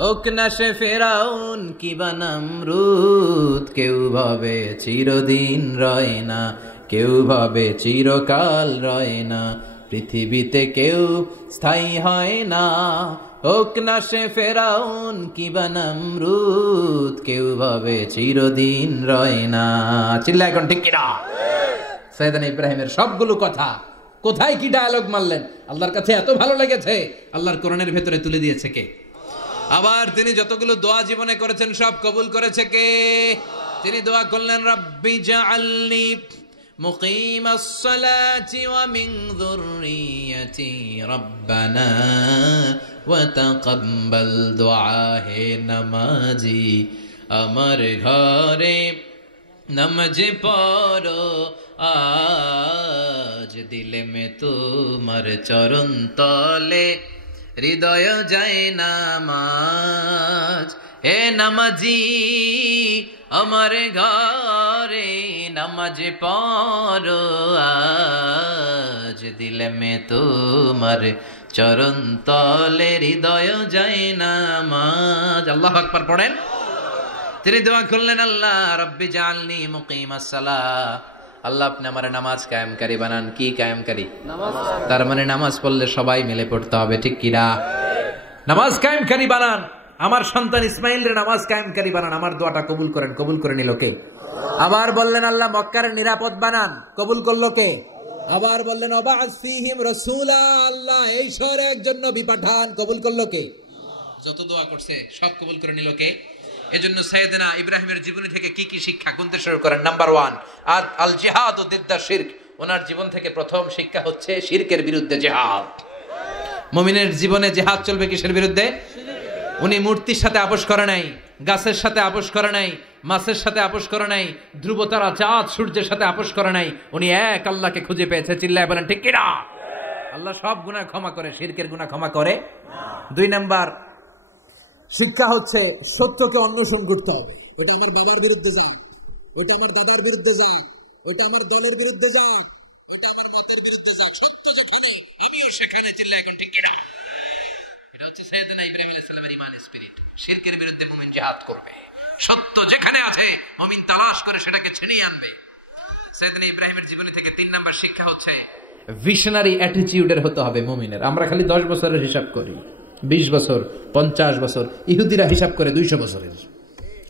হোক না সে ফেরাউন কিবা নমরুদ। কেউ ভাবে চিরদিন রয় না, কেউ ভাবে চিরকাল রয় না। পৃথিবীতে কেউ স্থায়ী হয় না, হোক না সে ফেরাউন কিবা নমরুদ। কেউ ভাবে চিরদিন রয় না। চিল্লা এখন ঠিক কিনা? সাইয়েদনা ইব্রাহিমের সবগুলো কথা কোথায় কি ডায়ালগ মারলেন, আল্লাহর কাছে এত ভালো লেগেছে, আল্লাহর কোরআনের ভেতরে তুলে দিয়েছে কে? আবার তিনি যতগুলো দোয়া জীবনে করেছেন সব কবুল করেছে কে? তিনি দোয়া করলেন রাব্বি জাআলনি মুকিমাস সালাতি ওয়া মিন যুররিয়াতি রাব্বানা ওয়া তাকাব্বাল দুআ। হে নামাজি আমার ঘরে নামাজ পড়ো আজ, দিলে মে তোমার চরণ তলে হৃদয় যায় নামাজ। হে নামাজি আমার ঘরে নামাজ পড়ো আজ, দিলে মে তোমার চরণ তলে হৃদয় যায় নামাজ। আল্লাহু আকবার পড়েন। তিনি দোয়া করলেন আল্লাহ রাব্বি জাআলনি মুকিমাস সালাহ। আল্লাহ আপনি আমার নামাজ কায়েমকারী বানান। কি কায়েমকারী? তার মানে নামাজ পড়লে সবাই মিলে পড়তে হবে, ঠিক কিনা? নামাজ কায়েমকারী বানান। আমার সন্তান ইসমাইলের নামাজ কায়েমকারী বানান। আমার দোয়াটা কবুল করেন। কবুল করে নিল কে? আবার বললেন আল্লাহ মক্কার নিরাপদ বানান। কবুল করলো কে? আবার বললেন ওয়াবা'আস ফীহিম রাসূলা, আল্লাহ এই শহরে একজন নবী পাঠান। কবুল করলো কে? যত দোয়া করছে সব কবুল করে নিল কে? এজন্য সাইয়েদনা ইব্রাহিমের জীবনী থেকে কি কি শিক্ষা গুনতে শুরু করেন। নাম্বার 1, আল জিহাদু দিদ্দা শিরক। ওনার জীবন থেকে প্রথম শিক্ষা হচ্ছে শিরকের বিরুদ্ধে জিহাদ। মুমিনের জীবনে জিহাদ চলবে কিসের বিরুদ্ধে? উনি মূর্তির সাথে আপোষ করে নাই, গাছের সাথে আপোষ করে নাই, মাছের সাথে আপোষ করে নাই, ধ্রুব তারা, চাঁদ, সূর্যের সাথে আপোষ করে নাই। উনি এক আল্লাহকে খুঁজে পেয়েছে। চিল্লায় বলেন ঠিক কিনা? আল্লাহ সব গুনাহ ক্ষমা করে, শিরকের গুনাহ ক্ষমা করে। 2 নাম্বার শিক্ষা হচ্ছে সত্যকে অন্বেষণ করতে হবে। ওটা আমার বাবার বিরুদ্ধে যাক, ওটা আমার দাদার বিরুদ্ধে যাক, ওটা আমার দলের বিরুদ্ধে যাক, ওটা আমার মতের বিরুদ্ধে যাক, সত্য যেখানে আমিও সেখানে। চিল্লায় এখন ঠিক কিনা? এটা হচ্ছে সাইয়েদনা ইব্রাহিম আলাইহিস সালামের ঈমান স্পিরিট। শিরকের বিরুদ্ধে মুমিন জিহাদ করবে। সত্য যেখানে আছে মুমিন তালাশ করে সেটাকে ছিনিয়ে আনবে। সাইয়েদনা ইব্রাহিমের জীবনী থেকে 3 নাম্বার শিক্ষা হচ্ছে ভিশনারি অ্যাটিটিউডের হতে হবে মুমিনের। আমরা খালি 10 বছরের হিসাব করি, 20 বছর, 50 বছর। ইহুদিরা হিসাব করে 200 বছরের।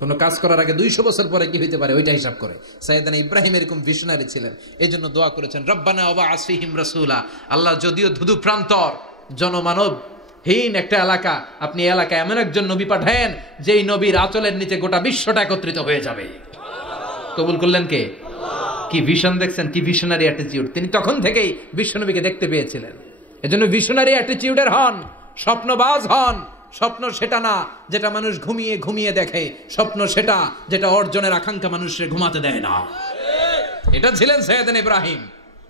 কোন কাজ করার আগে 200 বছর পরে কি হইতে পারে ওইটা হিসাব করে। সাইয়েদনা ইব্রাহিম এরকম ভিশনারি ছিলেন। এজন্য দোয়া করেছেন রব্বানা ওয়াবা'আস ফীহিম রাসূলা। আল্লাহ যদিও ধুধু প্রান্তর জনমানব হীন একটা এলাকা, আপনি এলাকায় এমন একজন নবী পাঠান যেই নবীর আঁচলের নিচে গোটা বিশ্বটা একত্রিত হয়ে যাবে। কবুল করলেন কে? কি ভিশন দেখছেন, কি ভিশনারি অ্যাটিটিউড। তিনি তখন থেকেই বিশ্বনবীকে দেখতে পেয়েছিলেন। এজন্য ভিশনারি অ্যাটিটিউডের হন, স্বপ্নবাজ হন। স্বপ্ন সেটা না যেটা মানুষ ঘুমিয়ে ঘুমিয়ে দেখে, স্বপ্ন সেটা যেটা অর্জনের আকাঙ্ক্ষা মানুষের ঘুমাতে দেয় না। এটা ছিলেন সাইয়েদনা ইব্রাহিম,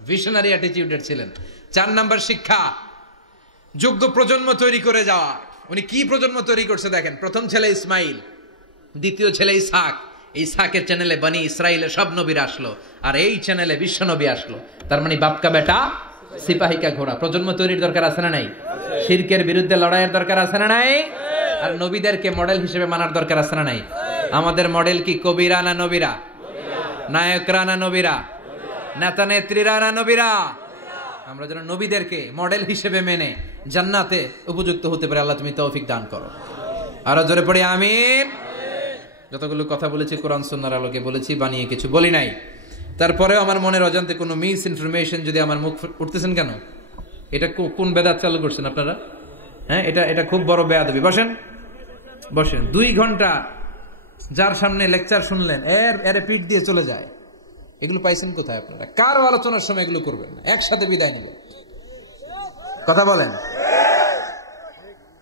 ভিশনারি অ্যাটিটিউডের ছিলেন। 4 নাম্বার শিক্ষা যোগ্য প্রজন্ম তৈরি করে যাওয়া। উনি কি প্রজন্ম তৈরি করছে দেখেন। প্রথম ছেলে ইসমাইল, দ্বিতীয় ছেলে ইসহাক। ইসহাকের চ্যানেলে বনি ইসরাইলের সব নবীরা আসলো, আর এই চ্যানেলে বিশ্ব নবী আসলো। তার মানে বাপকা বেটা সিপাহিকা ঘোড়া। প্রজন্ম তৈরির দরকার আছে না নাই? শিরকের বিরুদ্ধে লড়াইয়ের দরকার আছে না নাই? আর নবীদেরকে মডেল হিসেবে মানার দরকার আছে না নাই? আমাদের মডেল কি কবিরা না নবীরা? নায়করা না নবীরা? নেতা নেত্রীরা না নবীরা? আমরা যেন নবীদেরকে মডেল হিসেবে মেনে জান্নাতে উপযুক্ত হতে পারে। আল্লাহ তুমি তৌফিক দান করো। আরো জোরে পড়ি আমিন। যতগুলো কথা বলেছি কোরআন সুন্নাহর আলোকে বলেছি, বানিয়ে কিছু বলি নাই। তারপরেও আমার মনের অজান্তে কোনো মিস ইনফরমেশন যদি আমার মুখ উঠতেছেন কেন? এটা কোন বেদাত চালু করছেন আপনারা? হ্যাঁ, এটা খুব বড় বেয়াদবি। বসেন বসেন। 2 ঘন্টা যার সামনে লেকচার শুনলেন, এর পিঠ দিয়ে চলে যায়। এগুলো পাইছেন কোথায় আপনারা? কারো আলোচনার সময় এগুলো করবেন না, একসাথে বিদায় নেবেন। কথা বলেন।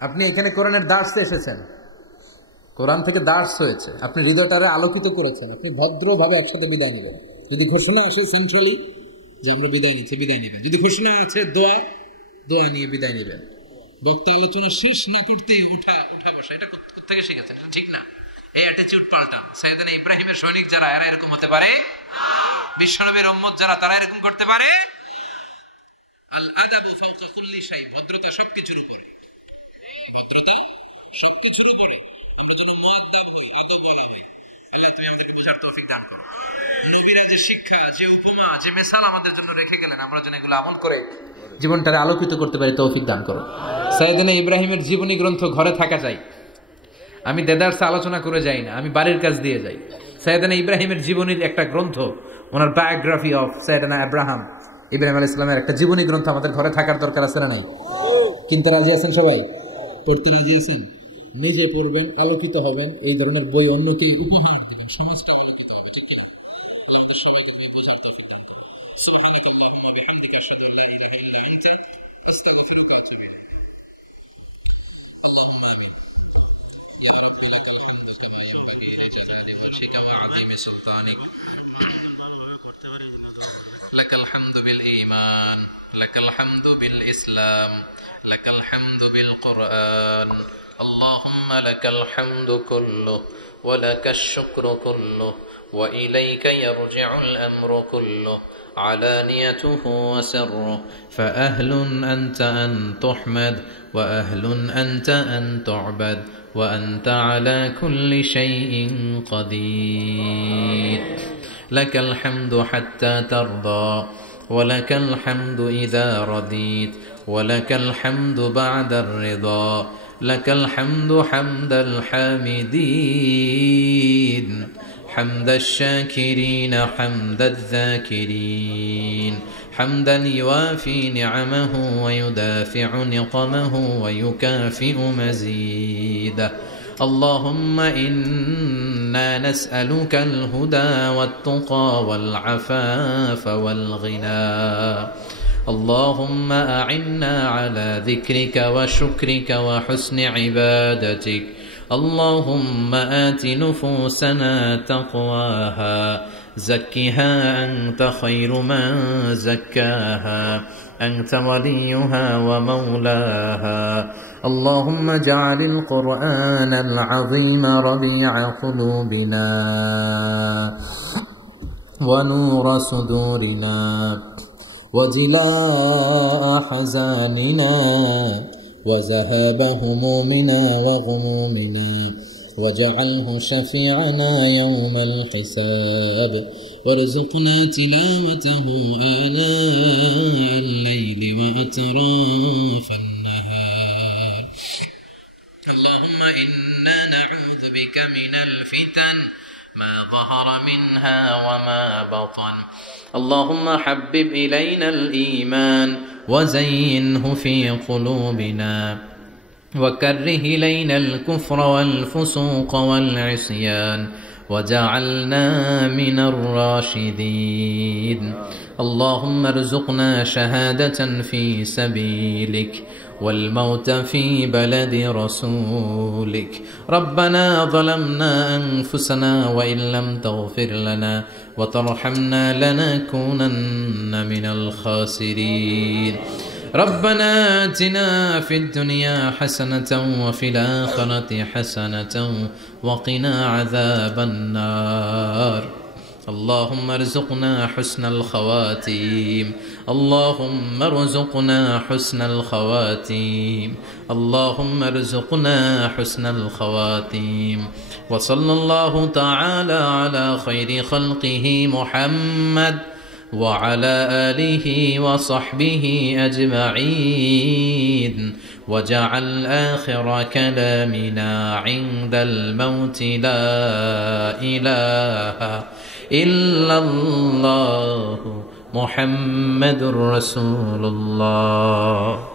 আপনি এখানে কোরআনের দার্সে এসেছেন, কোরআন থেকে দার্স হয়েছে, আপনি হৃদয়টারে আলোকিত করেছেন, আপনি ভদ্রভাবে একসাথে বিদায় নেবেন। যদি ঘোষণা আসে সেন্ট্রালি যে আমরা বিদায় নিচ্ছি, বিদায় নেবেন। যদি ঘোষণা আছে দোয়া নিয়ে বিদায় নেবেন। বক্তা আলোচনা শেষ না করতে উঠা বসা, এটা কোথেকে শিখেছেন? ঠিক না। এই অ্যাটিটিউড পাল্টা। সাইয়েদনা ইব্রাহিমের সৈনিক যারা, এরা এরকম হতে পারে? বিশ্বনবীর উম্মত যারা, তারা এরকম করতে পারে? আল আদাবু ফাওকা কুল্লি শাই, ভদ্রতা সবকিছুর উপরে। ভদ্রতা সবকিছুর উপরে। আল্লাহ তুমি আমাদেরকে বোঝার তৌফিক দান করো। নবীরা যে শিক্ষা, যে উপমা, যে মিসাল আমাদের জন্য রেখে গেলেন, আমরা যেন এগুলো আমল করে জীবনটাকে আলোকিত করতে পারি, তৌফিক দান করো। সাইয়েদনা ইব্রাহিমের জীবনী গ্রন্থ ঘরে থাকা চাই। আমি দেদারসে আলোচনা করে যাই না, আমি বাড়ির কাজ দিয়ে যাই। সাইয়েদনা ইব্রাহিমের জীবনীর একটা গ্রন্থ, ওনার বায়োগ্রাফি অফ সাইয়েদনা ইব্রাহিম আলাইহিস সালামের একটা জীবনী গ্রন্থ আমাদের ঘরে থাকার দরকার আছে না নাই? কিন্তু রাজি আছেন সবাই? পড়তে রাজি আছেন? নিজে পড়বেন, আলোকিত হবেন। এই ধরনের বই অন্যকে উপহার দেবেন। সমাজকে لك الحمد بالإيمان، لك الحمد بالإسلام، لك الحمد بالقرآن. اللهم لك الحمد كله ولك الشكر كله وإليك يرجع الأمر كله علانيته وسره. فأهل أنت أن تحمد وأهل أنت أن تعبد وأنت على كل شيء قدير. لك الحمد حتى ترضى ولك الحمد إذا رضيت ولك الحمد بعد الرضا. لك الحمد حمد الحامدين حمد الشاكرين حمد الذاكرين حمدا يوافي نعمه ويدافع نقمه ويكافئ مزيده. اللهم إنا نسألك الهدى والتقى والعفاف والغنى. اللهم أعنا على ذكرك وشكرك وحسن عبادتك. اللهم آت نفوسنا تقواها زكها أنت خير من زكاها أنت وليها ومولاها. اللهم اجعل القرآن العظيم ربيع قلوبنا ونور صدورنا وجلاء حزاننا وذهاب همومنا وغمومنا، واجعله شفيعنا يوم الحساب، وارزقنا تلاوته آلاء الليل وأطراف النهار. اللهم إنا نعوذ بك من الفتن ما ظهر منها وما بطن. اللهم حبب إلينا الإيمان وزينه في قلوبنا وكره إلينا الكفر والفسوق والعصيان وجعلنا من الراشدين. اللهم ارزقنا شهادة في سبيلك والموت في بلد رسولك. ربنا ظلمنا أنفسنا وإن لم تغفر لنا وترحمنا لنكونن من الخاسرين. ربنا آتنا في الدنيا حسنة وفي الآخرة حسنة وقنا عذاب النار. اللهم ارزقنا حسن الخواتيم. اللهم ارزقنا حسن الخواتيم. اللهم ارزقنا حسن الخواتيم. وصلى الله تعالى على خير خلقه محمد وعلى آله وصحبه أجمعين. وجعل آخر كلامنا عند الموت لا إله إلا الله محمد رسول الله.